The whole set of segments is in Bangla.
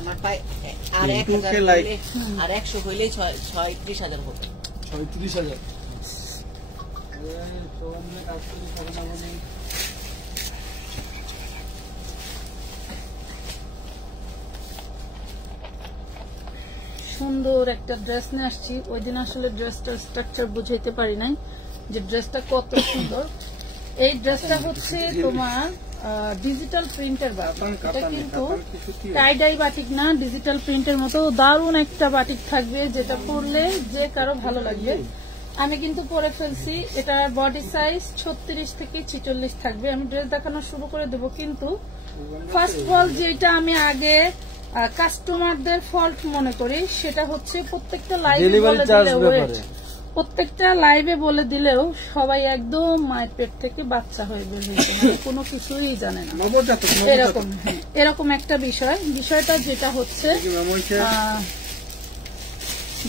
আমার আর 1000 হইলে আর 100 হইলে 36,000 হবে। 36,000 সুন্দর একটা ড্রেস নিয়ে আসছি। ওই দিন আসলে ড্রেসটার স্ট্রাকচার বুঝাইতে পারি নাই যে ড্রেসটা কত সুন্দর। এই ড্রেসটা হচ্ছে তোমার ডিজিটাল প্রিন্টের বাটিক। এটা কিন্তু টাই ডাই বাটিক না, ডিজিটাল প্রিন্টের মতো দারুণ একটা বাটিক থাকবে, যেটা পরলে যে কারো ভালো লাগবে। আমি কিন্তু পরে ফেলছি। এটা বডি সাইজ 36 থেকে 46 থাকবে। আমি ড্রেস দেখানো শুরু করে দেব, কিন্তু ফার্স্ট অফ অল যেটা আমি আগে কাস্টমারদের ফল্ট মনে করি সেটা হচ্ছে প্রত্যেকটা লাইভে বলে দিলেও সবাই একদম মায়ের পেট থেকে বাচ্চা হয়ে বের হয়েছে, কোনো কিছুই জানে না এরকম। এরকম একটা বিষয়টা যেটা হচ্ছে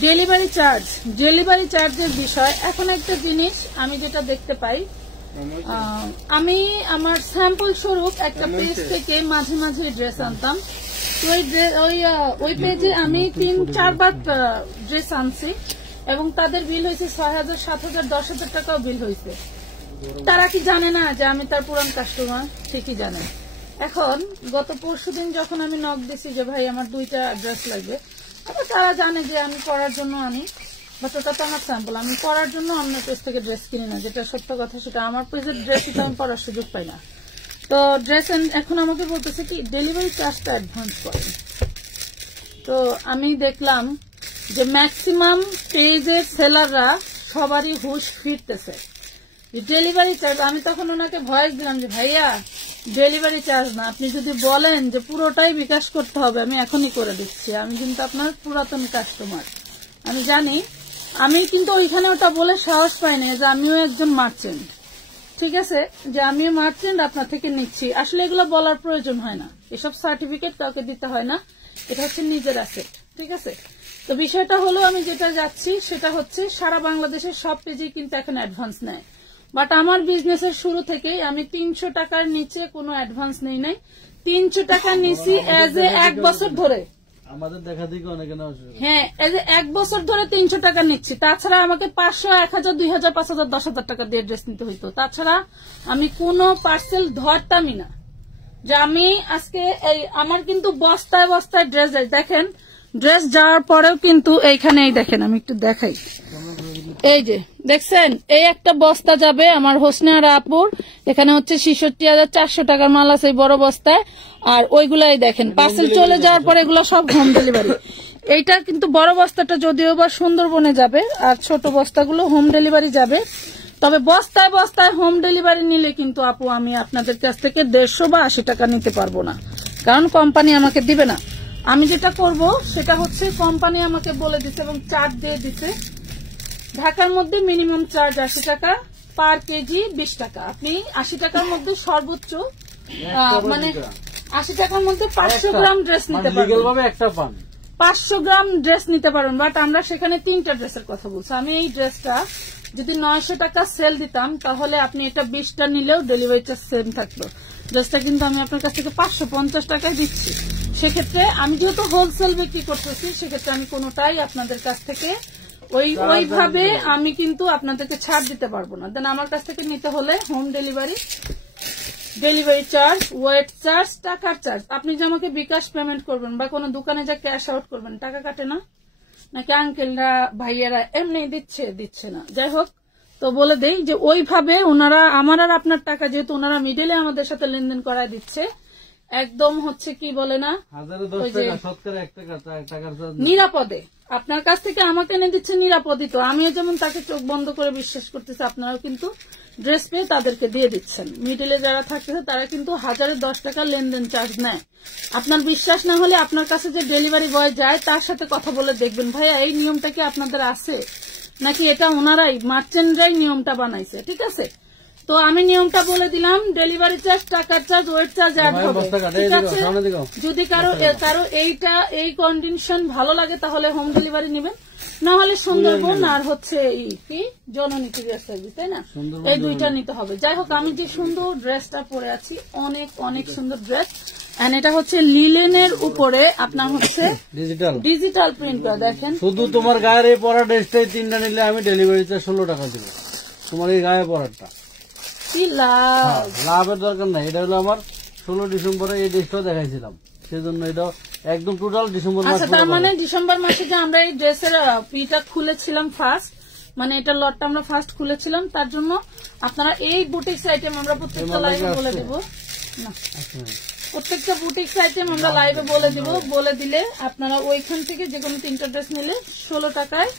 ডেলিভারি চার্জের বিষয়। এখন একটা জিনিস আমি যেটা দেখতে পাই, আমি আমার স্যাম্পল স্বরূপ একটা পেজ থেকে মাঝে মাঝে ড্রেস আনতাম। ওই পেজে আমি 3-4 বার ড্রেস আনছি এবং তাদের বিল হয়েছে 6,000, 7,000, 10,000 টাকাও বিল হয়েছে। তারা কি জানে না যে আমি তার পুরান কাস্টমার? ঠিকই জানে। এখন গত পরশুদিন যখন আমি নক দিছি যে ভাই আমার 2টা ড্রেস লাগবে, আবার তারা জানে যে আমি পরার জন্য আনি, বাট ওটা তো আমার স্যাম্পল। আমি পরার জন্য অন্য পেজ থেকে ড্রেস কিনি না, যেটা সত্য কথা। সেটা আমার পেজের ড্রেসই তো আমি পরার সুযোগ পাই না। তো ড্রেস এখন আমাকে বলতেছে কি ডেলিভারি চার্জটা অ্যাডভান্স করেন। তো আমি দেখলাম যে ম্যাক্সিমাম পেজের সেলাররা সবারই হুশ ফিরতেছে ডেলিভারি চার্জ। আমি তখন ওনাকে ভয়েস দিলাম যে ভাইয়া ডেলিভারি চার্জ না, আপনি যদি বলেন যে পুরোটাই বিকাশ করতে হবে আমি এখনই করে দিচ্ছি। আমি কিন্তু আপনার পুরাতন কাস্টমার, আমি জানি। আমি কিন্তু ওইখানে ওটা বলে সাহস পাইনি যে আমিও একজন মার্চেন্ট, ঠিক আছে, যে আমিও মার্চেন্ট আপনার থেকে নিচ্ছি। আসলে এগুলো বলার প্রয়োজন হয় না, এসব সার্টিফিকেট কাউকে দিতে হয় না, এটা হচ্ছে নিজের অ্যাসেট, ঠিক আছে। তো বিষয়টা হলো আমি যেটা যাচ্ছি সেটা হচ্ছে সারা বাংলাদেশের সব পেজেই কিন্তু এখন অ্যাডভান্স নেয়, বাট আমার বিজনেসের শুরু থেকেই আমি 300 টাকার নিচে কোনো অ্যাডভান্স নেই নাই। 300 টাকা নিছি এজ এ 1 বছর ধরে। আমাদের দেখা দেখি অনেকে না, হ্যাঁ, এজ এ 1 বছর ধরে 300 টাকা নিচ্ছি। তাছাড়া আমাকে 500, 1000, 2000, 5000, 10,000 টাকা দিয়ে ড্রেস নিতে হইতো। তাছাড়া আমি কোনো পার্সেল ধরতামই না। যে আমি আজকে আমার কিন্তু বস্তায় বস্তায় ড্রেস যায়। দেখেন ড্রেস যাওয়ার পরেও কিন্তু এইখানেই দেখেন, আমি একটু দেখাই, এই যে দেখছেন এই একটা বস্তা যাবে আমার হোসনে আর আপুর। এখানে হচ্ছে 66,400 টাকার মাল আছে এই বড় বস্তায়। আর ওইগুলাই দেখেন পার্সেল চলে যাওয়ার পরে এগুলো সব হোম ডেলিভারি। এইটা কিন্তু বড় বস্তাটা যদিও বা সুন্দরবনে যাবে, আর ছোট বস্তাগুলো হোম ডেলিভারি যাবে। তবে বস্তায় বস্তায় হোম ডেলিভারি নিলে কিন্তু আপু আমি আপনাদের কাছ থেকে 150 বা 80 টাকা নিতে পারবো না, কারণ কোম্পানি আমাকে দিবে না। আমি যেটা করব সেটা হচ্ছে কোম্পানি আমাকে বলে দিচ্ছে এবং চার্জ দিয়ে দিচ্ছে। ঢাকার মধ্যে মিনিমাম চার্জ 80 টাকা, পার কেজি 20 টাকা। আপনি 80 টাকার মধ্যে সর্বোচ্চ মানে 80 টাকার মধ্যে 500 গ্রাম ড্রেস নিতে পারবেন। 500 গ্রাম ড্রেস নিতে পারবেন, বাট আমরা সেখানে 3টা ড্রেসের কথা বলছি। আমি এই ড্রেসটা যদি 900 টাকা সেল দিতাম তাহলে আপনি এটা 20টা নিলেও ডেলিভারি চার্জ সেম থাকতো। ড্রেসটা কিন্তু আমি আপনার কাছ থেকে 550 টাকায় দিচ্ছি। সেক্ষেত্রে আমি যেহেতু হোলসেল বিক্রি করতেছি, সেক্ষেত্রে আমি কোনোটাই আপনাদের কাছ থেকে ওইভাবে আমি কিন্তু আপনাদেরকে ছাড় দিতে পারবো না। দেন আমার কাছ থেকে নিতে হলে home delivery charge, weight charge, টাকার চার্জ। আপনি যে আমাকে বিকাশ পেমেন্ট করবেন বা কোনো দোকানে যা ক্যাশ আউট করবেন, টাকা কাটে না নাকি আঙ্কেলরা ভাইয়ারা এমনি দিচ্ছে না? যাই হোক, তো বলে দেই যে ওইভাবে ওনারা আমার আর আপনার টাকা যেহেতু ওনারা মিডলে আমাদের সাথে লেনদেন করায় দিচ্ছে, একদম হচ্ছে কি বলে না নিরাপদে আপনার কাছ থেকে আমাকে এনে দিচ্ছে নিরাপদই। তো আমিও যেমন তাকে চোখ বন্ধ করে বিশ্বাস করতেছি, আপনারাও কিন্তু ড্রেস পেয়ে তাদেরকে দিয়ে দিচ্ছেন। মিডলে যারা থাকতেছে তারা কিন্তু 1010 টাকা লেনদেন চার্জ নেয়। আপনার বিশ্বাস না হলে আপনার কাছে যে ডেলিভারি বয় যায় তার সাথে কথা বলে দেখবেন, ভাইয়া এই নিয়মটা কি আপনাদের আছে নাকি এটা ওনারাই মার্চেন্টরাই নিয়মটা বানাইছে, ঠিক আছে। তো আমি নিয়মটা বলে দিলাম, ডেলিভারি চার্জ, টাকার চার্জ, ওয়েট চার্জ অ্যাড হবে, ঠিক আছে। যদি কারো এই কন্ডিশন ভালো লাগে তাহলে হোম ডেলিভারি নেবেন, না হলে সুন্দরবন আর হচ্ছে কি জননী কুরিয়ার সার্ভিস, তাই না, এই 2টা নিতে হবে। যাই হোক, আমি যে সুন্দর ড্রেসটা পরে আছি অনেক অনেক সুন্দর ড্রেস। এন্ড এটা হচ্ছে লিলেনের উপরে আপনার হচ্ছে ডিজিটাল প্রিন্ট করা। দেখেন শুধু তোমার গায়ের এই পরা ড্রেসটাই 3টা নিলে আমি ডেলিভারিতে 16 টাকা দিব। তোমার এই গায়ে পরাটা কি লাভ, লাভের দরকার নাই। এটা হলো আমার 16 ডিসেম্বরে এই ড্রেসটাও দেখাইছিলাম, সেজন্য এটা একদম টোটাল ডিসেম্বর মাস। আচ্ছা, তার মানে ডিসেম্বর মাসে যে আমরা এই ড্রেসের পিটা খুলেছিলাম ফার্স্ট, মানে এটা লটটা আমরা ফার্স্ট খুলেছিলাম, তার জন্য আপনারা এই বুটিক্স আইটেম আমরা প্রত্যেকটা লাইভে বলে দিব না, প্রত্যেকটা বুটিক্স আইটেম আমরা লাইভে বলে দিব। বলে দিলে আপনারা ওইখান থেকে যে কোনো 3টা ড্রেস নিলে 16 টাকায়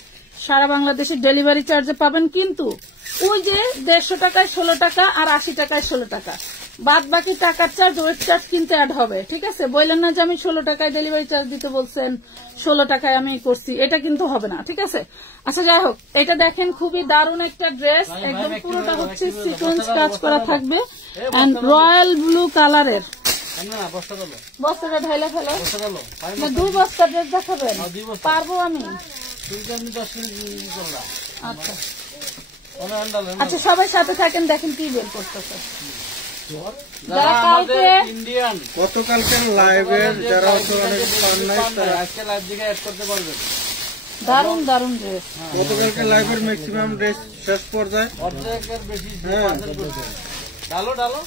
সারা বাংলাদেশে ডেলিভারি চার্জে পাবেন। কিন্তু ওই যে 150 টাকায় 16 টাকা আর 80 টাকায় 16 টাকা, বাদ বাকি টাকার চার্জ ওয়েট চার্জ কিন্তু অ্যাড হবে। ঠিক আছে, বললেন না যে আমি 16 টাকায় ডেলিভারি চার্জ দিতে বলছেন, 16 টাকায় আমি করছি, এটা কিন্তু হবে না। ঠিক আছে, আচ্ছা যাই হোক, এটা দেখেন খুবই দারুণ একটা ড্রেস, একদম পুরোটা হচ্ছে সিকোয়েন্স কাজ করা থাকবে এন্ড রয়্যাল ব্লু কালারের। বস্তাটা ঢাইলা ফেলো, 2 বস্তা ড্রেস দেখাবেন? পারবো আমি। আচ্ছা আচ্ছা, সবাই সাথে থাকেন, দেখেন কি বের করতেছে। গতকালকে লাইভের যারা আজকে লাইভ দিকে অ্যাড করতে পারবেন। দারুণ দারুণ ড্রেস, গতকালকে লাইভের ম্যাক্সিমাম ড্রেস শেষ পর্যায়ে অর্ধেকের বেশি ডালো ডালো।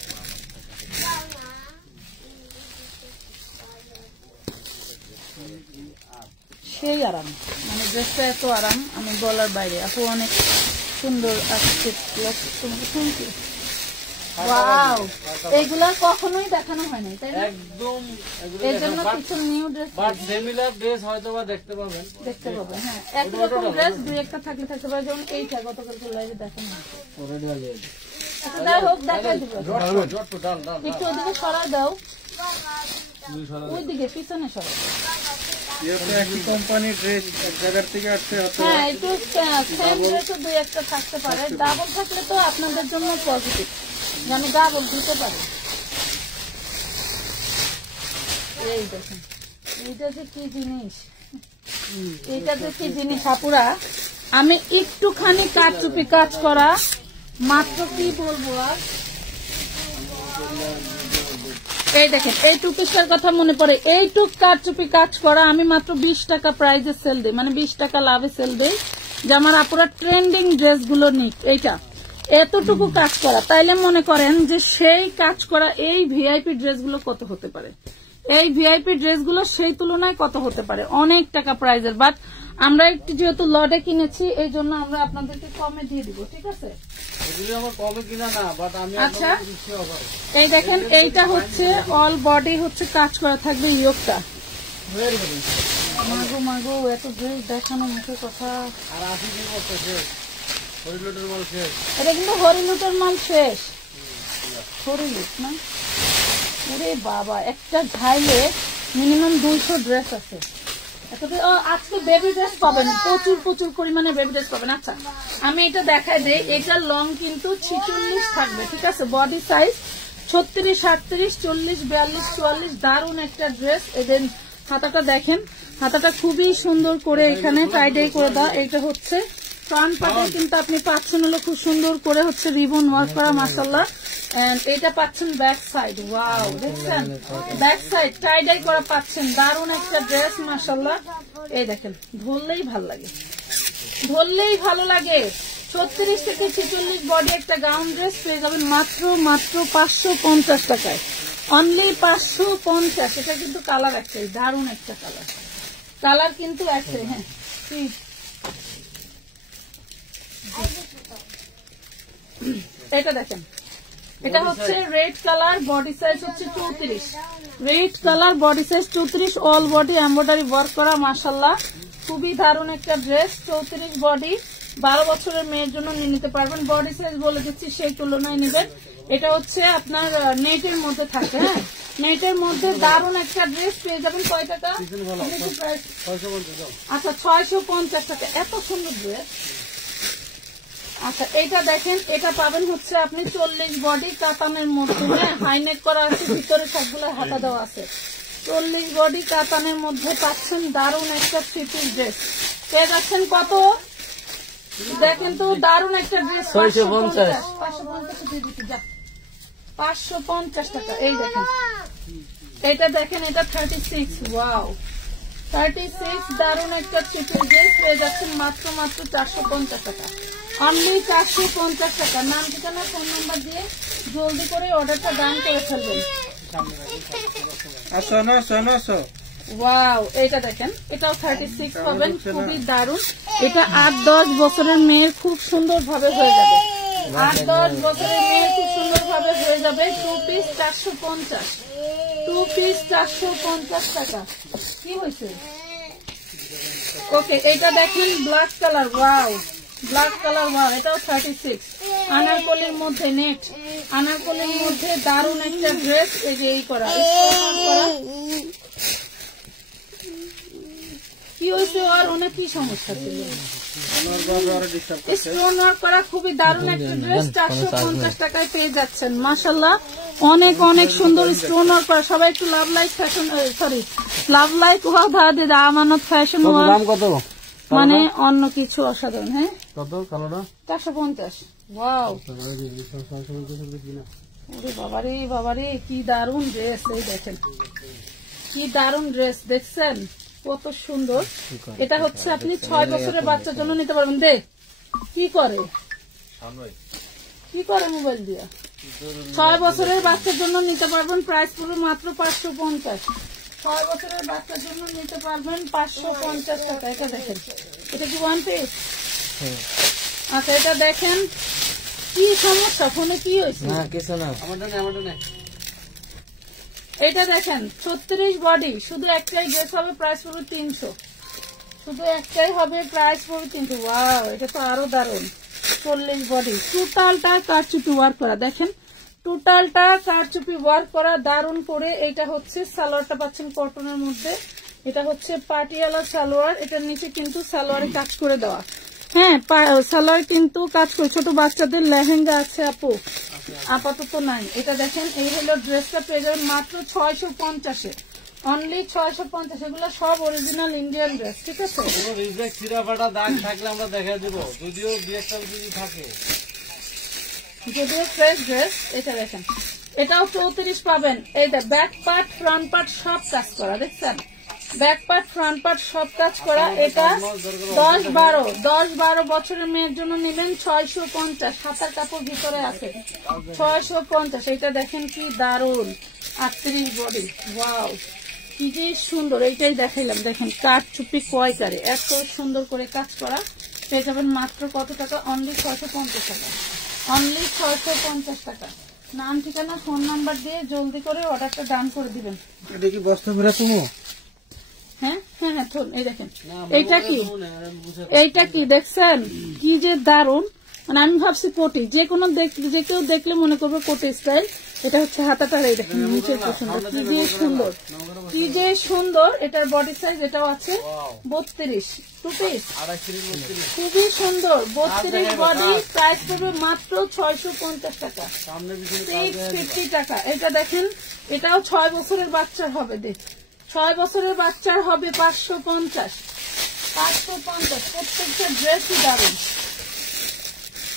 সেই আরাম, মানে ড্রেসটা এত আরাম আমি বলার বাইরে। আপু অনেক সুন্দর আসছে, শুনছি। ওয়াও, এগুলা কখনোই দেখানো হয়নি, তাই না? একদম এর জন্য কিছু new dress, but similar dress হয়তো বা দেখতে পাবেন। হ্যাঁ, একরকম ড্রেস 2-1টা থাকতে পারে, যেমন এইটা গতকালকে লাইভে দেখানো হয়েছে। আচ্ছা যাই হোক, দেখাই দিব। একটু ওদিকে সরাই দাও, ওইদিকে পিছনে সরাই। কোম্পানি ড্রেস এক জায়গার থেকে আসছে, হ্যাঁ একটু সেম ড্রেসও 2-1টা থাকতে পারে। ডাবল থাকলে তো আপনাদের জন্য পজিটিভ, যেন ডাবল দিতে পারে। এই দেখেন, এইটা যে কি জিনিস, এইটা যে কি জিনিস আপুরা, আমি একটুখানি কারচুপি কাজ করা মাত্র, কি বলবো আর। এই দেখেন, এই টু পিসটার কথা মনে পড়ে, এইটুক কারচুপি কাজ করা আমি মাত্র 20 টাকা প্রাইজে সেল দিই, মানে 20 টাকা লাভে সেল দিই, যে আমার আপুরা ট্রেন্ডিং ড্রেস গুলো নিক। এইটা এতটুকু কাজ করা, তাইলে মনে করেন যে সেই কাজ করা এই ভিআইপি ড্রেস গুলো কত হতে পারে, এই ভিআইপি ড্রেস গুলো সেই তুলনায় কত হতে পারে, অনেক টাকা প্রাইজের। বাট আমরা একটু যেহেতু লটে কিনেছি, এই জন্য আমরা আপনাদেরকে কমে দিয়ে দিব। ঠিক আছে, আচ্ছা এই দেখেন, এইটা হচ্ছে অল বডি হচ্ছে কাজ করা থাকবে, ইয়োগটা। মাগো মাগো, এত ড্রেস দেখানো মুখে কথা। এটা কিন্তু হরিলুটের মাল শেষ, হরিলুট না? ওরে বাবা, একটা ঝাইলে মিনিমাম 200 ড্রেস আছে। আজকে বেবি ড্রেস পাবেন, প্রচুর প্রচুর পরিমাণে বেবি ড্রেস পাবেন। আচ্ছা আমি এটা দেখাই দেই, এটা লং কিন্তু 46 থাকবে। ঠিক আছে, বডি সাইজ 36, 38, 40, 42, 44, দারুণ একটা ড্রেস। এদের হাতাটা দেখেন, হাতাটা খুবই সুন্দর করে এখানে টাইডাই করে দেওয়া। এটা হচ্ছে ফ্রন্ট পার্টে কিন্তু আপনি পাচ্ছেন হলো খুব সুন্দর করে হচ্ছে রিবন ওয়ার্ক করা, মাশাআল্লাহ। এন্ড এটা পাচ্ছেন ব্যাক সাইড, ওয়াও দেখছেন, ব্যাক সাইড টাইডাই করা পাচ্ছেন, দারুণ একটা ড্রেস মাশাআল্লাহ। এই দেখেন, ধরলেই ভালো লাগে, ধরলেই ভালো লাগে। 36 থেকে 46 বডি একটা গাউন ড্রেস পেয়ে যাবেন মাত্র 550 টাকায়, অনলি 550। এটা কিন্তু কালার একটাই, দারুণ একটা কালার, কালার কিন্তু একটাই। হ্যাঁ, এটা দেখেন, এটা হচ্ছে রেড কালার, বডি সাইজ হচ্ছে 34, red colour, body size 34, all body embroidery work করা, মাশাআল্লাহ খুবই দারুণ একটা ড্রেস। 34 বডি, 12 বছরের মেয়ের জন্য নিয়ে নিতে পারবেন। বডি সাইজ বলে দিচ্ছি, সেই তুলনায় নেবেন। এটা হচ্ছে আপনার নেটের মধ্যে থাকে, হ্যাঁ নেটের মধ্যে দারুণ একটা ড্রেস পেয়ে যাবেন। কয় টাকা? আচ্ছা 650 টাকা, এত সুন্দর ড্রেস। আচ্ছা এটা দেখেন, এটা পাবেন হচ্ছে আপনি 40 বডি কাতানের মধ্যে, হাইনেক করা আছে, ভিতরে সবগুলো হাতা দেওয়া আছে। 40 বডি কাতানের মধ্যে পাচ্ছেন দারুণ একটা থ্রি-পিস ড্রেস পেয়ে যাচ্ছেন। কত দেখেন তো, দারুণ একটা ড্রেস, 550 টাকা। এই দেখেন, এটা দেখেন, এটা 36। ওয়াও, 36 দারুন একটা চিপের ড্রেস পেয়ে যাচ্ছেন মাত্র 450 টাকা, অনলি 450 টাকা। নাম ঠিকানা ফোন নাম্বার দিয়ে জলদি করে অর্ডারটা ডান করে ফেলবেন। ওয়াও, এটা দেখেন, এটাও 36 পাবেন, খুবই দারুন। এটা 8-10 বছরের মেয়ের খুব সুন্দর ভাবে হয়ে যাবে, 8-10 বছরের মেয়ের খুব সুন্দর ভাবে হয়ে যাবে। 2 পিস 450, 2 পিস 450 টাকা। কি হয়েছে? ওকে, এটা দেখেন black colour. Wow, black colour. Wow, এটাও 36, আনারকলির মধ্যে নেট, আনারকলির মধ্যে দারুন একটা ড্রেস। এই যে এই করা কি হয়েছে, আর অনেক কি সমস্যা ছিল, স্টোন ওয়ার্ক করা খুবই দারুন একটা ড্রেস 450 টাকায় পেয়ে যাচ্ছেন। মাশাআল্লাহ, অনেক অনেক সুন্দর স্টোন ওয়ার্ক করা। সবাই একটু love like fashion, sorry love like ওয়াদা আমানত ফ্যাশন ওয়ার্ক কত মানে অন্য কিছু অসাধারণ। হ্যাঁ, কত কালোটা? 450। ওয়াও, ওরে বাবারে বাবারে, কি দারুন ড্রেস। এই দেখেন কি দারুন ড্রেস, দেখছেন কত সুন্দর। এটা হচ্ছে আপনি 6 বছরের বাচ্চার জন্য নিতে পারবেন। দে কি করে মোবাইল দিয়ে 6 বছরের বাচ্চার জন্য নিতে পারবেন। প্রাইস পুরো মাত্র 550। 6 বছরের বাচ্চার জন্য নিতে পারবেন 550 টাকা। এটা দেখেন, এটা কি ওয়ান পিস? আচ্ছা, এটা দেখেন, কি সমস্যা, ফোনে কি হয়েছে? এটা দেখেন 36 বডি, শুধু একটাই ড্রেস হবে, প্রাইস পুরো 300, শুধু একটাই হবে, প্রাইস পুরো 300। ওয়াও, এটা তো আরো দারুন। 40 বডি, টোটালটা কারচুপি ওয়ার্ক করা। দেখেন টোটালটা কারচুপি ওয়ার্ক করা দারুন করে। এটা হচ্ছে সালোয়ারটা পাচ্ছেন কটনের মধ্যে, এটা হচ্ছে পাটিয়ালা সালোয়ার। এটার নিচে কিন্তু সালোয়ারে কাজ করে দেওয়া। হ্যাঁ, সালোয়ার কিন্তু কাজ করে। ছোট বাচ্চাদের লেহেঙ্গা আছে আপু, আপাতত নাই। এটা দেখেন, এই হলো ড্রেসটা পেয়ে যাবেন মাত্র 650-এ, অনলি 650। এগুলো সব অরিজিনাল ইন্ডিয়ান ড্রেস, ঠিক আছে? রিজেক্ট ছিঁড়াফাটা দাগ থাকলে আমরা দেখাই দেবো, যদিও বিয়েটা যদি থাকে, যদিও ফ্রেশ ড্রেস। এটা দেখেন, এটাও 34 পাবেন। এই ব্যাক পার্ট ফ্রন্ট পার্ট সব কাজ করা, দেখছেন? ব্যাক পার্ট ফ্রন্ট পার্ট সব কাজ করা। এটা 10-12 বছরের মেয়ের জন্য নেবেন 650। হাতার কাপড় ভিতরে আছে, 650। এটা দেখেন কি দারুন, 38 বডি। ওয়াও, কি যে সুন্দর। এইটাই দেখাইলাম, দেখেন কারচুপি কয়কারে এত সুন্দর করে কাজ করা। পেয়ে যাবেন মাত্র কত টাকা? অনলি 650 টাকা, অনলি 650 টাকা। নাম ঠিকানা ফোন নাম্বার দিয়ে জলদি করে অর্ডারটা ডান করে দিবেন। এটা কি বস্তা ভরা তুমি? হ্যাঁ হ্যাঁ হ্যাঁ, এই দেখেন, এইটা কি দেখছেন কি যে দারুন। মানে আমি ভাবছি কোটি, যে কেউ দেখলে মনে করবে কোটি স্টাইল। এটা হচ্ছে হাতাটা, এই দেখেন নিচের পছন্দ, কি যে সুন্দর, কি যে সুন্দর। এটার বডি সাইজ এটাও আছে 32, 2 পিস, খুবই সুন্দর। 32 বডি, প্রাইস পড়বে মাত্র 650 টাকা, 650 টাকা। এটা দেখেন, এটাও 6 বছরের বাচ্চার হবে। দেখ, 6 বছরের বাচ্চার হবে 550। প্রত্যেকটা ড্রেসই দারুন।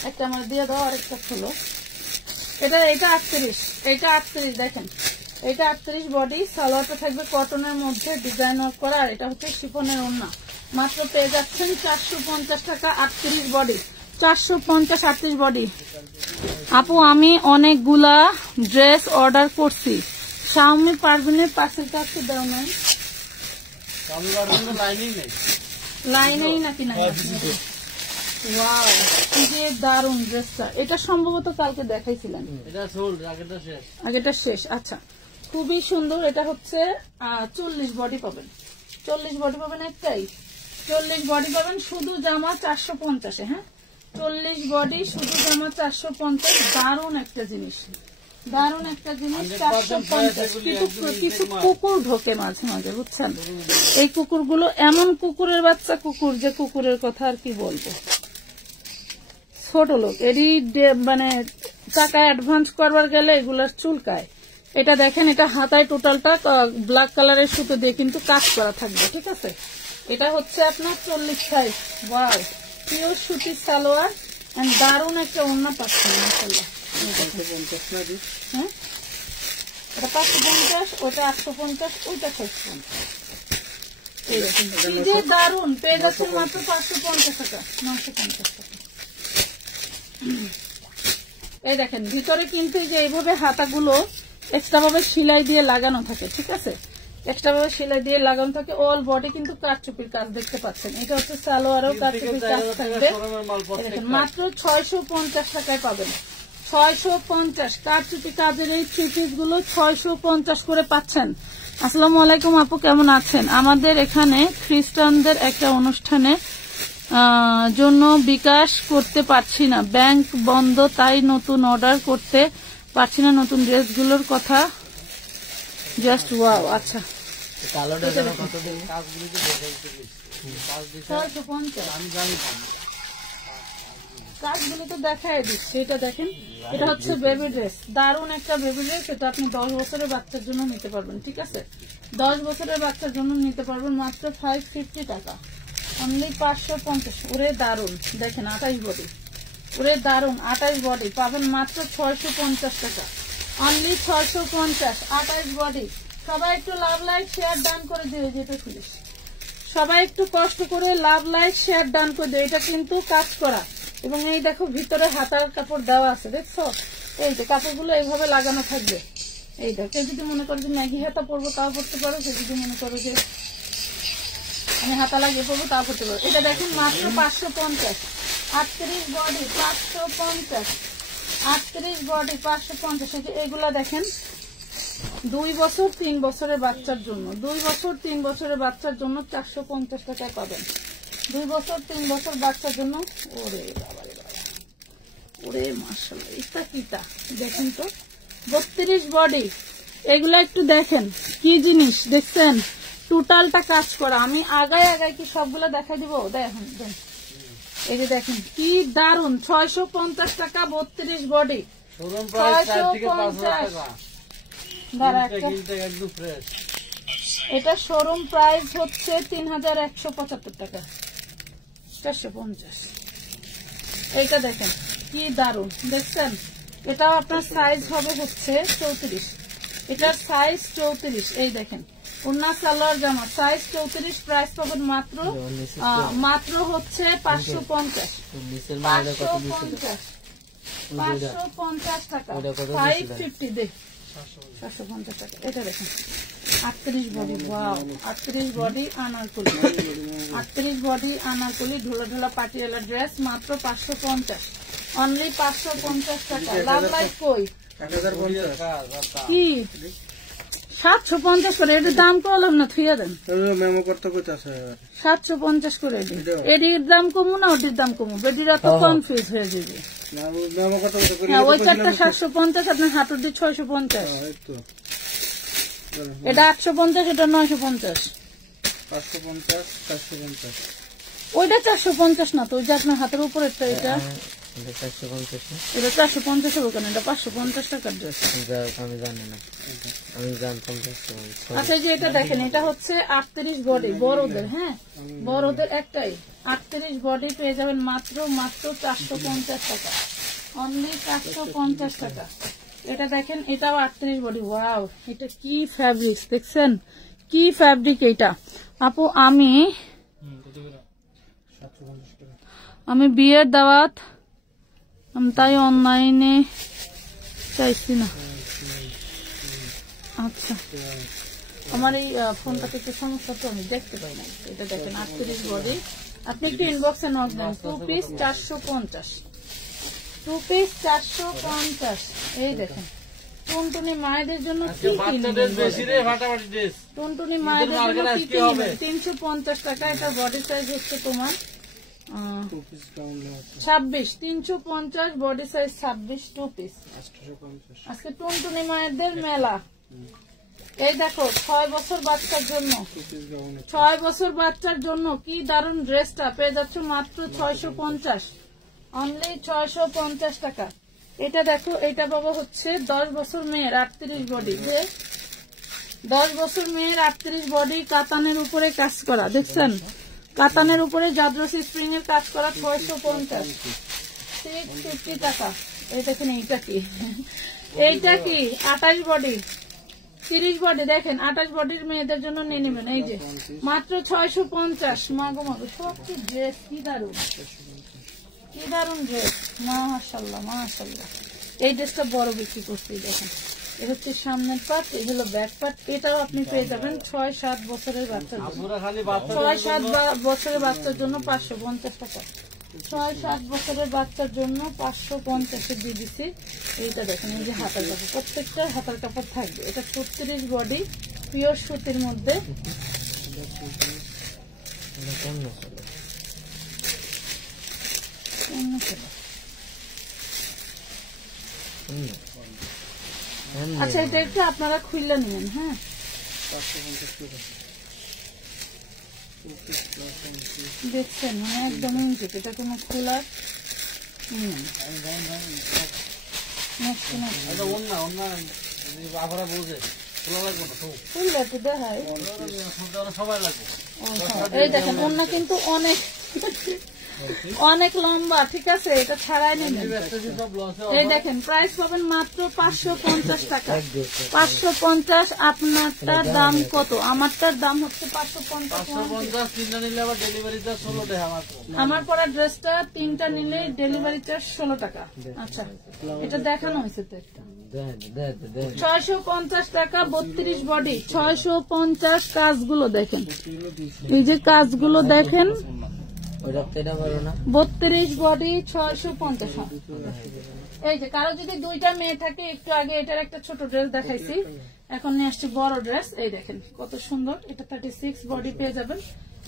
একটা আমার দিয়ে দাও, আরেকটা খোলো। এটা 38, এটা 38 দেখেন, এটা 38 বডি। সালোয়ারটা থাকবে কটনের মধ্যে ডিজাইন ওয়ার্ক করা, আর এটা হচ্ছে শিফনের ওড়না। মাত্র পেয়ে যাচ্ছেন 450 টাকা, 38 বডি, 450, 38 বডি। আপু, আমি অনেকগুলা ড্রেস অর্ডার করছি, শাওমি পারভিনের পাশের কাছে দেও নাই, লাইনেই নাকি নাই? ওয়াও, কি যে দারুন ড্রেসটা। এটা সম্ভবত কালকে দেখাইছিলেন, আগেটা শেষ। আচ্ছা, খুবই সুন্দর। এটা হচ্ছে 40 বডি পাবেন, 40 বডি পাবেন, একটাই 40 বডি পাবেন। শুধু জামা 450-এ। হ্যাঁ, 40 বডি, শুধু জামা 450। দারুন একটা জিনিস, দারুন একটা জিনিস, 450। কিছু কুকুর ঢোকে মাঝে মাঝে, বুঝছেন? এই কুকুরগুলো এমন কুকুরের বাচ্চা কুকুর, যে কুকুরের কথা আর কি বলবো। ছোট লোক এরই মানে টাকা অ্যাডভান্স করবার গেলে এগুলার চুলকায়। এটা দেখেন, এটা হাতায় টোটালটা ব্ল্যাক কালারের সুতো দিয়ে কিন্তু কাজ করা থাকবে, ঠিক আছে? এটা হচ্ছে আপনার 40 সাইজ। ওয়াও, পিওর সুতির সালোয়ার, এন্ড দারুন একটা ওড়না পাচ্ছেন। মাশাআল্লাহ, হ্যাঁ এটা 550, ওটা 850, ওইটা 650। এইরকম কি যে দারুন, পেয়ে যাচ্ছেন মাত্র 550 টাকা, 950 টাকা। এই দেখেন ভিতরে কিন্তু এই যে এইভাবে হাতাগুলো এক্সট্রা ভাবে সেলাই দিয়ে লাগানো থাকে, ঠিক আছে, এক্সট্রা ভাবে সেলাই দিয়ে লাগানো থাকে। অল বডি কিন্তু কারচুপির কাজ দেখতে পাচ্ছেন। এটা হচ্ছে সালোয়ারও কারচুপির কাজ থাকবে। দেখেন মাত্র 650 টাকায় পাবেন, 650 কারচুপি কাজের এই থ্রি পিস গুলো 650 করে পাচ্ছেন। আসসালামু আলাইকুম আপু, কেমন আছেন? আমাদের এখানে খ্রিস্টানদের একটা অনুষ্ঠানে জন্য বিকাশ করতে পারছি না, ব্যাংক বন্ধ, তাই নতুন অর্ডার করতে পারছি না নতুন ড্রেসগুলোর কথা। Just wow. আচ্ছা কাজগুলো তো দেখাই দিচ্ছি। এটা দেখেন, এটা হচ্ছে বেবি ড্রেস, দারুণ একটা বেবি ড্রেস। এটা আপনি 10 বছরের বাচ্চার জন্য নিতে পারবেন, ঠিক আছে, 10 বছরের বাচ্চার জন্য নিতে পারবেন মাত্র 550 টাকা, অনলি 550। ওরে দারুণ, দেখেন 28 বডি, ওরে দারুণ 28 বডি পাবেন মাত্র 650 টাকা, অনলি 650, 28 বডি। সবাই একটু লাভ লাইক শেয়ার ডান করে দিও, যেটা খুলিস সবাই একটু কষ্ট করে লাভ লাইক শেয়ার ডান করে দিও। এটা কিন্তু কাজ করা, এবং এই দেখো ভিতরে হাতার কাপড় দেওয়া আছে, দেখছো, এই যে কাপড়গুলো এইভাবে লাগানো থাকবে। এই দেখো, কেউ যদি মনে করো যে ম্যাগি হাতা পরবো তাও পড়তে পারো, কেউ যদি মনে করো যে আমি হাতা লাগিয়ে পরবো তাও পড়তে পারো। এটা দেখেন মাত্র 550, 38 বডি 550, 38 বডি 550। এগুলা দেখেন 2 বছর 3 বছরের বাচ্চার জন্য, 2 বছর 3 বছরের বাচ্চার জন্য 450 টাকায় পাবেন, 2 বছর 3 বছর বাচ্চার জন্য। ওরে বাবারে বাবা, ওরে মাশাআল্লাহ, এটা কিটা দেখেন তো, 32 বডি। এগুলা একটু দেখেন কি জিনিস, দেখছেন টোটালটা কাজ করা। আমি আগায় কি সবগুলো দেখাই দিব, দেখেন দেন, এই যে দেখেন কি দারুন, 650 টাকা 32 বডি, 650। এটা শোরুম প্রাইস হচ্ছে 3175 টাকা, 450। এইটা দেখেন কি দারুন, দেখছেন, এটাও আপনার সাইজ হবে হচ্ছে 34, এটার সাইজ 34। এই দেখেন ওন্না সালোয়ার জামা সাইজ 34, প্রাইস পাবেন মাত্র হচ্ছে 550, 550 টাকা, 550 দে 750 টাকা। এটা দেখেন 38 body, wow 38 body Anarkali, 38 body Anarkali ঢোলা ঢোলা পাটিয়ালা ড্রেস মাত্র 550, অনলি 550 টাকা। লাভ লাইফ কই কি 750 করে, এটার দাম কম না, থুইয়া দেন, 750 করে। এটির দাম কমু না ওটির দাম কমু, বেটিরা তো কনফিউজ হয়ে যাবে। ওই চারটা 750, আপনার হাঁটুর দিয়ে 650, এটা 850, এটা 950, 550, 450। ওইটা 450 না তো, ওই যে আপনার হাতের উপরে এটা 450 হবে কেন, এটা 550 টাকার ড্রেস। আমি জানি না, আমি জানতাম। আচ্ছা যে এটা দেখেন, এটা হচ্ছে 38 বডি বড়দের, হ্যাঁ বড়দের একটাই 38 বডি পেয়ে যাবেন মাত্র 450 টাকা, অনলি 450 টাকা। এটা দেখেন, এটাও 38 বডি, ওয়াও এটা কি ফ্যাব্রিক দেখছেন, কি ফ্যাব্রিক এটা আপু। আমি বিয়ের দাওয়াত, আমি তাই অনলাইনে চাইছি না। আচ্ছা আমার এই ফোনটাতে একটু সমস্যা, তো আমি দেখতে পাই না। এটা দেখেন 38 বডি, আপনি একটু ইনবক্সে নক দেন। 2 পিস 450, 2 পিস 450। এই দেখেন টুনটুনি মায়েদের জন্য কি কিনবেন, টুনটুনি মায়েদের জন্য কি কিনবেন, 350 টাকা। এটা বডি সাইজ হচ্ছে তোমার 26, 350 বডি সাইজ 26, 2 পিস। আজকে টুনটুনি মায়েদের মেলা। এই দেখো 6 বছর বাচ্চার জন্য, 6 বছর বাচ্চার জন্য কি দারুন ড্রেসটা পেয়ে যাচ্ছ মাত্র 650, অনলি 650 টাকা। এটা দেখো, এটা বাবা হচ্ছে 10 বছর মেয়ের 38 বডি, যে 10 বছর মেয়ের 38 বডি, কাতানের উপরে কাজ করা, দেখছেন কাতানের উপরে জাদ্রসি স্প্রিং এর কাজ করা, 650, 650 টাকা। এই দেখেন এইটা কি 28 বডি, 30 বডি দেখেন, 28 বডির মেয়েদের জন্য নিয়ে নেবেন। এই যে মাত্র 650। মাগো মাগো সব কি ড্রেস, কি দারুন, কি দারুন ড্রেস, মাশাআল্লাহ মাশাআল্লাহ। এই ড্রেসটা বড় বিক্রি করছি, দেখেন এটা হচ্ছে সামনের পার্ট, এই হলো ব্যাক পার্ট। এটাও আপনি পেয়ে যাবেন 6-7 বছরের বাচ্চার জন্য, 6-7 বছরের বাচ্চার জন্য 550 টাকা। 6-7 বছরের বাচ্চার জন্য 550 দিয়ে দিচ্ছি। এইটা দেখেন, এই যে হাতার কাপড়, প্রত্যেকটা হাতার কাপড় থাকবে। এটা 36 বডি, পিওর সুতির মধ্যে। আচ্ছা এটা একটু আপনারা খুললে নেবেন। হ্যাঁ দেখছেন, মানে একদম ইনটেক, এটা কোনো খোলার খুললে তো দেখায়। এই দেখেন ওন্না কিন্তু অনেক অনেক লম্বা, ঠিক আছে, এটা ছাড়াই নেবেন। এই দেখেন প্রাইস পাবেন মাত্র 550 টাকা। 550। আপনারটার দাম কত? আমারটার দাম হচ্ছে 550। আমার পরা ড্রেসটা 3টা নিলে ডেলিভারি চার্জ 16 টাকা। আচ্ছা এটা দেখানো হয়েছে তো একটা 650 টাকা। 32 বডি 650। কাজগুলো দেখেন, এই যে কাজগুলো দেখেন। 32 বডি 650। এই যে কারো যদি 2টা মেয়ে থাকে, একটু আগে এটার একটা ছোট ড্রেস দেখাইছি, এখন নিয়ে আসছি বড় ড্রেস। এই দেখেন কত সুন্দর, এটা 36 বডি পেয়ে যাবেন,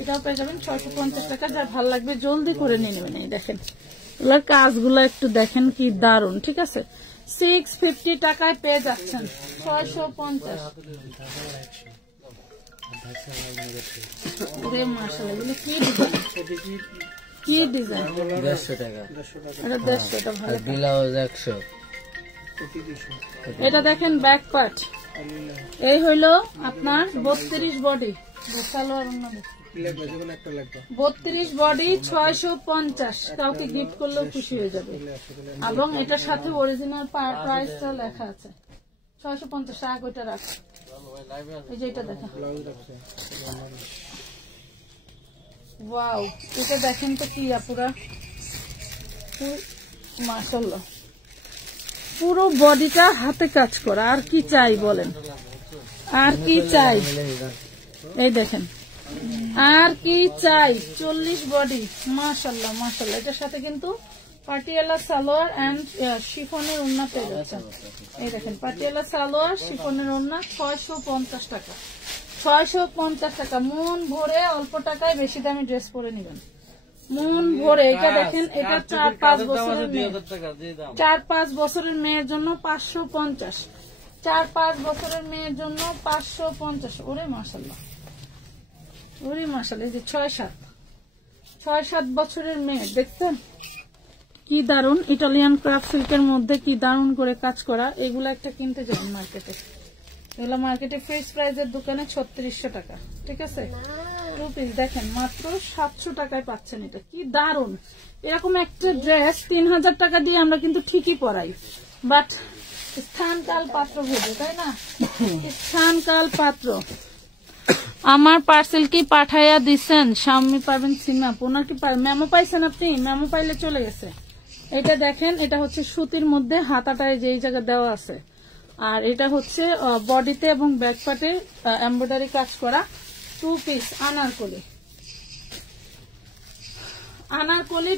এটাও পেয়ে যাবেন 650 টাকা। যার ভালো লাগবে জলদি করে নিয়ে নেবেন। এই দেখেন এগুলোর কাজগুলো একটু দেখেন, কি দারুন, ঠিক আছে। 650 টাকায় পেয়ে যাচ্ছেন 650। কি ডিজাইন, 150 টাকা। এটা 150 টাকা ভালো, ব্লাউজ 100। এটা দেখেন ব্যাক পার্ট, এই হইলো আপনার 32 বডি। 32 বডি 650। কাউকে গিফট করলেও খুশি হয়ে যাবে। এবং এটার সাথে অরিজিনাল প্রাইসটা লেখা আছে 650 টাকা। ওইটা রাখ, এই যে এটা দেখেন, ওয়াও, এটা দেখেন তো কি আপুরা, মাশাআল্লাহ পুরো বডিটা হাতে কাজ করা। আর কি চাই বলেন, আর কি চাই? এই দেখেন আর কি চাই। 40 বডি, মাশাআল্লাহ মাশাআল্লাহ। এটার সাথে কিন্তু পাটিয়ালা সালোয়ার এন্ড শিফনের ওড়না পেয়ে যাচ্ছেন। এই দেখেন পাটিয়ালা সালোয়ার, শিফনের ওড়না 650 টাকা। 650 টাকা। মন ভরে অল্প টাকায় বেশি দামি ড্রেস পরে নেবেন, মন ভরে। এটা দেখেন, এটা 4-5 বছরের মেয়ে, 4-5 বছরের মেয়ের জন্য 550। 4-5 বছরের মেয়ের জন্য 550। ওরে মাশাআল্লাহ, ওরে মাশাআল্লাহ। এই যে 6-7 বছরের মেয়ে, দেখছেন কি দারুন। ইটালিয়ান ক্রাফট সিল্কের মধ্যে কি দারুন করে কাজ করা। এগুলো একটা কিনতে যাবেন মার্কেটে, এগুলো মার্কেটে ফিক্সড প্রাইসের দোকানে 3600 টাকা, ঠিক আছে। 2 পিস দেখেন মাত্র 700 টাকায় পাচ্ছেন। এটা কি দারুন। এরকম একটা ড্রেস 3000 টাকা দিয়ে আমরা কিন্তু ঠিকই পরাই, বাট স্থান কাল পাত্র ভেবে, তাই না? স্থান কাল পাত্র। আমার পার্সেল কি পাঠাইয়া দিচ্ছেন? স্বামী পাবেন সিমা, ওনার কি মেমো পাইছেন আপনি? মেমো পাইলে চলে গেছে। এটা দেখেন, এটা হচ্ছে সুতির মধ্যে, হাতাটায় যেই জায়গা দেওয়া আছে। আর এটা হচ্ছে বডিতে এবং ব্যাক পার্টে এমব্রয়ডারি কাজ করা। 2 পিস আনারকলি।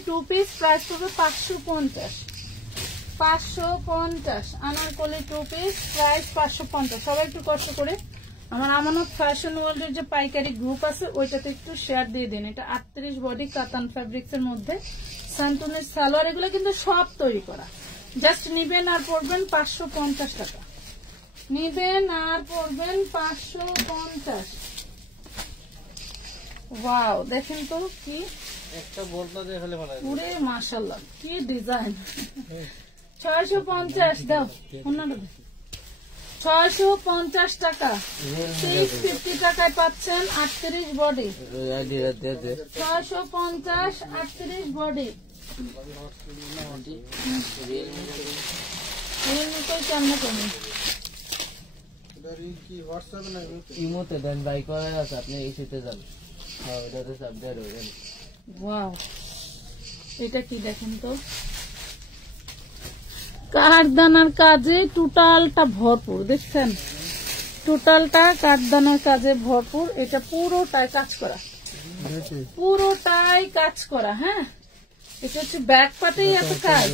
2 পিস প্রাইস হবে 550। 550 আনারকলি 2 পিস প্রাইস 550। সবাই একটু কষ্ট করে আমার আমানত ফ্যাশন ওয়ার্ল্ডের যে পাইকারি গ্রুপ আছে ওইটাতে একটু শেয়ার দিয়ে দিন। এটা 38 বডি কাতান ফ্যাব্রিক্স এর মধ্যে, সান্টুনের সালোয়ার। এগুলো কিন্তু সব তৈরি করা। জাস্ট নিবেন আর পড়বেন 550 টাকা। নিবেন আর পড়বেন 550। ওয়াও, দেখেন তো কি একটা বলতা দেখালে ভালো হয়। পুরো মাশাআল্লাহ কি ডিজাইন। 650 দাও, 650 টাকা। 650 টাকায় পাচ্ছেন 38 বডি। 650 38 বডি। রিয়েলমি কই কেমনে কমি ইমোতে দেন বাই করে আছে, আপনি ইস্যুতে যান। হ্যাঁ ওটাতে চাপ দিয়ে রইবেন। ওয়াও, এটা কি দেখেন তো, কাঠদানার কাজে টোটালটা ভরপুর, দেখছেন টোটালটা কাঠদানার কাজে ভরপুর। এটা পুরোটাই কাজ করা, পুরোটাই কাজ করা। হ্যাঁ, এটা হচ্ছে ব্যাক পার্টেই এত কাজ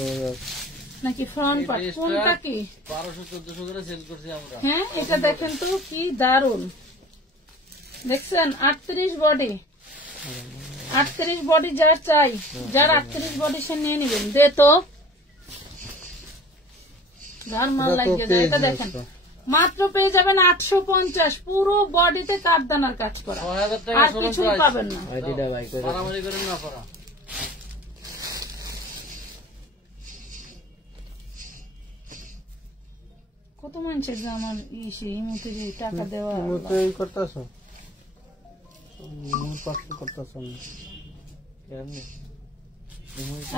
নাকি ফ্রন্ট পার্ট, কোনটা কি? 1200-1400 করে সেল করছি আমরা। হ্যাঁ, এটা দেখেন তো কি দারুন, দেখছেন 38 বডি, 38 বডি যার চাই, যার 38 বডি সে নিয়ে নিবেন। দে তো যার মাল লাগিয়ে যায়। এটা দেখেন মাত্র পেয়ে যাবেন 850, পুরো বডিতে কাঠদানার কাজ করা, 6000 টাকা আর কিছু পাবেন না। আইডিটা বাই করে মারামারি করেন না আপনারা। কত মানুষের যে আমার ইমুতে যে টাকা দেওয়া করতেছো, করতেছো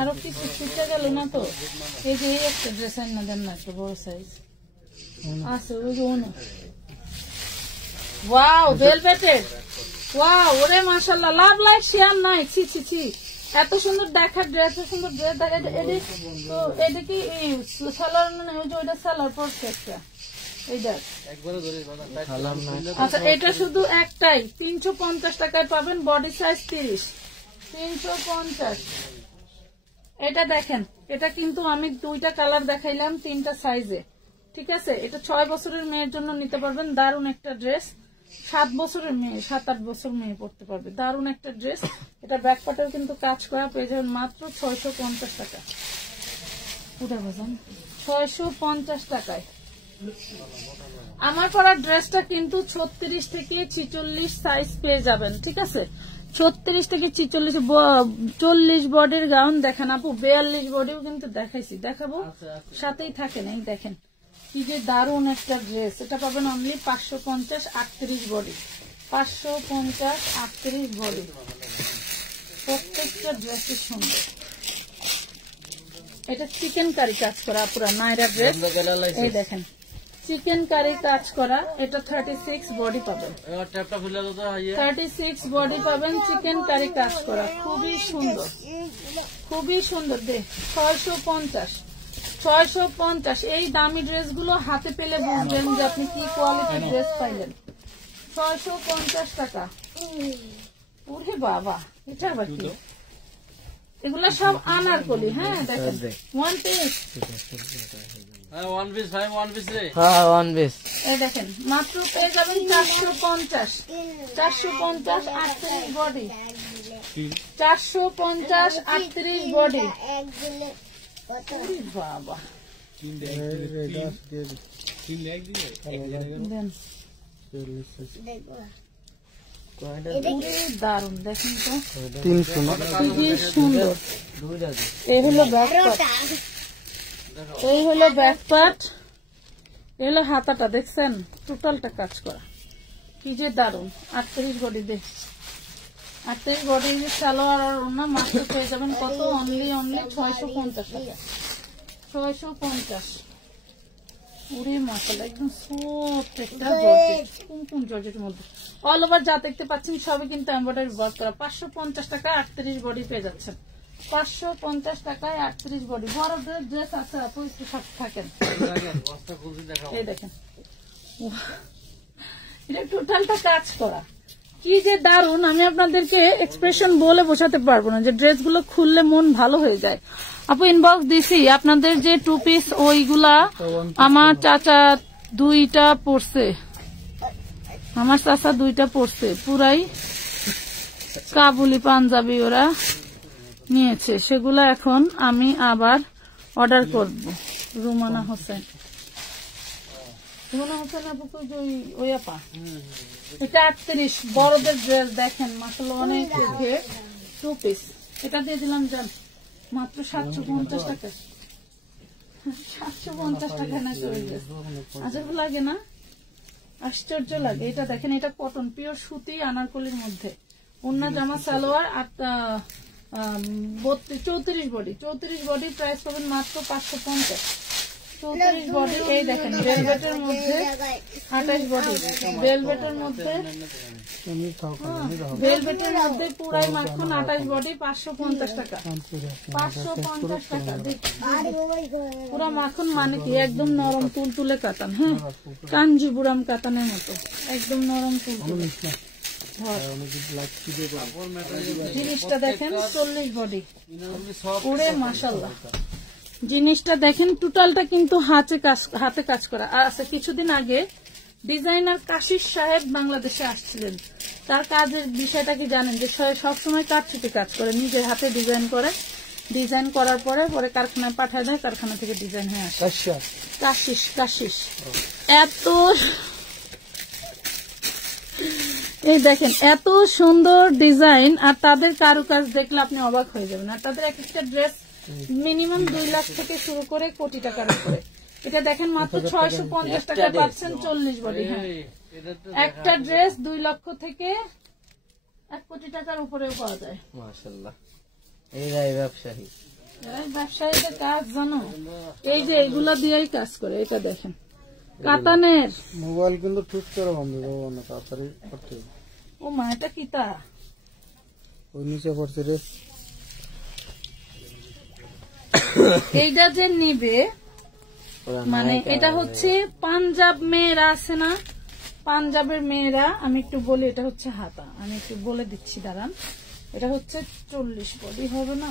আরো কিছু ছুটে গেল না তো। এই যে এই একটা ড্রেস না দেন না, একটা বড় সাইজ আছে ওই যে অনু। ওয়াও, ভেলভেটেড, ওয়াও, ওরে মাশাআল্লাহ, লাভ লাইক শেয়ার নাই। ছি ছি ছি, এত সুন্দর দেখার ড্রেস, এত সুন্দর ড্রেস দেখা। এটা কি সালোয়ার না? ওই যে ওইটা সালোয়ার পড়ছে একটা, এইটা একবারে ধরে আচ্ছা। এটা শুধু একটাই 350 টাকায় পাবেন, বডি সাইজ 30, 350। এটা দেখেন, এটা কিন্তু আমি দুইটা কালার দেখাইলাম, 3টা সাইজে, ঠিক আছে। এটা 6 বছরের মেয়ের জন্য নিতে পারবেন, দারুণ একটা ড্রেস। 7 বছরের মেয়ে, 7-8 বছর মেয়ে পড়তে পারবে, দারুণ একটা ড্রেস। এটা ব্যাক পার্টেও কিন্তু কাজ করা, পেয়ে যাবেন মাত্র 650 টাকা। উঠে বাজান 650 টাকায়। আমার পরা ড্রেসটা কিন্তু 36 থেকে 46 সাইজ পেয়ে যাবেন, ঠিক আছে। 36 থেকে 46, 40 বডির গাউন দেখেন আপু, 42 বডিও কিন্তু দেখাইছি, দেখাবো, সাথেই থাকেন। এই দেখেন কি যে দারুণ একটা ড্রেস, এটা পাবেন অনলি 550, 38 বডি, 550, 38 বডি। প্রত্যেকটা ড্রেসই সুন্দর। এটা চিকেন কারি কাজ করা পুরা নাইরা ড্রেস, এই দেখেন চিকেন কারি কাজ করা। এটা 36 বডি পাবেন, 36 বডি পাবেন, চিকেন কারি কাজ করা, খুবই সুন্দর, খুবই সুন্দর। দে 650, 650। এই দামি ড্রেসগুলো হাতে পেলে বুঝবেন যে আপনি কি কোয়ালিটির ড্রেস পাইলেন। 650 টাকা। ওরে বাবা, এটা আবার কি? এগুলা সব আনারকলি। হ্যাঁ দেখেন, ওয়ান পিস, এই দেখেন মাত্র পেয়ে যাবেন 450, 450, 38 বডি, 450, 38 বডি। বাবা দারুন, দেখেন তো 300, কি সুন্দর। এই হলো ব্যাক পার্ট, এই হলো ব্যাক পার্ট, এই হলো হাতাটা, দেখছেন টোটালটা কাজ করা, কি যে দারুন। 38 বডি, দেখ 38 বডি সালোয়ার আর ওনা মাত্র পেয়ে যাবেন কত? অনলি 650 টাকা, 650। ওরে মাশাআল্লাহ, একদম সফট একটা জর্জেট, কোন জর্জেটের মধ্যে অল ওভার যা দেখতে পাচ্ছেন সবই কিন্তু এমব্রয়ডারি ওয়ার্ক করা। 550 টাকায় 38 বডি পেয়ে যাচ্ছেন, 550 টাকায় 38 বডি। বড় ড্রেস আছে আপু, একটু সাথে থাকেন। এই দেখেন, এটা টোটালটা কাজ করা, কি যে দারুন। আমি আপনাদেরকে এক্সপ্রেশন বলে বোঝাতে পারবো না, যে ড্রেসগুলো খুললে মন ভালো হয়ে যায়। আপু ইনবক্স দিছি আপনাদের যে 2 পিস, ওইগুলা আমার চাচা 2টা পড়ছে, আমার চাচা 2টা পড়ছে, পুরাই কাবুলি পাঞ্জাবি ওরা নিয়েছে, সেগুলা এখন আমি আবার অর্ডার করব। রুমানা হোসেন, রুমানা হোসেন আপু ওই আপা, এটা 38 বড়দের ড্রেস দেখেন মাশাআল্লাহ, অনেক 2 পিস। এটা দিয়ে দিলাম জান মাত্র 750 টাকা, 750 টাকা না চলে গেছে। আজব লাগে না? আশ্চর্য লাগে। এটা দেখেন, এটা কটন পিওর সুতি আনারকলির মধ্যে, ওন্না জামা সালোয়ার, আর 34 বডি, 34 বডি প্রাইস পাবেন মাত্র 550, 34 বডি। এই দেখেন ভেলভেটের মধ্যে 28 বডি, ভেলভেটের মধ্যে ভেলভেটের মধ্যে পুরাই মাখন 28 বডি 550 টাকা, 550 টাকা। পুরা মাখন মানে কি একদম নরম তুলতুলে কাতান, হ্যাঁ কাঞ্জিপুরাম কাতানের মতো একদম নরম তুলতুলে। জিনিসটা দেখেন 40 বডি পুরে মাশাআল্লাহ। জিনিসটা দেখেন টোটালটা কিন্তু হাতে কাজ করা। আর আচ্ছা কিছুদিন আগে ডিজাইনার কাশিস সাহেব বাংলাদেশে আসছিলেন, তার কাজের বিষয়টা কি জানেন যে সবসময় কাটছুটি কাজ করে, নিজের হাতে ডিজাইন করে, ডিজাইন করার পরে পরে কারখানায় পাঠায় দেয়, কারখানা থেকে ডিজাইন হয়ে আসে। কাশিস এত এই দেখেন এত সুন্দর ডিজাইন, আর তাদের কারুকাজ দেখলে আপনি অবাক হয়ে যাবেন। আর তাদের এক একটা ড্রেস মিনিমাম 2 লাখ থেকে শুরু করে কোটি টাকার উপরে। এটা দেখেন মাত্র 650 টাকা পাচ্ছেন 40 বডি। হ্যাঁ একটা ড্রেস 2 লক্ষ থেকে 1 কোটি টাকার উপরেও পাওয়া যায়। মাশাআল্লাহ, এরাই ব্যবসায়ী, ব্যবসায়ীদের কাজ জানো, এই যে এগুলা দিয়েই কাজ করে। এটা দেখেন কাতানের মোবাইল কিন্তু ঠিক করে বন্ধ করবো না, তাড়াতাড়ি করতে হবে। ও মা এটা কি তা ওই নিচে পড়ছে রে। এইটা যে নিবে মানে এটা হচ্ছে পাঞ্জাব মেয়েরা আছে না, পাঞ্জাবের মেয়েরা, আমি একটু বলি এটা হচ্ছে হাতা, আমি একটু বলে দিচ্ছি দাঁড়ান। এটা হচ্ছে 40 বডি হবে না,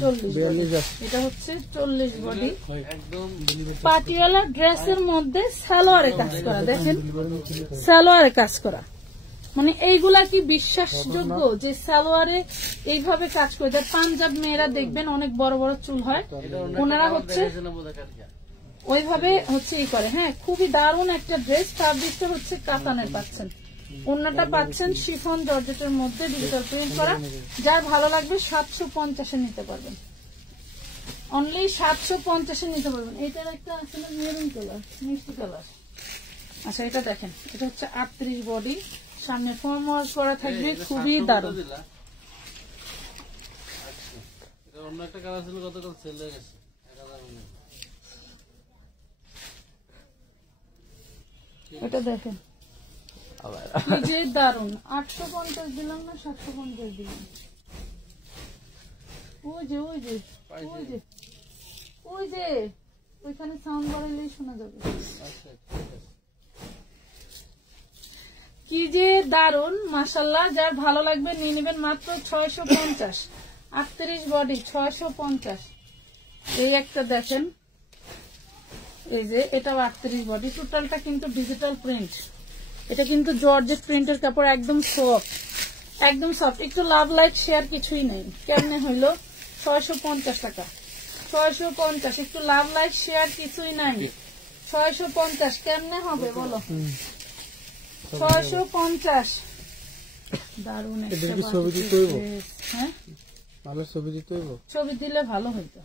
40 বডি, এটা হচ্ছে 40 বডি পাটিয়ালা ড্রেসের মধ্যে সালোয়ারে কাজ করা। দেখেন সালোয়ারে কাজ করা মানে এইগুলা কি বিশ্বাসযোগ্য যে সালোয়ারে এইভাবে কাজ করে দেয়? পাঞ্জাব মেয়েরা দেখবেন অনেক বড় বড় চুল হয়, ওনারা হচ্ছে ওইভাবে হচ্ছে ই করে। হ্যাঁ খুবই দারুণ একটা ড্রেস, ফ্যাব্রিকটা হচ্ছে কাতানের পাচ্ছেন, ওন্নাটা পাচ্ছেন শিফন জর্জেটের মধ্যে ডিজিটাল প্রিন্ট করা। যার ভালো লাগবে 750 এ নিতে পারবেন, অনলি 750 এ নিতে পারবেন। এটার একটা আসলে মেরুন কালার, মিষ্টি কালার। আচ্ছা এটা দেখেন, এটা হচ্ছে 38 বডি, সামনে ফর্ম ওয়ার্ক করা থাকবে, খুবই দারুণ। এটা দেখেন কি যে দারুণ, 850 দিলাম না 750 দিলাম। ওই যে ওই যে ওই যে ওই যে ওইখানে সাউন্ড বাড়াইলেই শোনা যাবে। কি যে দারুণ মাশাআল্লাহ, যার ভালো লাগবে নিয়ে নেবেন মাত্র 650। 38 বডি 650। এই একটা দেখেন, এই যে এটাও 38 বডি, টোটালটা কিন্তু ডিজিটাল প্রিন্ট। এটা কিন্তু জর্জেট প্রিন্টের কাপড়, একদম সফট, একদম সফট, একটু লাভ লাইট শেয়ার কিছুই নেই। কেমনে হইলো 650 টাকা, 650, একটু লাভ লাইট শেয়ার কিছুই নাই, 650 কেমনে হবে বলো? 650 দারুণ একটা ছবি দিতে হইব। হ্যাঁ ভালো ছবি দিতে হইব, ছবি দিলে ভালো হইতো।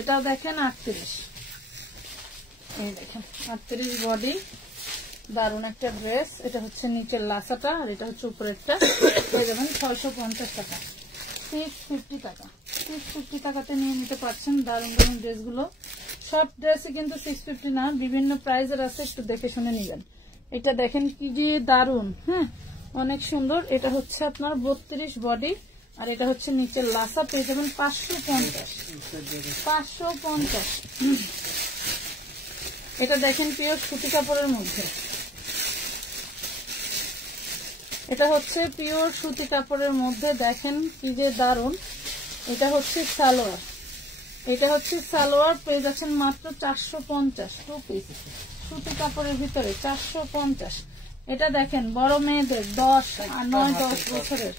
এটাও দেখেন 38, এই দেখেন 38 বডি, দারুণ একটা ড্রেস। এটা হচ্ছে নিচের লাসাটা আর এটা হচ্ছে উপরেরটা, হয়ে যাবেন 650 টাকা, 650 টাকা। 650 টাকাতে নিয়ে নিতে পারছেন দারুণ দারুণ ড্রেসগুলো। সব ড্রেসে কিন্তু 650 না, বিভিন্ন প্রাইজের আছে, একটু দেখে শুনে নিবেন। এটা দেখেন কি যে দারুণ, হ্যাঁ অনেক সুন্দর। এটা হচ্ছে আপনার 32 বডি আর এটা হচ্ছে নিচের লাসা, পেয়ে যাবেন 550। 550। এটা দেখেন পিওর সুতি কাপড়ের মধ্যে, এটা হচ্ছে পিওর সুতি কাপড়ের মধ্যে, দেখেন কি যে দারুণ। এটা হচ্ছে সালোয়ার, এটা হচ্ছে সালোয়ার, পেয়ে যাচ্ছেন মাত্র 450 টু পিস সুতি কাপড়ের ভিতরে 450। এটা দেখেন বড় মেয়েদের 10 আর 9-10 বছরের,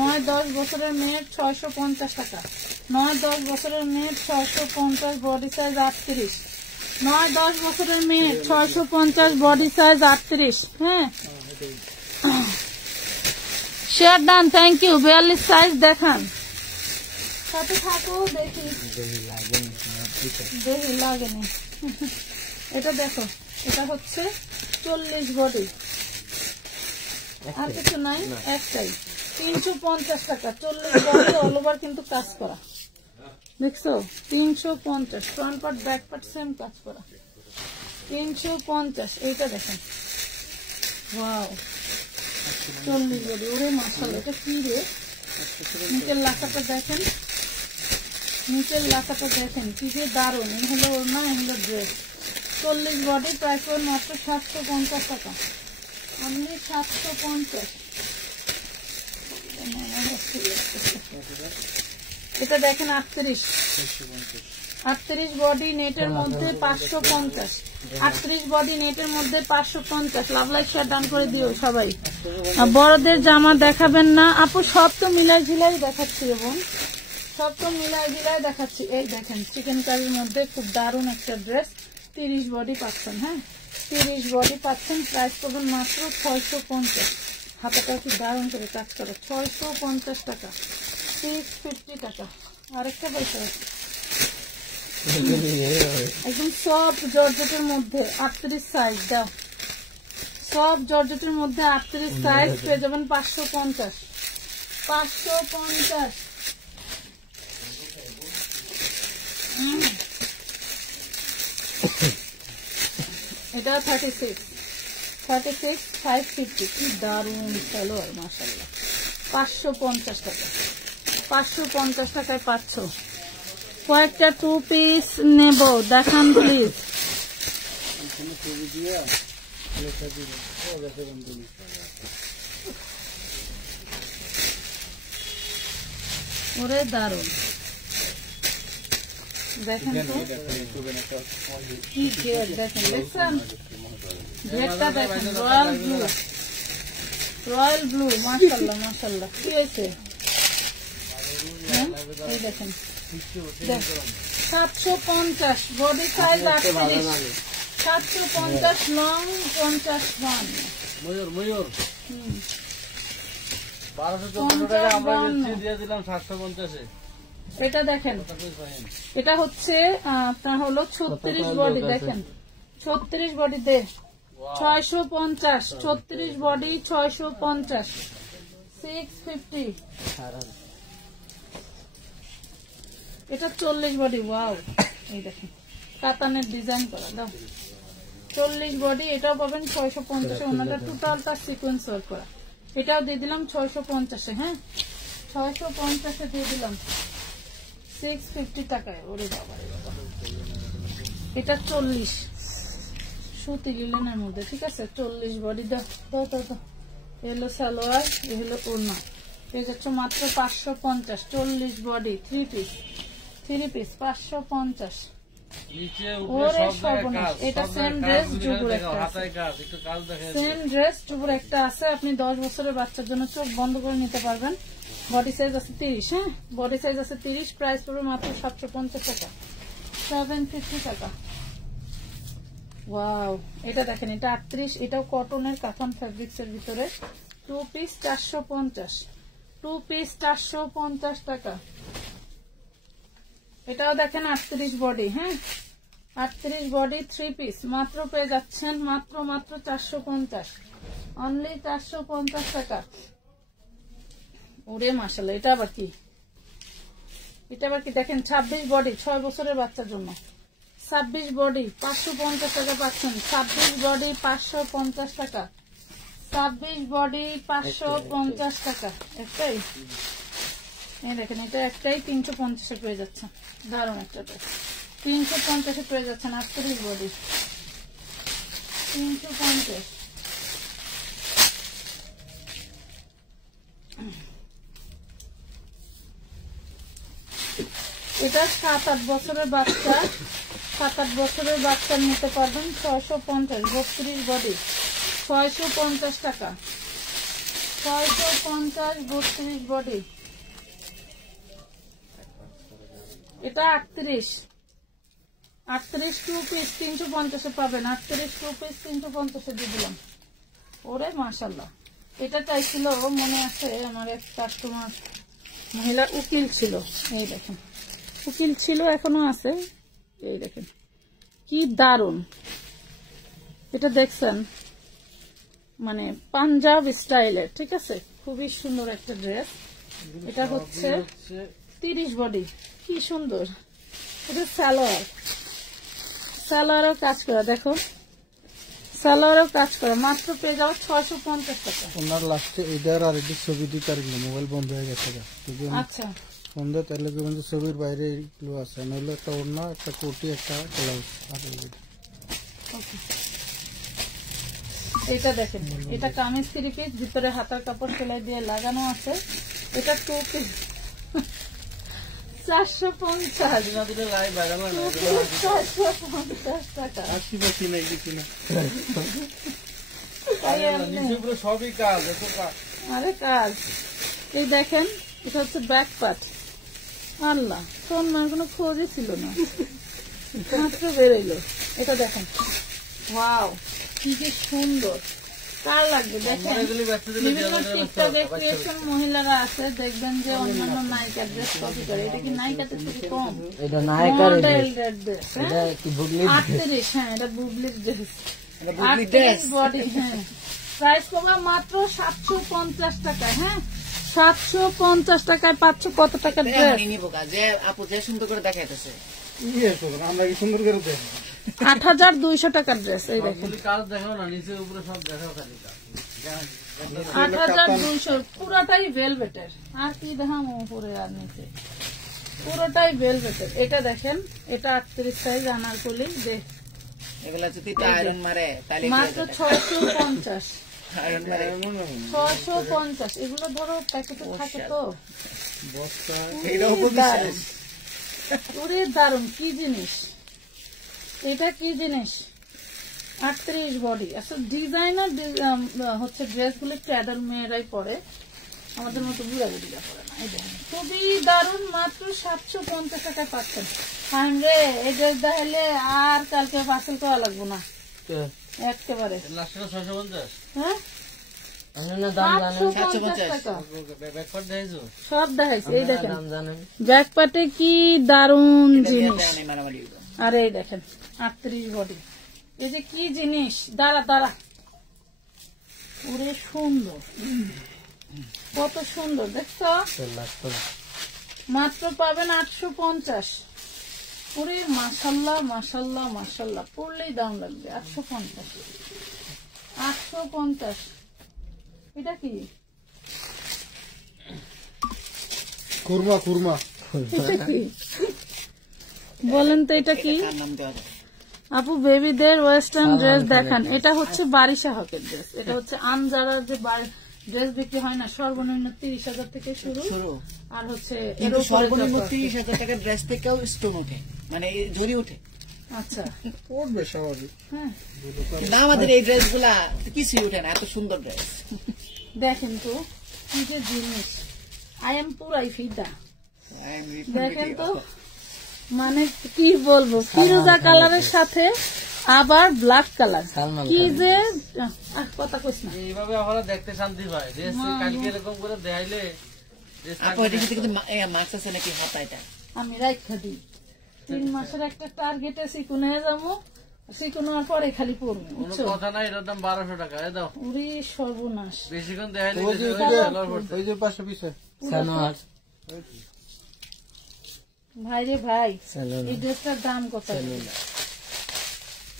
9-10 বছরের মেয়ের 650 টাকা, 9-10 বছরের মেয়ের 650, বডি সাইজ 38, 9-10 বছরের মেয়ের 650, বডি সাইজ 38। হ্যাঁ share done, thank you. 42 size দেখান, সাথে থাকো, দেখি দেখি লাগেনি। এটা দেখো, এটা হচ্ছে 40 বডি, আর কিছু নাই, একটাই 350 টাকা, 40 বডি, অল ওভার কিন্তু কাজ করা। দেখছো 350, front part back part same কাজ করা 350। এইটা দেখেন ওয়াও 40 বডি, ওরে মাশাআল্লাহ এটা কি রে, নিচের লাকাটা দেখেন, নিচের লাকাটা দেখেন কি যে দারুণ। এই হলো ওড়না, এই হলো ড্রেস। 40 বডি, প্রাইস পড়বে মাত্র 750 টাকা, অনলি 750। এটা দেখেন 38 বডি নেটের মধ্যে 550, 38 বডি নেটের মধ্যে 550। লাভ লাইক শেয়ার ডান করে দিও সবাই। আর বড়দের জামা দেখাবেন না আপু, সব তো মিলাই ঝিলাই দেখাচ্ছি এবং সব তো মিলাই ঝিলাই দেখাচ্ছি। এই দেখেন চিকেন কারির মধ্যে খুব দারুণ একটা ড্রেস, 30 বডি পাচ্ছেন। হ্যাঁ 30 বডি পাচ্ছেন, প্রাইস পাবেন মাত্র 650। হাতাটা কি দারুণ করে কাজ করে, 650 টাকা, 650 টাকা। আরেকটা পয়সা একদম সব জর্জেটের মধ্যে 38 সাইজ দাও, সব জর্জেটের মধ্যে 38 সাইজ পেয়ে যাবেন 550, 550। এটা 36, 550। কি দারুণ সালোয়ার মাশাআল্লাহ, 550 টাকা, 550 টাকায় পাচ্ছ। কয়েকটা 2 পিস নেব, দেখান প্লিজ। ওরে দারুণ দেখেন তো কি ঘের, দেখেন দেখছেন ঘেরটা দেখেন, রয়্যাল ব্লু, রয়্যাল ব্লু মাশাআল্লাহ মাশাআল্লাহ। কি হয়েছে এই দেখেন 750 বডি সাইজ 38, 750 লং 51। ময়ূর 1214 টাকা আমরা দিয়ে দিলাম 750-এ। এটা দেখেন, এটা হচ্ছে আপনার হলো 36 বডি, দেখেন 36 বডি দে 650, 36 বডি 650, 650। এটা 40 বডি, ওয়াও এই দেখেন কাতানের ডিজাইন করা দাও, 40 বডি, এটাও পাবেন 650। ওনাটা টোটালটা সিকোয়েন্স ওয়ার্ক করা, এটাও দিয়ে দিলাম 650-এ। হ্যাঁ 650-এ দিয়ে দিলাম 650 টাকায়। ওরে বাবা এটা 40 সুতি লিলেনের মধ্যে, ঠিক আছে 40 বডি দাও দাও দাও দাও। এলো সালোয়ার, এ হলো ওড়না, পেয়ে যাচ্ছ মাত্র 550। 40 বডি 3 পিস 550। ওরে সর্বনাশ, এটা সেম ড্রেস জুবুর একটা আছে, সেম ড্রেস জুবুর একটা আছে। আপনি 10 বছরের বাচ্চার জন্য চোখ বন্ধ করে নিতে পারবেন। বডি সাইজ আছে 30, হ্যাঁ বডি সাইজ আছে 30, প্রাইস পড়বে মাত্র 750 টাকা, 750 টাকা। ওয়াও এটা দেখেন, এটা 38, এটাও কটনের কাফন ফ্যাব্রিক্স এর ভিতরে, 2 পিস 450, 2 পিস 450 টাকা। এটাও দেখেন 38 বডি, হ্যাঁ 38 বডি 3 পিস, মাত্র পেয়ে যাচ্ছেন মাত্র 450, অনলি 450 টাকা। ওরে মাশাআল্লাহ, এটা আবার কি, এটা আবার কি দেখেন 26 বডি 6 বছরের বাচ্চার জন্য, 26 বডি 550 টাকা পাচ্ছেন, 26 বডি 550 টাকা, 26 বডি 550 টাকা। একটাই এই দেখেন, এটা একটাই 350-এ পেয়ে যাচ্ছে, দারুণ একটা 350-এ পেয়ে যাচ্ছেন। 38 বডি 350। এটা 7-8 বছরের বাচ্চা, 7-8 বছরের বাচ্চা নিতে পারবেন 650, 32 বডি 650 টাকা, 650 32 বডি। এটা 38 2 পিস 350-এ পাবেন, 38 2 পিস 350-এ দিয়ে দিলাম। ওরে মাশাআল্লাহ, এটা চাইছিল মনে আছে আমার এক কাস্টমার, মহিলা উকিল ছিল, এই দেখেন উকিল ছিল এখনো আছে, এই দেখেন কি দারুন। এটা দেখছেন মানে পাঞ্জাব স্টাইলের, ঠিক আছে খুবই সুন্দর একটা ড্রেস। এটা হচ্ছে 30 বডি, কি সুন্দর। এটা সালোয়ার, সালোয়ারও কাজ করা, দেখো সালোয়ারও কাজ করা, মাত্র পেয়ে যাও 650 টাকা। ওনার লাস্টে এটার আর এটি ছবি দিতে আর মোবাইল বন্ধ হয়ে গেছে। আচ্ছা ফোন দেয় তাহলে কিন্তু ছবির বাইরে এইগুলো আছে, নইলে একটা ওড়না, একটা কোটি, একটা ব্লাউজ। এটা দেখেন, এটা কামিজ 3 পিস, ভিতরে হাতার কাপড় সেলাই দিয়ে লাগানো আছে। এটা 2 পিস 450, 450 টাকা। সবই কাজ। আরে কাজ, এই দেখেন এটা হচ্ছে ব্যাক পার্ট। আল্লাহ, সোনার কোনো খোঁজই ছিল না, মাত্র বেরোইলো। এটা দেখেন, ওয়াও কি যে সুন্দর, কার লাগবে দেখেন। বিভিন্ন টিকটক ক্রিয়েশন মহিলারা আছে, দেখবেন যে অন্যান্য নায়িকার ড্রেস কপি করে। এটা কি নায়িকাতে থেকে কম, এটা নায়িকার মডেল ড্রেস। এটা কি বুবলি 38, হ্যাঁ এটা বুবলির ড্রেস, 38 বডি। হ্যাঁ, প্রাইস কমা মাত্র 750 টাকা। হ্যাঁ, 750 টাকায় পাচ্ছ কত টাকার ড্রেস? যে আপু যে সুন্দর করে দেখাইতেছে, আমরা কি সুন্দর করে দেখ 8200 টাকার ড্রেস। এই দেখেন কাজ দেখাও না, নিচে উপরে সব দেখাও খালি। 8200, পুরোটাই ভেলভেটের। আর কি দেখাম উপরে আর নিচে, পুরোটাই ভেলভেটের। এটা দেখেন, এটা 38 সাইজ আনারকলি। দেখ এগুলা যদি আয়রন মারে তাহলে মাত্র 650, আয়রন মারে 650। এগুলো ধরো প্যাকেটে থাকে তো বস্তা। দারুন, ওরে দারুন, কি জিনিস এটা, কি জিনিস। 38 বডি। আসলে ডিজাইনার হচ্ছে ড্রেসগুলো ট্র্যাডাল মেয়েরাই পরে, আমাদের মতো বুড়া বুড়িরা পরে না। এই দেখেন খুবই দারুন, মাত্র 750 টাকায় পাচ্ছেন। ফাইন রে, এই ড্রেস দেখাইলে আর কালকে পার্সেল করা লাগবো না একেবারে। হ্যাঁ, সব দেখাইছে। এই দেখেন ব্যাকপাটে কি দারুন জিনিস। আর এই দেখেন 38 বডি, এই যে কি জিনিস। দাঁড়া দাঁড়া, ওরে সুন্দর, কত সুন্দর দেখছো। মাত্র পাবেন 850। ওরে মাশাল্লাহ মাশাল্লাহ মাশাল্লাহ, পড়লেই দাম লাগবে। 850, 850। এটা কি? কুরমা কুরমা, এটা কি বলেন তো, এটা কি? নাম দেওয়া যায়। আপু বেবিদের ওয়েস্টার্ন ড্রেস দেখান। এটা হচ্ছে বারিশা হকের ড্রেস। এটা হচ্ছে আনজারার যে ড্রেস বিক্রি হয় না, সর্বনিম্ন 30,000 থেকে শুরু। আর হচ্ছে কিন্তু সর্বনিম্ন 30,000 টাকার ড্রেস থেকেও স্টোন ওঠে, মানে ঝরি ওঠে। আচ্ছা, পড়বে স্বাভাবিক। হ্যাঁ কিন্তু আমাদের এই ড্রেস গুলা কিছুই ওঠে না, এত সুন্দর ড্রেস। দেখেন তো কি যে জিনিস। আই এম পুরাই ফিদা। দেখেন তো, মানে কি বলবো, ফিরোজা কালারের সাথে আবার ব্ল্যাক কালার, কি যে কথা কইস না। এইভাবে আমরা দেখতে শান্তি পাই। কালকে এরকম করে দেখাইলে মার্কস আছে নাকি হাতা, এটা আমি রাইখা দিই। 3 মাসের একটা টার্গেটে চিকুন হয়ে যাবো, চিকুন হওয়ার পরে খালি পড়বো। কথা নাই, এটার দাম 1200 টাকা। দাও, উরি সর্বনাশ। বেশিক্ষণ দেখাইলে পাশে পিছে ভাই রে ভাই, এই ড্রেসটার দাম কত?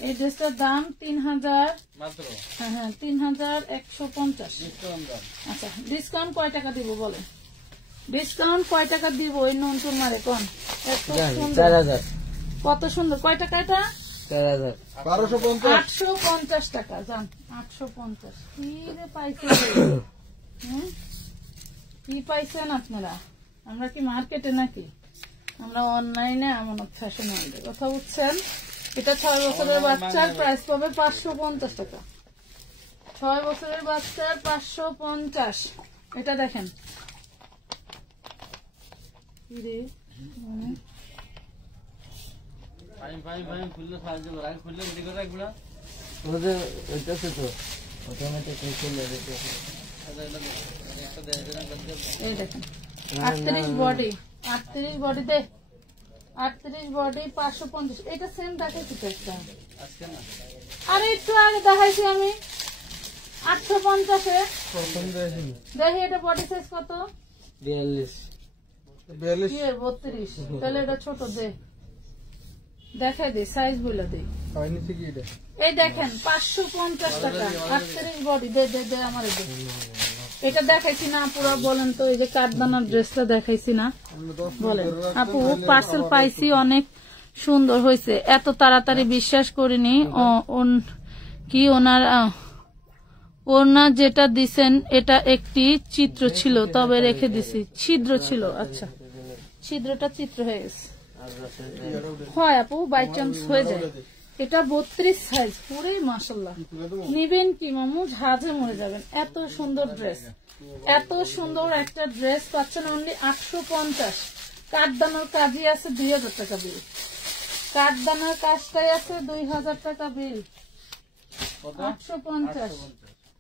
এই ড্রেসটার দাম 3000 মাত্র। হ্যাঁ হ্যাঁ, 3150। আচ্ছা, ডিসকাউন্ট কয় টাকা দিব বলে? ডিসকাউন্ট কয় টাকা দিব? ওই নতুন মারে কোন কত সুন্দর। কয় টাকা এটা? 850 টাকা। জান 850 কি রে পাইছেন? কি পাইছেন আপনারা? আমরা কি মার্কেটে নাকি? আমরা অনলাইনে আমানত ফ্যাশন ওয়ার্ল্ডে। কথা বুঝছেন? এটা 6 বছরের বাচ্চার প্রাইস পাবে 550 টাকা। 6 বছরের বাচ্চার 550। এটা দেখেন এই দেখেন 38 বডি, 38 বডি দে, 38 বডি 550। এটা সেম দেখাইছি তো একটা, আরে একটু আগে দেখাইছি আমি 850 এ। দেখি এটা বডি সাইজ কত? 32, তাহলে এটা ছোট দে, দেখাই দে সাইজ বলে দে। এই দেখেন 550 টাকা 38 বডি। দে দে দে আমার দে। এটা দেখাইছি না পুরো? বলেন তো, এই যে কাঠদানার ড্রেসটা দেখাইছি না? বলেন আপু, পার্সেল পাইছি, অনেক সুন্দর হয়েছে। এত তাড়াতাড়ি বিশ্বাস করিনি। কি ওনার যেটা দিছেন এটা একটি চিত্র ছিল, তবে রেখে দিছি। ছিদ্র ছিল, আচ্ছা ছিদ্রটা চিত্র হয়ে গেছে। হয় আপু, বাই চান্স হয়ে যায়। এটা 32 সাইজ, পুরে মাশাআল্লাহ। নিবেন কি মামু, ঝাঁঝে মরে যাবেন। এত সুন্দর ড্রেস, এত সুন্দর একটা ড্রেস পাচ্ছেন অনলি 850। কাঠদানার কাজই আছে 2000 টাকা বিল, কাঠদানার কাজটাই আছে 2000 টাকা বিল। 850।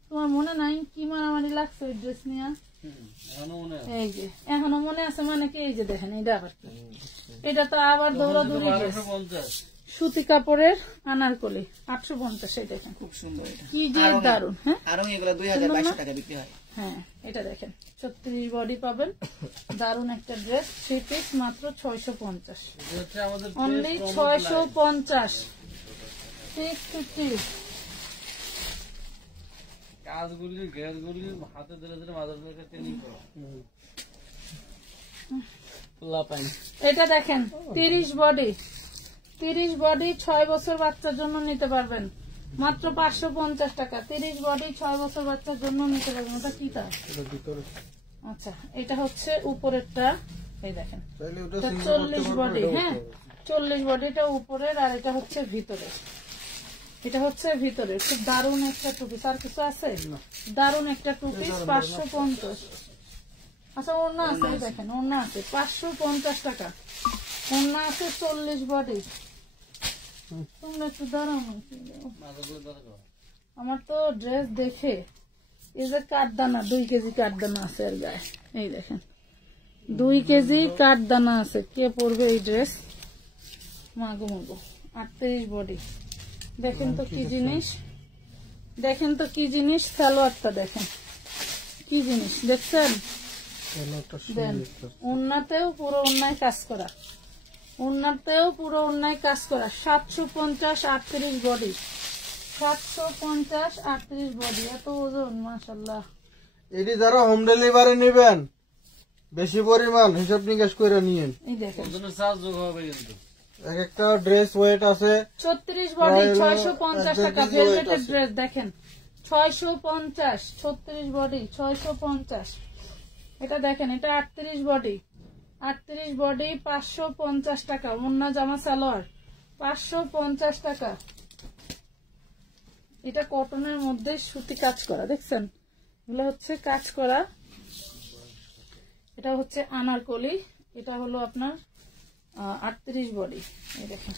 তোমার মনে নাই কি মারামারি লাগছে ওই ড্রেস নিয়ে? এই যে এখনো মনে আছে, মানে কি? এই যে দেখেন, এটা আবার কি? এটা তো আবার দৌড়াদৌড়ি ড্রেস, সুতি কাপড়ের আনারকলি। 850। এই দেখেন, খুব সুন্দর, কি যে দারুন। হ্যাঁ, আর এগুলো 2200 টাকা বিক্রি হয়। হ্যাঁ, এটা দেখেন 36 বডি পাবেন, দারুন একটা ড্রেস। 3 পিস মাত্র 650, অনলি 650। 650। কাজগুলি ঘেরগুলি হাতে ধরে ধরে মাথার থেকে ট্রেনিং করো। এটা দেখেন 30 বডি, 30 বডি 6 বছর বাচ্চার জন্য নিতে পারবেন মাত্র 550 টাকা। 30 বডি 6 বছর বাচ্চার জন্য নিতে পারবেন। ওটা কি তা? আচ্ছা, এটা হচ্ছে উপরেরটা। এই দেখেন 40 বডি। হ্যাঁ, 40 বডিটা উপরের, আর এটা হচ্ছে ভিতরে। এটা হচ্ছে ভিতরে। খুব দারুন একটা টু পিস। আর কিছু আছে? দারুন একটা টু পিস 550। আচ্ছা, ওড়না আছে, দেখেন ওড়না আছে 550 টাকা। ওড়না আছে 40 বডি। তোমরা একটু দাঁড়াও, আমার তো ড্রেস দেখে এই যে কাঠদানা, 2 কেজি কাঠদানা আছে এর গায়ে। এই দেখেন 2 কেজি কাঠদানা আছে। কে পরবে এই ড্রেস? মাগো মাগো। 38 বডি। দেখেন তো কি জিনিস, দেখেন তো কি জিনিস। সালোয়ারটা দেখেন কি জিনিস, দেখছেন? দেন ওড়নাতেও পুরো ওড়নায় কাজ করা, ওড়নাতেও পুরো ওড়নায় কাজ করা। 750 38 বডি, 750 38 বডি। এত ওজন, মাশাআল্লাহ। এটি যারা হোম ডেলিভারি নেবেন, বেশি পরিমাণ হিসাব নিকাশ করে নিয়েন। এই দেখেন এক একটা ড্রেস ওয়েট আছে 36 বডি 650 টাকা। ভেলভেটের ড্রেস দেখেন 650, 36 বডি 650। এটা দেখেন, এটা 38 বডি, 38 বডি 550 টাকা। ওড়না জামা সালোয়ার 550 টাকা। এটা কটনের মধ্যে সুতি কাজ করা, দেখছেন? এগুলো হচ্ছে কাজ করা। এটা হচ্ছে আনারকলি। এটা হলো আপনার 38 বডি। এই দেখেন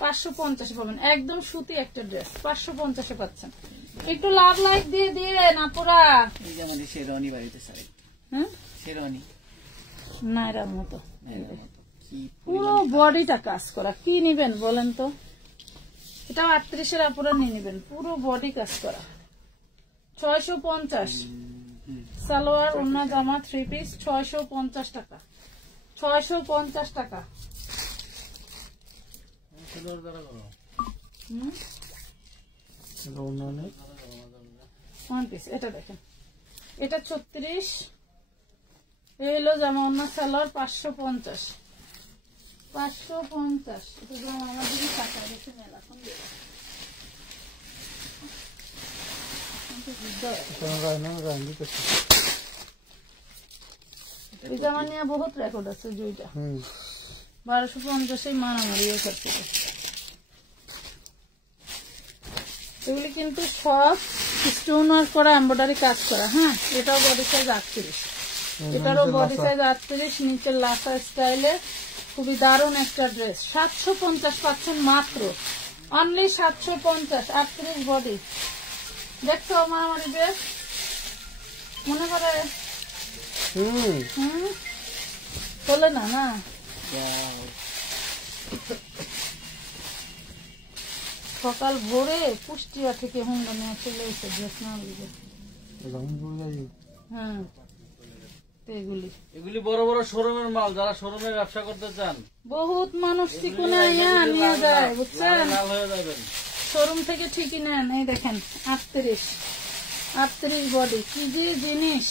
550 পাবেন, একদম সুতি একটা ড্রেস 550 পাচ্ছেন। একটু লাভ লাইক দিয়ে দিয়ে না পুরা। শেরওয়ানি বাড়িতে শাড়ি, হ্যাঁ শেরওয়ানি নাইরার মতো পুরো বডিটা কাজ করা। কি নিবেন বলেন তো? এটা 38-এর আপুরা নিয়ে নিবেন, পুরো বডি কাজ করা। 650 সালোয়ার ওড়না জামা 3 পিস 650 টাকা, 650 টাকা। One piece. এটা দেখেন, এটা 36। এলো জামা ওড়না সালোয়ার 550, 550। এটা আমাদের টাকা রেখে মেলা এই জামা নিয়ে বহুত রেকর্ড আছে। দুইটা 1250 মারামারিও করতে। এগুলি কিন্তু সব স্টোন ওয়ার্ক করা, এমব্রয়ডারি কাজ করা। হ্যাঁ, এটাও বডি সাইজ 38, এটারও বডি সাইজ 38। নিচের লাসা স্টাইলে খুবই দারুণ একটা ড্রেস। 750 পাচ্ছেন মাত্র, অনলি 750। 38 বডি। দেখছো মারামারি ড্রেস মনে করে? চলে না না। সকাল ভোরে কুষ্টিয়া থেকে হুন্ডা নিয়ে চলে এসে ড্রেস না লিখে। হ্যাঁ, এগুলি এগুলি বড় বড় শোরুমের মাল, যারা শোরুমে ব্যবসা করতে চান বহুত মানুষ চিকুনে নিয়ে যায়, বুঝছেন? লাল হয়ে যাবেন। শোরুম থেকে ঠিকই নেন। এই দেখেন 38 বডি, কি যে জিনিস।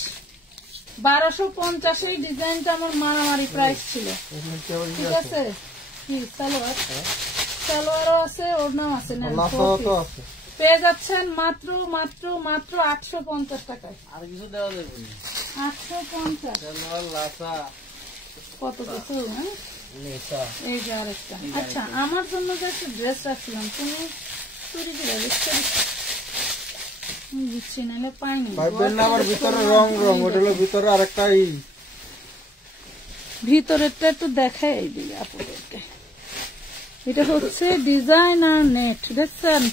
1250 এই ডিজাইনটা আমার মারামারি প্রাইস ছিল, ঠিক আছে? কি সালোয়ার, সালোয়ারও আছে, ওড়নাও আছে, নেন পেয়ে যাচ্ছেন মাত্র মাত্র মাত্র 850 টাকায়। আর কিছু দেওয়া যাবে না। 850 সালোয়ার, লাসা, কত কিছু। হ্যাঁ, এই যে আরেকটা। আচ্ছা, আমার জন্য যে একটা ড্রেস রাখছিলাম, তুমি চুরি করে দিচ্ছি, নাহলে পাইনি। ভিতরে রং রং, ওটা হলো ভিতরে আরেকটা। ভিতরেরটা একটু দেখাই দিই আপনাদেরকে। এটা হচ্ছে ডিজাইনার নেট, দেখছেন?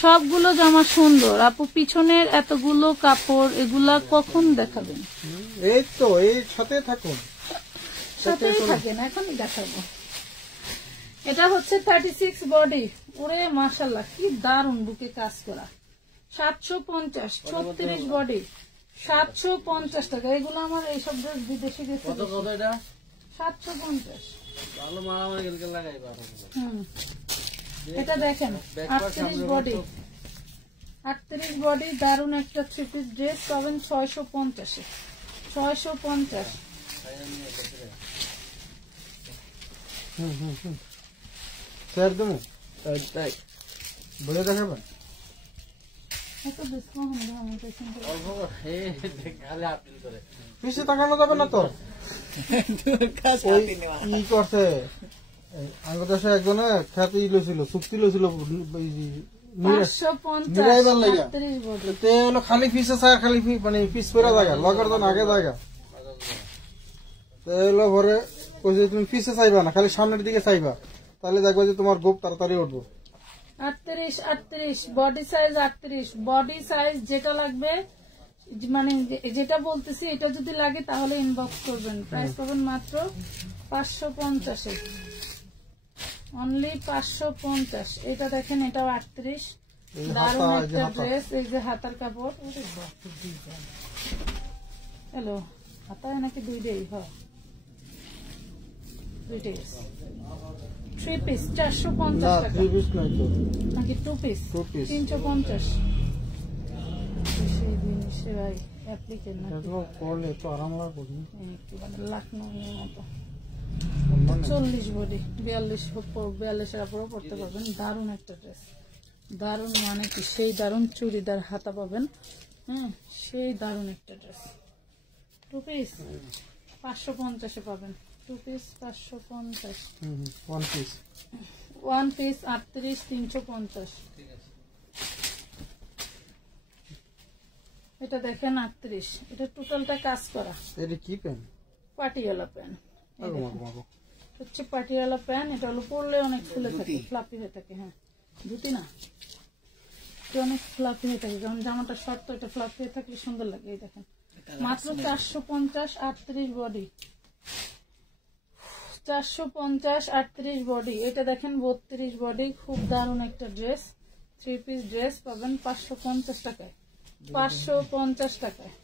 সবগুলো জামা সুন্দর। আপু পিছনের এতগুলো কাপড়, এগুলা কখন দেখাবেন? এই তো এই সাথে থাকুন, সাথেই থাকেন, এখনই দেখাবো। এটা হচ্ছে 36 বডি। ওরে মাশাআল্লাহ, কি দারুন বুকে কাজ করা। 750, 36 বডি, 750 টাকা। এগুলো আমার এইসব ড্রেস বিদেশে গেছে। কত কত এটা? 750। ভালো মারামারি গেলকে লাগাইবা। এটা দেখেন 38 বডি, 38 বডি, দারুন একটা 3 পিস ড্রেস পাবেন 650 এ। 650। স্যার তুমি বলে দেখাবেন। এত ডিসকাউন্ট হবে আমার কাছে। অল্প করে খালি আপডেট করে পিছে তাকানো যাবে না তো। কি করছে আগের দেশে একজনে খ্যাতি লইছিল, চুক্তি লইছিল 550 খালি পিসে চায়, খালি মানে পিস করে জায়গা লগের জন আগে জায়গা এলো ভরে কইছে তুমি পিসে চাইবা না, খালি সামনের দিকে চাইবা, তাহলে দেখবা যে তোমার গোপ তাড়াতাড়ি উঠবো। 38 বডি সাইজ, 38 বডি সাইজ যেটা লাগবে, মানে যেটা বলতেছি, এটা যদি লাগে তাহলে ইনবক্স করবেন। প্রাইস পাবেন মাত্র 550 এ, অনলি 550। এটা দেখেন, এটাও 38, দারুণ একটা ড্রেস। এই যে হাতার কাপড়, হ্যালো হাতায় নাকি দুইটাই? হয় দুইটাই। 3 পিস 450 টাকা, নাকি 2 পিস 350? সেই জিনিসে ভাই অ্যাপ্লিকেশন করলে তো আরাম লাগবে, লাখনৌর মতো। 40 বডি, 42 উপরও পড়তে পারবেন। দারুণ একটা ড্রেস, দারুণ মানে কি সেই দারুণ চুড়িদার হাতা পাবেন। হ্যাঁ, সেই দারুণ একটা ড্রেস। 2 পিস 550 এ পাবেন। 2 পিস 550, 1 পিস 38, 350। এটা দেখেন 38, এটা টোটালটা কাজ করা। এটা কি পেন? পাটিয়ালা প্যান্ট, হচ্ছে পাটিয়ালা প্যান্ট। এটা হলো পরলে অনেক খুলে থাকে, ফ্লাপি হয়ে থাকে। হ্যাঁ, ধুতি না, এটা অনেক ফ্লাপি হয়ে থাকে। যখন জামাটা শর্ট, তো এটা ফ্লাপি হয়ে থাকলে সুন্দর লাগে। এই দেখেন মাত্র 450, 38 বডি, 450, 38 বডি। এটা দেখেন 32 বডি, খুব দারুণ একটা ড্রেস। 3 পিস ড্রেস পাবেন 550 টাকায়। 550 টাকায়,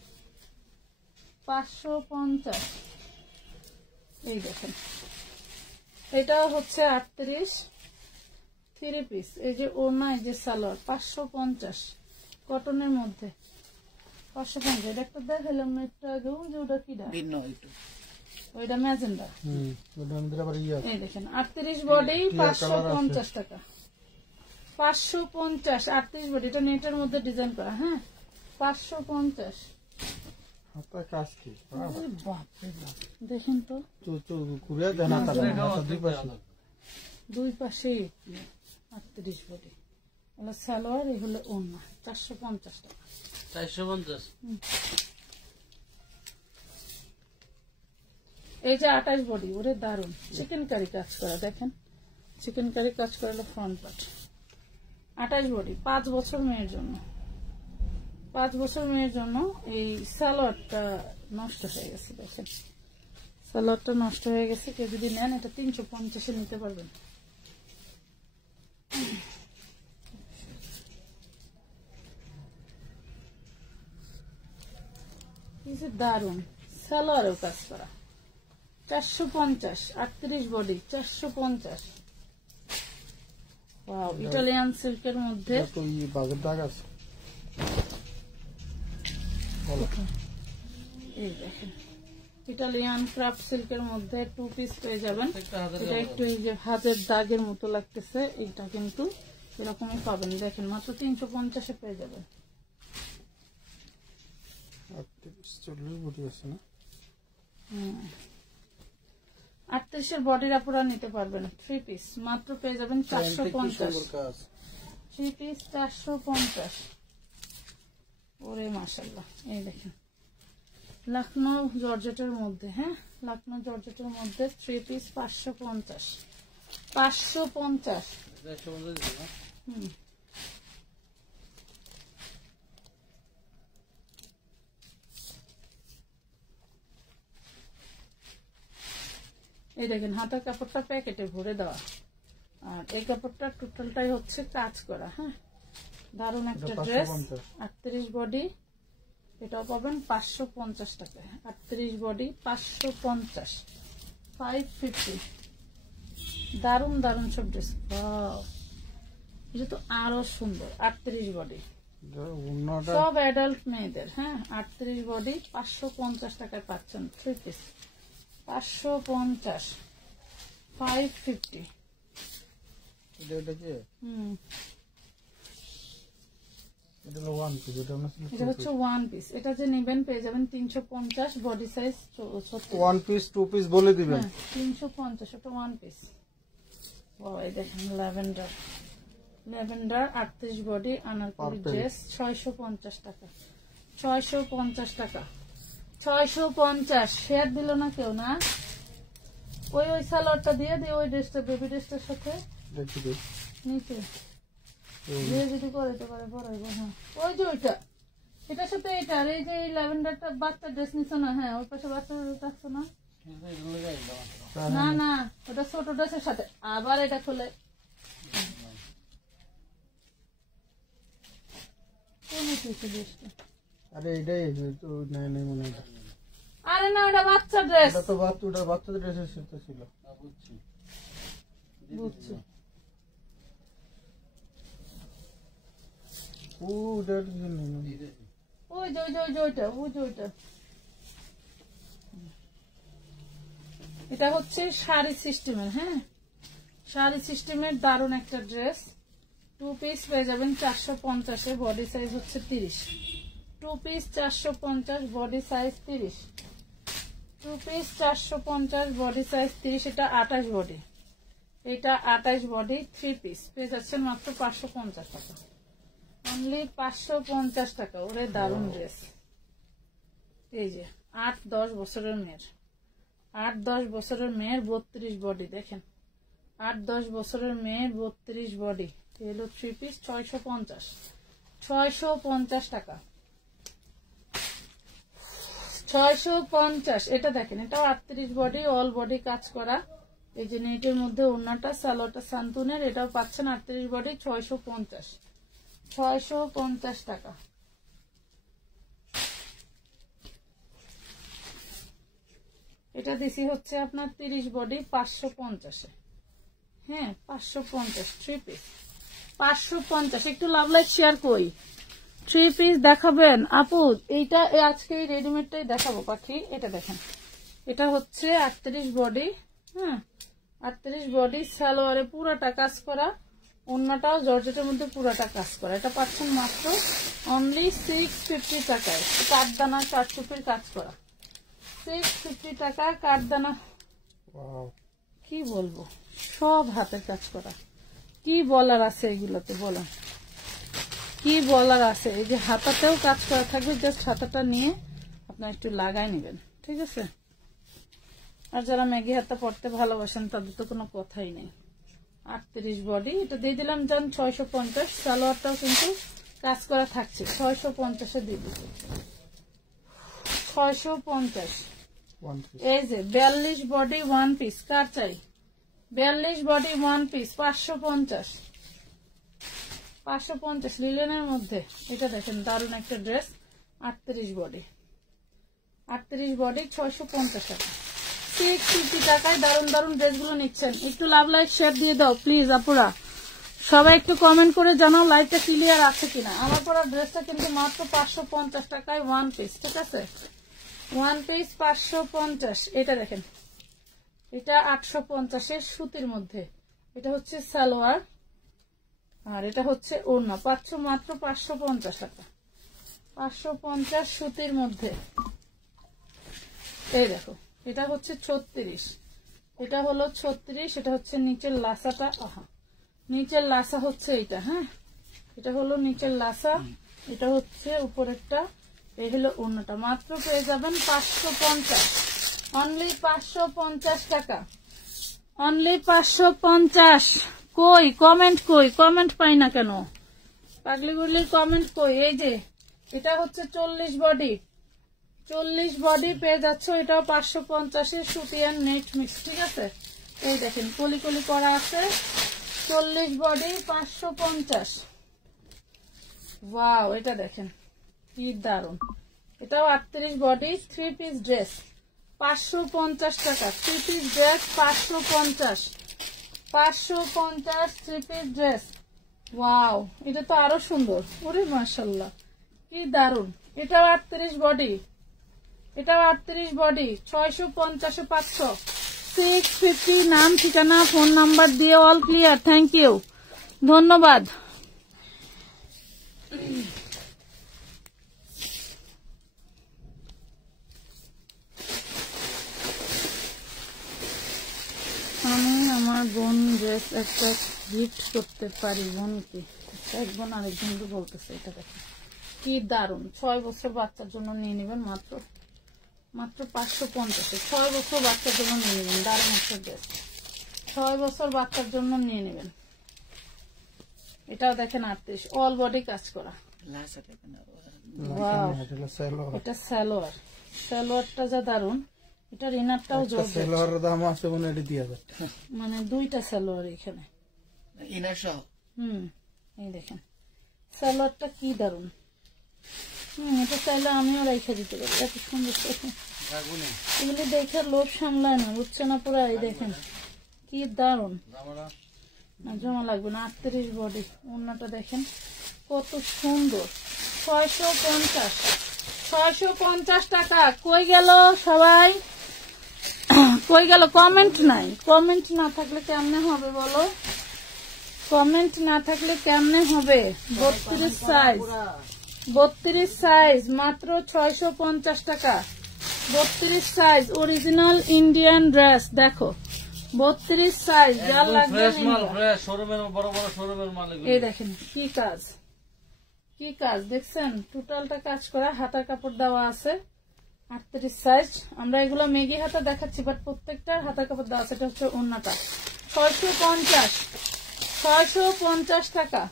550। এই দেখেন, এটাও হচ্ছে 38, 3 পিস। এই যে ওড়না, এই যে সালোয়ার, 550 কটনের মধ্যে। 550। এটা একটা দেখালাম না একটু আগে, যে ওটা কি ওইটা ম্যাজেন্ডা। এই দেখেন 38 বডি, 550 টাকা। 550, 38 বডি। এটা নেটের মধ্যে ডিজাইন করা। হ্যাঁ, 550। দেখেন তো দুই পাশে 38 বডি। এগুলো সালোয়ার, এগুলো ওড়না। 450 টাকা। 450। এই যে 28 বডি, ওরে দারুন চিকেন কারি কাজ করা। দেখেন চিকেন কারি কাজ করা, ফ্রন্ট পার্ট। 28 বডি, 5 বছর মেয়ের জন্য। 5 বছর মেয়ের জন্য। এই সালোয়ারটা নষ্ট হয়ে গেছে, দেখেন সালোয়ারটা নষ্ট হয়ে গেছে। কেউ যদি নেন, এটা 350 নিতে পারবেন। দারুন সালোয়ারেও কাজ করা 450, 38 বডি 450। ওয়াও, ইটালিয়ান সিল্কের মধ্যে তো এই বাগের দাগ আছে। এই দেখেন ইটালিয়ান ক্রাফট সিল্কের মধ্যে 2 পিস পেয়ে যাবেন। এটা একটু এই যে হাতের দাগের মতো লাগতেছে, এটা কিন্তু এরকমই পাবেন। দেখেন মাত্র 350-এ পেয়ে যাবেন। 40 বডি আছে না? 38-এর বডির আপনারা নিতে পারবেন। 3 পিস মাত্র পেয়ে যাবেন 450। 3 পিস 450। ওরে মাশাআল্লাহ, এই দেখেন লখনৌ জর্জেটের মধ্যে, হ্যাঁ লখনৌ জর্জেটের মধ্যে 3 পিস 550। 550। এই দেখেন হাতের কাপড়টা প্যাকেটে ভরে দেওয়া, আর এই কাপড়টা টোটালটাই হচ্ছে কাজ করা। হ্যাঁ, দারুণ একটা ড্রেস। 38 বডি, এটাও পাবেন 550 টাকায়। 38 বডি 550, 550। দারুণ দারুণ সব ড্রেস। এটা তো আরো সুন্দর। 38 বডি সব অ্যাডাল্ট মেয়েদের। হ্যাঁ, 38 বডি 550 টাকায় পাচ্ছেন 3 পিস। 550, 550। এটা কি? এটা হলো ওয়ান পিস। এটা হচ্ছে 1 পিস। এটা যে নেবেন পেয়ে যাবেন 350, বডি সাইজ 36। 1 পিস 2 পিস বলে দিবেন। 350, এটা 1 পিস। এই দেখেন ল্যাভেন্ডার 38 বডি আনারকলি ড্রেস 650 টাকা। 650 টাকা। 650। শেয়ার দিল না কেউ না? ওই সালোয়ারটা দিয়ে দিই, ওই ড্রেসটা বেবি ড্রেসটার সাথে নিচে যদি করতে পারে পরাইব। হ্যাঁ, ওই যে ওইটা, এটার সাথে এটা, আর এই যে এই ল্যাভেন্ডারটা বাচ্চা ড্রেস নিছো না? হ্যাঁ, ওই পাশে বাচ্চা রাখছো না? না না, ওটা ছোট ড্রেসের সাথে। আবার এটা খুলে আরে এটাই তো নাই নাই মনে হয়। আরে না, ওটা বাচ্চা ড্রেস। এটা তো বাচ্চাদের ড্রেসের সাথে ছিল। বুঝছি। ওই যে ওইটা এটা হচ্ছে শাড়ি সিস্টেমের। হ্যাঁ, শাড়ি সিস্টেমের দারুণ একটা ড্রেস। 2 পিস পেয়ে যাবেন 450-এ, বডি সাইজ হচ্ছে 30। 2 piece 450, body size 30। 2 piece 450, body size 30। এটা 28 বডি, এটা 28 বডি। 3 পিস পেয়ে যাচ্ছেন মাত্র 550 টাকা। অনলি 550 টাকা। ওরে দারুণ ড্রেস। এই যে 8-10 বছরের মেয়ের, 8-10 বছরের মেয়ের 32 বডি। দেখেন 8-10 বছরের মেয়ের 32 বডি। এলো 3 পিস 650। 650 টাকা। 650। এটা দেখেন, এটাও 38 বডি, অল বডি কাজ করা। এই যে নেটের মধ্যে ওড়নাটা, সালোয়ারটা সান্তুনের। এটাও পাচ্ছেন 38 বডি 650। 650 টাকা। এটা দিছি হচ্ছে আপনার 30 বডি 550-এ। হ্যাঁ, 550। 3 পিস 550। একটু লাভ লাইক শেয়ার কই। 3 পিস দেখাবেন আপু? এইটা আজকে রেডিমেডটাই দেখাবো পাখি। এটা দেখেন, এটা হচ্ছে 38 বডি। হ্যাঁ, 38 বডি, সালোয়ারে পুরাটা কাজ করা, ওড়নাটাও জর্জেটের মধ্যে পুরাটা কাজ করা। এটা পাচ্ছেন মাত্র অনলি 650 টাকায়। কাঠদানা কাঠচুপির কাজ করা 650 টাকা। কাঠদানা কি বলবো, সব হাতের কাজ করা। কি বলার আছে এগুলোতে, বলেন কি বলার আছে? এই যে হাতাতেও কাজ করা থাকবে, জাস্ট হাতাটা নিয়ে আপনার একটু লাগাই নেবেন, ঠিক আছে? আর যারা ম্যাগি হাতা পড়তে ভালোবাসেন তাদের তো কোনো কথাই নেই। 38 বডি, এটা দিয়ে দিলাম জান 650। সালোয়ারটাও কিন্তু কাজ করা থাকছে। 650-এ দিয়ে দিচ্ছি। 650। এই যে 42 বডি 1 পিস, কার চাই? 42 বডি 1 পিস 550। 550 লিলেনের মধ্যে। এটা দেখেন দারুণ একটা ড্রেস। 38 বডি, 38 বডি 650 টাকা, 650 টাকায় দারুন দারুন ড্রেসগুলো নিচ্ছেন। একটু লাভ লাইক শেয়ার দিয়ে দাও প্লিজ আপুরা, সবাই একটু কমেন্ট করে জানাও লাইটটা ক্লিয়ার আছে কিনা। আমার পরা ড্রেসটা কিন্তু মাত্র 550 টাকায় ওয়ান পিস, ঠিক আছে, ওয়ান পিস 550। এটা দেখেন, এটা 850 সুতির মধ্যে, এটা হচ্ছে সালোয়ার আর এটা হচ্ছে ওড়না, পাচ্ছ মাত্র 550 টাকা, 550 সুতির মধ্যে। এই দেখো, এটা হচ্ছে 36, এটা হলো 36, এটা হচ্ছে নিচের লাসাটা, আহা নিচের লাসা হচ্ছে এইটা, হ্যাঁ এটা হলো নিচের লাসা, এটা হচ্ছে উপরেরটা, এই হলো ওড়নাটা। মাত্র পেয়ে যাবেন 550, অনলি 550 টাকা, অনলি 550। কই কমেন্ট, কই কমেন্ট পাই না কেন, পাগলি গুলির কমেন্ট কই? এই যে এটা হচ্ছে 40 বডি, 40 বডি পেয়ে যাচ্ছ, এটাও 550 সুতি আর নেট মিক্স, ঠিক আছে। এই দেখেন কলি কলি করা আছে, 40 বডি 550। ওয়াও, এটা দেখেন কি দারুন, এটাও 38 বডি, 3 পিস ড্রেস 550 টাকা, 3 piece dress 550, 550 3 piece dress. Wow, এটা তো আরো সুন্দর, ওরে মাশাআল্লাহ কি দারুন। এটাও 38 বডি, এটাও 38 বডি, 650 500, 650। নাম ঠিকানা ফোন নাম্বার দিয়ে অল ক্লিয়ার, থ্যাংক ইউ, ধন্যবাদ। আমি আমার বোন ড্রেস একটা গিফট করতে পারি বোনকে, এক বোন আরেকজনকে বলতেছে। এটা দেখেন কি দারুন, 6 বছর বাচ্চার জন্য নিয়ে নেবেন মাত্র মাত্র 550, 6 বছর বাচ্চার জন্য নিয়ে নেবেন, দারুন একটা ড্রেস, 6 বছর বাচ্চার জন্য নিয়ে নেবেন। এটাও দেখেন 38, অল বডি কাজ করা। ওয়াও, এটা সালোয়ার, সালোয়ারটা যা দারুন, এটা রিনারটাও জোর, সালোয়ারের দাম আছে মনে হয় 2000, মানে দুইটা সালোয়ার এখানে ইনার সহ। এই দেখেন সালোয়ারটা কি দারুন, এটা চাইলে আমিও রেখে দিতে পারি, এত সুন্দর। এগুলি দেখে লোভ সামলায় না, বুঝছে না পুরা। এই দেখেন কি দারুন, জমা লাগবে না। 38 বডি, ওড়নাটা দেখেন কত সুন্দর, 650, 650 টাকা। কই গেল সবাই, কই গেল? কমেন্ট নাই, কমেন্ট না থাকলে কেমনে হবে বলো, কমেন্ট না থাকলে কেমনে হবে? 32 সাইজ, 32 সাইজ মাত্র 650 টাকা, 32 সাইজ অরিজিনাল ইন্ডিয়ান ড্রেস। দেখো 32 সাইজ, যা লাগবে এই দেখেন কি কাজ, কি কাজ দেখছেন, টোটালটা কাজ করা, হাতার কাপড় দেওয়া আছে। 38 সাইজ, আমরা এগুলো মেগি হাতা দেখাচ্ছি, বাট প্রত্যেকটার হাতার কাপড় দেওয়া আছে। এটা হচ্ছে ওড়নাটা, 650, 650 টাকা।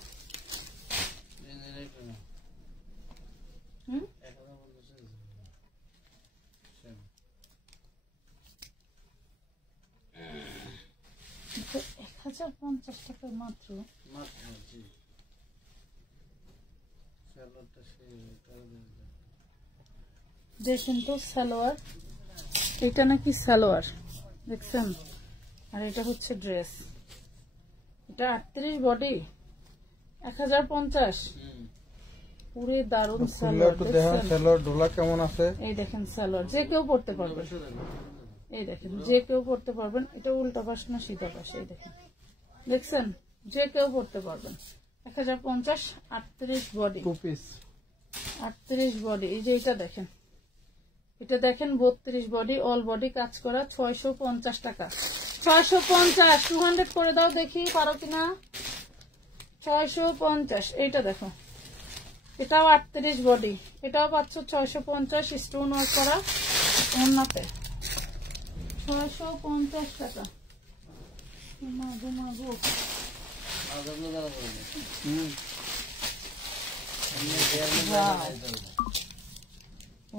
তো 1050 টাকা মাত্র। দেখেন তো সালোয়ার, এটা নাকি সালোয়ার দেখছেন, আর এটা হচ্ছে ড্রেস। এটা 38 বডি, 1050, পুরে দারুন সালোয়ার। সালোয়ার ডোলা কেমন আছে, এই দেখেন সালোয়ার, যে কেউ পড়তে পারবে, এই দেখেন যে কেউ পড়তে পারবেন। এটা উল্টা পাশ না সিধা পাশ, এই দেখেন, দেখছেন, যে কেউ পড়তে পারবেন। 1050, 38 বডি, 2 পিস, 38 বডি। এই যে এটা দেখেন, এটা দেখেন 32 বডি, অল বডি কাজ করা, 650 টাকা, 650। 200 করে দাও দেখি পারো কিনা, 650। এইটা দেখো, এটাও 38 বডি, এটাও পাচ্ছ 650, স্টোন ওয়ার্ক করা ওড়নাতে, 650 টাকা। মাগো মাগো,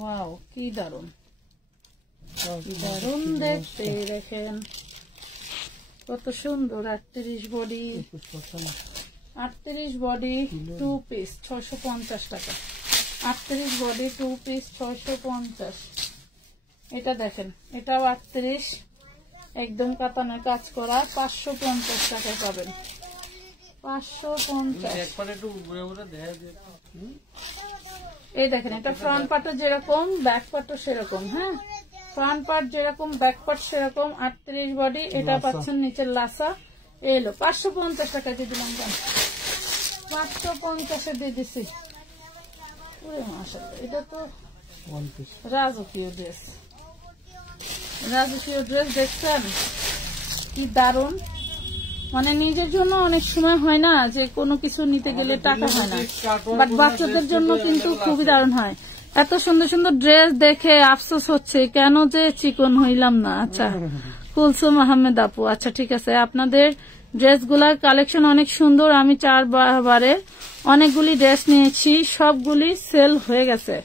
ওয়াও কি দারুন, কি দারুন দেখতে। দেখেন কত সুন্দর, 38 বডি, 38 বডি 2 পিস 650 টাকা, 38 বডি 2 পিস 650। এটা দেখেন, এটাও 38, একদম কাতানের কাজ করা, 550 টাকায় পাবেন। 550। একবারে একটু ঘুরে ঘুরে দেখা যায়। এই দেখেন, এটা ফ্রন্ট পার্টও যেরকম ব্যাক পার্টও সেরকম। হ্যাঁ, ফ্রন্ট পার্ট যেরকম ব্যাক পার্ট সেরকম। 38 বডি, এটা পাচ্ছেন নিচের লাসা। এলো 550 টাকা দিয়ে দিলাম, 550 দিয়ে দিছি। ওরে মাশাআল্লাহ, এটা তো রাজকীয় ড্রেস। রাজকীয় ড্রেস দেখছেন কি দারুন। মানে নিজের জন্য অনেক সময় হয় না যে কোনো কিছু নিতে গেলে টাকা হয় না, বাট বাচ্চাদের জন্য কিন্তু খুবই দারুণ হয়। এত সুন্দর সুন্দর ড্রেস দেখে আফসোস হচ্ছে কেন যে চিকন হইলাম না। আচ্ছা, কুলসুম আহমেদ আপু, আচ্ছা ঠিক আছে, আপনাদের ড্রেসগুলার কালেকশন অনেক সুন্দর। আমি 4 বারে অনেকগুলি ড্রেস নিয়েছি, সবগুলি সেল হয়ে গেছে।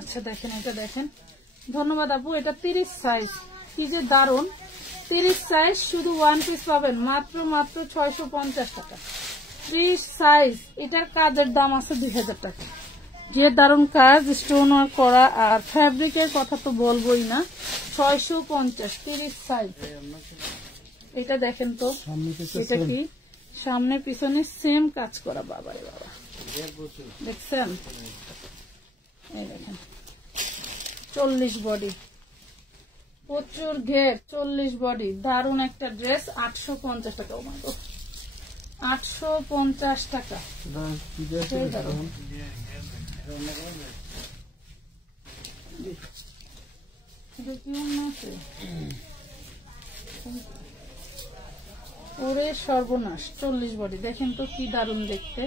আচ্ছা দেখেন, এটা দেখেন, ধন্যবাদ আপু। এটা 30 সাইজ, কি যে দারুন। 30 সাইজ, শুধু 1 পিস পাবেন মাত্র 650 টাকা। 30 সাইজ, এটার কাজের দাম আছে 2000 টাকা। যে দারুন কাজ, স্টোন ওয়ার্ক করা, আর ফ্যাব্রিকের কথা তো বলবোই না। 650, 30 সাইজ। এটা দেখেন তো, এটা কি সামনে পিছনে সেম কাজ করা। বাবা রে বাবা, দেখছেন? এই দেখেন, 40 বডি, প্রচুর ঘের, 40 বডি, দারুন একটা ড্রেস। 850 টাকা। ও মাই গড, 850 টাকা। ওরে সর্বনাশ, 40 বডি, দেখেন তো কি দারুন দেখতে,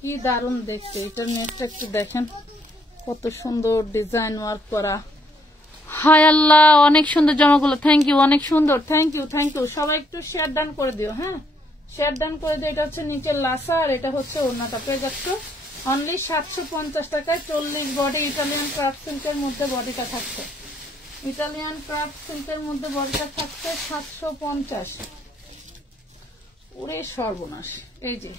কি দারুন দেখতে। এটার নেটটা একটু দেখেন, কত সুন্দর ডিজাইন ওয়ার্ক করা। হায় আল্লাহ, অনেক সুন্দর জামাগুলো। থ্যাংক ইউ, অনেক সুন্দর। Thank you, thank you. সবাই একটু শেয়ার ডান করে দিও। হ্যাঁ, শেয়ার ডান করে দিও। এটা হচ্ছে নিচের লাসা, আর এটা হচ্ছে ওড়নাটা। পেয়ে যাচ্ছ অনলি 750 টাকায়। 40 বডি, ইটালিয়ান ক্রাফট সিল্কের মধ্যে বডিটা থাকছে। ইটালিয়ান ক্রাফট সিল্কের মধ্যে বডিটা থাকছে 750। ওরে সর্বনাশ, এই যে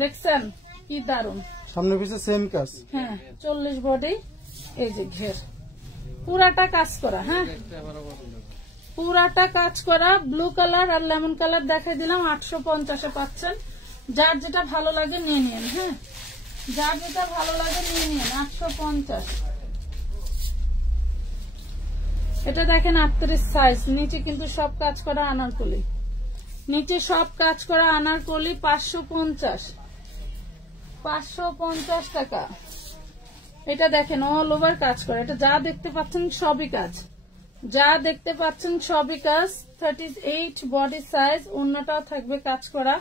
দেখছেন কি দারুন, সামনে পিছে সেম কাজ। হ্যাঁ, 40 বডি, এই যে ঘের, পুরাটা কাজ করা। হ্যাঁ, পুরাটা কাজ করা। ব্লু কালার আর লেমন কালার দেখাই দিলাম। 850 এ পাচ্ছেন। যার যেটা ভালো লাগে নিয়ে নিন। হ্যাঁ, যার যেটা ভালো লাগে নিয়ে নিন। 850। এটা দেখেন 38 সাইজ, নিচে কিন্তু সব কাজ করা আনারকলি, নিচে সব কাজ করা আনারকলি। 550, 550 টাকা। এটা দেখেন অল ওভার কাজ করা। এটা যা দেখতে পাচ্ছেন সবই কাজ, যা দেখতে পাচ্ছেন সবই কাজ। 38 বডি সাইজ, অন্যটাও থাকবে কাজ করা,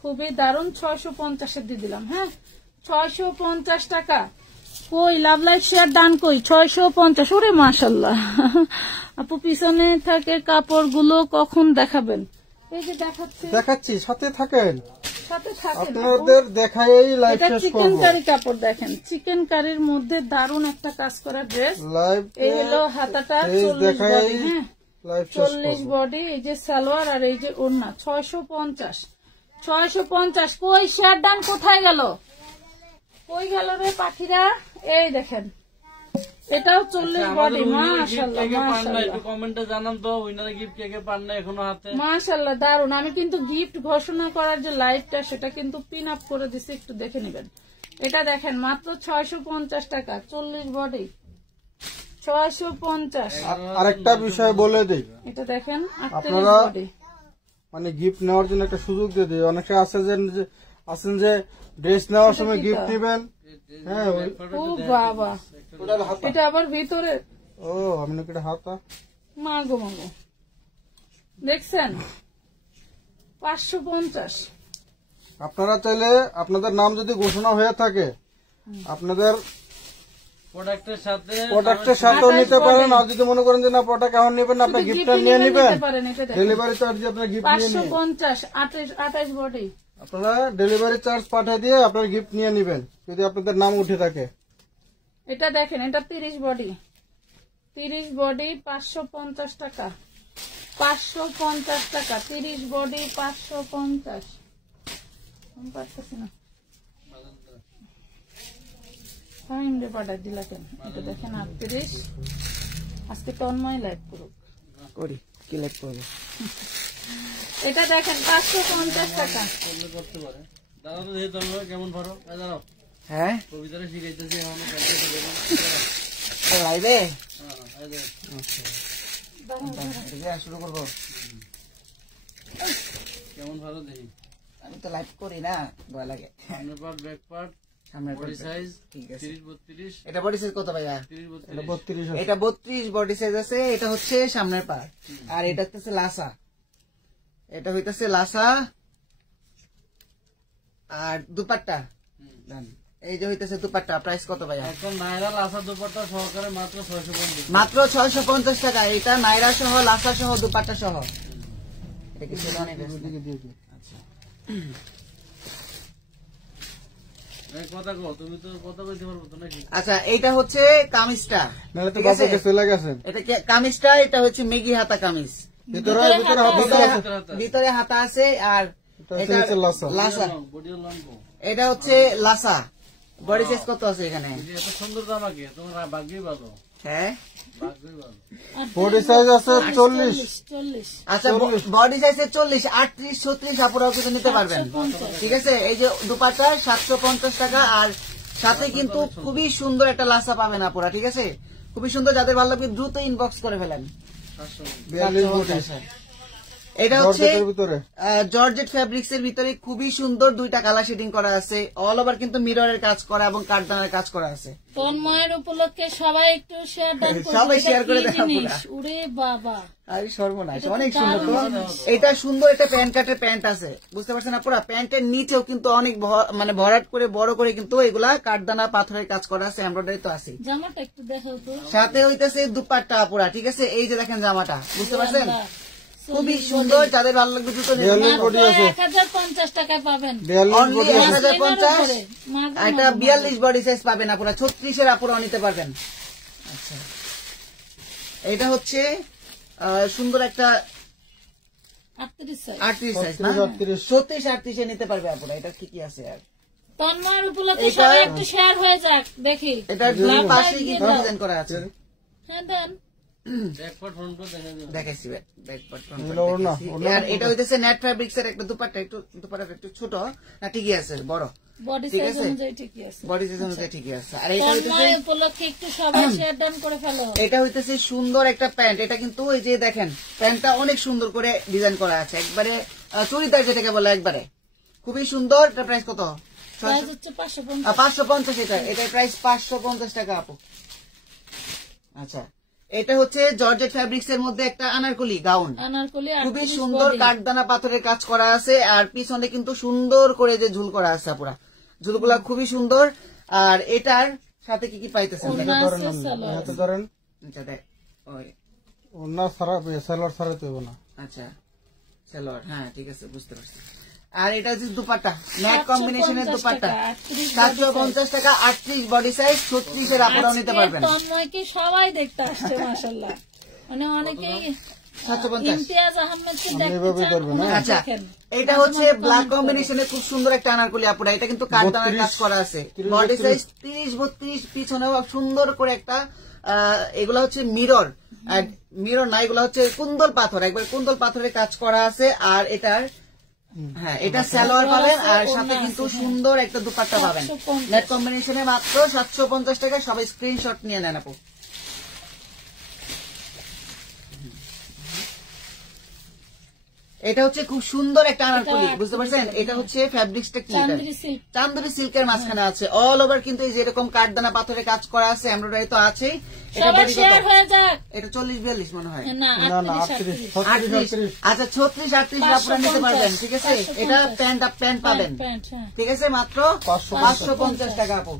খুবই দারুণ। 650 দিয়ে দিলাম। হ্যাঁ, 650 টাকা। কই লাভ লাইফ শেয়ার ডান কই? 650। ওরে মাশাল্লাহ আপু, পিছনে থাকে কাপড়গুলো কখন দেখাবেন? এই যে দেখাচ্ছি, সাথে থাকেন, সাথে থাকেন। আপনাদের দেখাই লাইভ শেষ করব। চিকেন কারি কাপড় দেখেন, চিকেন কারির মধ্যে দারুন একটা কাজ করা ড্রেস। লাইভ এই হলো হাতাটা, 40 বডি। হ্যাঁ, লাইভ শেষ 40 বডি। এই যে সালোয়ার আর এই যে ওড়না। 650, 650। কই শেয়ার ডান কোথায় গেল? কই গেল রে পাখিরা? এই দেখেন, এটাও 40 বডি। মাশাআল্লাহ, মাশাআল্লাহ, কমেন্টে জানান তো উইনার গিফট কে কে পান না এখনো হাতে। মাশাআল্লাহ, দারুন। আমি কিন্তু গিফট ঘোষণা করার যে লাইভটা সেটা কিন্তু পিন আপ করে দিছি, একটু দেখে নেবেন। এটা দেখেন মাত্র 650 টাকা, 40 বডি, 650। আরেকটা বিষয় বলে দিই, এটা দেখেন 38 আপনারা বডি। মানে গিফট নেওয়ার জন্য একটা সুযোগ দিয়ে দিই। অনেকে আছেন যে ড্রেস নেওয়ার সময় গিফট নেবেন। হ্যাঁ, ও বাবা, এটা আবার ভিতরে। ও আমি নাকি এটা হাতা। মাগো মাগো, দেখছেন 550। আপনারা চাইলে আপনাদের নাম যদি ঘোষণা হয়ে থাকে আপনাদের প্রোডাক্টের সাথেও নিতে পারেন। আর যদি মনে করেন যে না প্রোডাক্ট এখন নেবেন, আপনার গিফটটা নিয়ে নেবেন। ডেলিভারি চার্জ দিয়ে আপনার গিফট নিয়ে নেবেন। 550, 28 বডি। আপনারা ডেলিভারি চার্জ পাঠিয়ে দিয়ে আপনার গিফট নিয়ে নেবেন যদি আপনাদের নাম উঠে থাকে। এটা দেখেন, এটা 30 বডি, 30 বডি 550 টাকা, 550 টাকা। 30 বডি 550। আমি পারতেছি না, টাইম রে পাঠাই দিলা কেন? এটা দেখেন 38। আজকে তন্ময় লাইভ করুক। করি কি লাইক করবো। এটা দেখেন 550 টাকা। করলে করতে পারে। দাদা তো দেখি তোমরা কেমন পারো। দাঁড়াও, হ্যাঁ কবিতাটা শিখাইতেছি এখন প্র্যাকটিস করবেন। লাইবে এই যে শুরু করবো। কেমন ভালো দেখি। আমি তো লাইভ করি না, ভয় লাগে। সামনের পার্ট, ব্যাক পার্ট, সামনের বডি সাইজ ঠিক আছে। 30-32, এটা বডি সাইজ কত ভাইয়া? 30-32। 32 এটা 32 বডি সাইজ আছে। এটা হচ্ছে সামনের পার্ট, আর এটা হচ্ছে লাসা। এটা হইতেছে লাসা আর দুপাট্টা। ডান। এই যে হইতেছে দুপাট্টা। প্রাইস কত ভাইয়া? একটা নাইরা লাসা দুপাট্টা সহকারে মাত্র 650। মাত্র 650 টাকা। এটা নাইরা সহ, লাসা সহ, দুপাট্টা সহ। এটা কি শেরওয়ানি ড্রেস? আচ্ছা, এই কথা কও, তুমি তো কথা বলতে পারবো তো নাকি? আচ্ছা এইটা হচ্ছে কামিজটা। নাহলে তো ঠিক আছে? বাসাকে চলে গেছেন। এটা কামিজটা, এটা হচ্ছে মেগি হাতা কামিজ। ভিতরে ভিতরে ভিতরে হাতা আছে। আর এটা হচ্ছে লাসা। লাসা, বডি লং কো। এটা হচ্ছে লাসা। বডি সাইজ কত আছে এখানে? এত সুন্দর জামাকে তোমার ভাগ্যই ভালো, হ্যাঁ ভাগ্যই ভালো। বডি সাইজ আছে 40। 40। আচ্ছা, বডি সাইজে 40, 38, 36 আপুরাও কিন্তু নিতে পারবেন। ঠিক আছে। এই যে দুপাট্টা 750 টাকা। আর সাথে কিন্তু খুবই সুন্দর একটা লাসা পাবেন আপুরা। ঠিক আছে, খুবই সুন্দর। যাদের ভালো লাগবে দ্রুত ইনবক্স করে ফেলেন। 42 বডি। এটা হচ্ছে জর্জেটের ভিতরে। জর্জেট ফ্যাব্রিক্স এর ভিতরে খুবই সুন্দর দুইটা কালার শেডিং করা আছে। অল ওভার কিন্তু মিররের কাজ করা এবং কাঠদানার কাজ করা আছে। তন্ময়ের উপলক্ষে সবাই একটু শেয়ার দান করুন। সবাই এটা শেয়ার করে কি দেন জিনিস? আপুরা। ওরে বাবা, আরে সর্বনাশ, এটা তো অনেক সুন্দর তো। দারুণ জিনিস। এটা সুন্দর একটা প্যান্ট কাটের প্যান্ট আছে, বুঝতে পারছেন আপুরা? প্যান্টের নিচেও কিন্তু অনেক মানে ভরাট করে বড় করে কিন্তু এগুলা কাঠদানা পাথরের কাজ করা আছে, এমব্রয়ডারি তো আছে। জামাটা একটু দেখাও তো। সাথে হইতেছে দুপাট্টা আপুরা। ঠিক আছে, এই যে দেখেন জামাটা, বুঝতে পারছেন? বাহ, খুবই সুন্দর। যাদের ভালো লাগবে দ্রুত নিয়ে 42 বডি আছে। 1050 টাকায় পাবেন। 42 অনলি বডি আছে। 1050। মাগো, এটা 42 বডি সাইজ পাবেন আপুরা। 36 এর আপুরাও নিতে পারবেন। আচ্ছা, এটা হচ্ছে সুন্দর একটা 38 সাইজ। 38 সাইজ না? 38। 36, 38 এ নিতে পারবে আপুরা। এটা কি আছে আর? তন্ময়ের উপলক্ষে এটা- সবাই একটু শেয়ার হয়ে যাক, দেখি। এটার দুই পাশে কিন্তু ডিজাইন করা আছে। হ্যাঁ দেন। ব্যাক পার্ট, ফ্রন্ট পার্ট দেখা যাবে। দেখাইছি ব্যাক পার্ট, ফ্রন্ট এগুলো ওর না, পার্ট ওর দেখাইছি। না। আর এটা হইতেছে নেট ফ্যাব্রিক্স এর একটা দুপাট্টা। একটু দুপাট্টা একটু ছোট না, ঠিকই আছে, বড় বডি ঠিক সাইজ আছে। অনুযায়ী ঠিকই আছে। বডি সাইজ অনুযায়ী ঠিকই আছে। আর এটা হইতেছে, তন্ময় উপলক্ষে একটু সবাই শেয়ার দান করে ফেলো। এটা হইতেছে সুন্দর একটা প্যান্ট। এটা কিন্তু এই যে দেখেন প্যান্টটা অনেক সুন্দর করে ডিজাইন করা আছে, একবারে চুড়িদার যেটাকে বলে, একবারে খুবই সুন্দর। এটা প্রাইস কত? প্রাইস হচ্ছে 550। 550। এটার প্রাইস 550 টাকা আপু। আচ্ছা, এটা হচ্ছে জর্জেট ফ্যাব্রিক্স এর মধ্যে একটা আনারকলি গাউন। আনারকলি খুবই 38 সুন্দর body। কাঠদানা পাথরের কাজ করা আছে। আর পিছনে কিন্তু সুন্দর করে যে ঝুল করা আছে পুরা, ঝুলগুলা খুবই সুন্দর। আর এটার সাথে কি কি পাইতেছেন? ওড়না ধরেন আছে, সালোয়ার হাতে আছে। ধরেন। আচ্ছা, দেখ ওই, ওনা সারা সালোয়ার সারা তো না। আচ্ছা সালোয়ার, হ্যাঁ ঠিক আছে, বুঝতে পারছি। আর এটা হচ্ছে দুপাট্টা, ম্যাট কম্বিনেশনের 750 দুপাট্টা। টাকা, 38 750 টাকা, 38 বডি সাইজ, 36 এর আপনারাও নিতে আজকে পারবেন। তন্ময়কে সবাই দেখতে আসছে মাশাআল্লাহ। মানে অনেকেই 750। ইমতিয়াজ আহমেদকে দেখতে এভাবে চান, করবেন, ওনারা আচ্ছা, দেখেন। এটা হচ্ছে ব্ল্যাক কম্বিনেশনে খুব সুন্দর একটা আনারকলি আপুরা। এটা কিন্তু কাঠদানার কাজ করা আছে। 30, বডি সাইজ 30-32, পিছনেও সুন্দর করে একটা এগুলা হচ্ছে মিরর, মিরর না, এগুলা হচ্ছে কুন্দল পাথর, একবার কুন্দল পাথরের কাজ করা আছে। আর এটার হ্যাঁ, এটা সালোয়ার পাবেন, আর সাথে কিন্তু সুন্দর একটা দুপাট্টা পাবেন। 750 নেট কম্বিনেশনে মাত্র 750 টাকা। সবাই স্ক্রিনশট নিয়ে নেন আপু। এটা হচ্ছে খুব সুন্দর একটা আনারকলি, বুঝতে পারছেন? এটা হচ্ছে ফ্যাব্রিক্সটা কি? চান্দেরি সিল্ক। চান্দরি সিল্কের মাঝখানে আছে। অল ওভার কিন্তু এই যে এরকম কাঠদানা পাথরের কাজ করা আছে, এমব্রয়ডারি তো আছেই। এটা সবাই বডি শেয়ার কত? হয়ে যাক। এটা 40-42 মনে হয়। না, না না 38 38 38। আচ্ছা, 36-38 আপনারা নিতে পারবেন। ঠিক আছে, 550 এটা প্যান্ট পাবেন। প্যান্ট, হ্যাঁ। ঠিক আছে, মাত্র 550 টাকা আপু।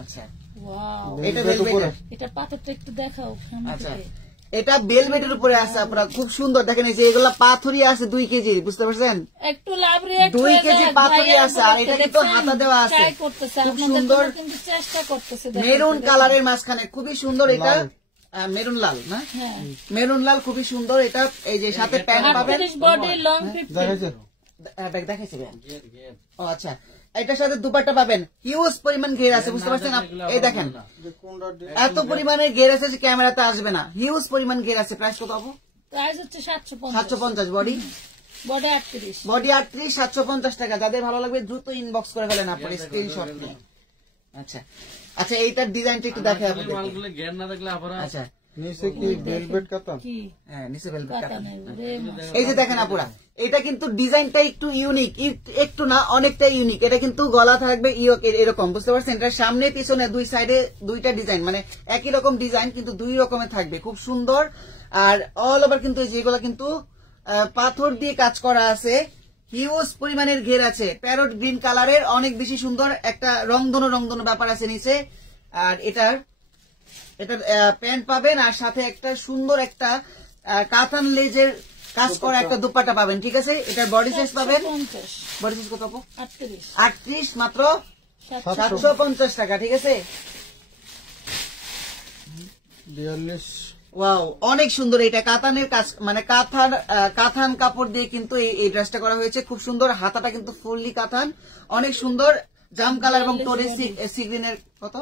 আচ্ছা, ওয়াও, এটা বেলভেট উপরে। ভেলভেটের। এটা পাথরটা একটু দেখাও সামনে আচ্ছা, থেকে। এটা বেলভেটের উপরে আছে আপনারা, খুব সুন্দর। দেখেন এই যে এগুলা পাথরই আছে 2 কেজি, বুঝতে পারছেন? একটু লাভ রিঅ্যাক্ট 2 হয়ে কেজি যাক, পাথরই ভাইয়া আছে। আর এটা কিন্তু দেখছেন? হাতা দেওয়া আছে, ট্রাই করতেছে, খুব আপনাদের সুন্দর। জন্য কিন্তু চেষ্টা করতেছে। দেখেন, মেরুন দেখেন। কালারের মাঝখানে খুবই সুন্দর। এটা লাল। মেরুন লাল না, হ্যাঁ, মেরুন লাল খুবই সুন্দর। এটা এই যে সাথে প্যান্ট পাবেন। 38 বডি, লং 50। দেখাইছে দেখাইছে ভাই। ও আচ্ছা, এটার সাথে দুপাট্টা পাবেন, হিউজ পরিমাণ ঘের আছে, বুঝতে পারছেন? এই দেখেন এত পরিমাণে ঘের আছে যে ক্যামেরাতে আসবে না, হিউজ পরিমাণ ঘের আছে। প্রাইস কত পাবো? প্রাইস হচ্ছে 750, 750। Body body 38। বডি 38, 750 টাকা। যাদের ভালো লাগবে দ্রুত ইনবক্স করে ফেলেন আপনার স্ক্রিনশট নিয়ে। আচ্ছা আচ্ছা, এইটার ডিজাইনটা একটু দেখে আপনাদের। মালগুলো ঘের না দেখলে আপনারা আচ্ছা নিচে কি ভেলভেট কাতান? কি হ্যাঁ, নিচে ভেলভেট কাটা। কাতানের রে মা। এই যে দেখেন আপুরা, এটা কিন্তু ডিজাইনটা একটু ইউনিক, একটু না অনেকটা ইউনিক। এটা কিন্তু গলা থাকবে এরকম, বুঝতে পারছেন? এটা সামনে পিছনে দুই সাইডে দুইটা ডিজাইন, মানে একই রকম ডিজাইন কিন্তু দুই রকমের থাকবে, খুব সুন্দর। আর অল ওভার কিন্তু যেগুলো কিন্তু পাথর দিয়ে কাজ করা আছে, হিউজ পরিমাণের ঘের আছে, প্যারট গ্রিন কালারের, অনেক বেশি সুন্দর একটা রংধনু ব্যাপার আছে নিচে। আর এটার প্যান্ট পাবেন, আর সাথে একটা সুন্দর একটা কাতান লেজের কাজ করা একটা দুপাট্টা পাবেন, ঠিক আছে? এটার বডি সাইজ পাবেন, 750, বডি সাইজ কত? 38, 38, মাত্র 750 টাকা, ঠিক আছে? 42 ওয়াও, অনেক সুন্দর। এটা কাতানের কাজ, মানে কাতান কাপড় দিয়ে কিন্তু এই ড্রেসটা করা হয়েছে, খুব সুন্দর। হাতাটা কিন্তু ফুললি কাতান, অনেক সুন্দর জাম কালার এবং তোরে সিগ্রিনের কত?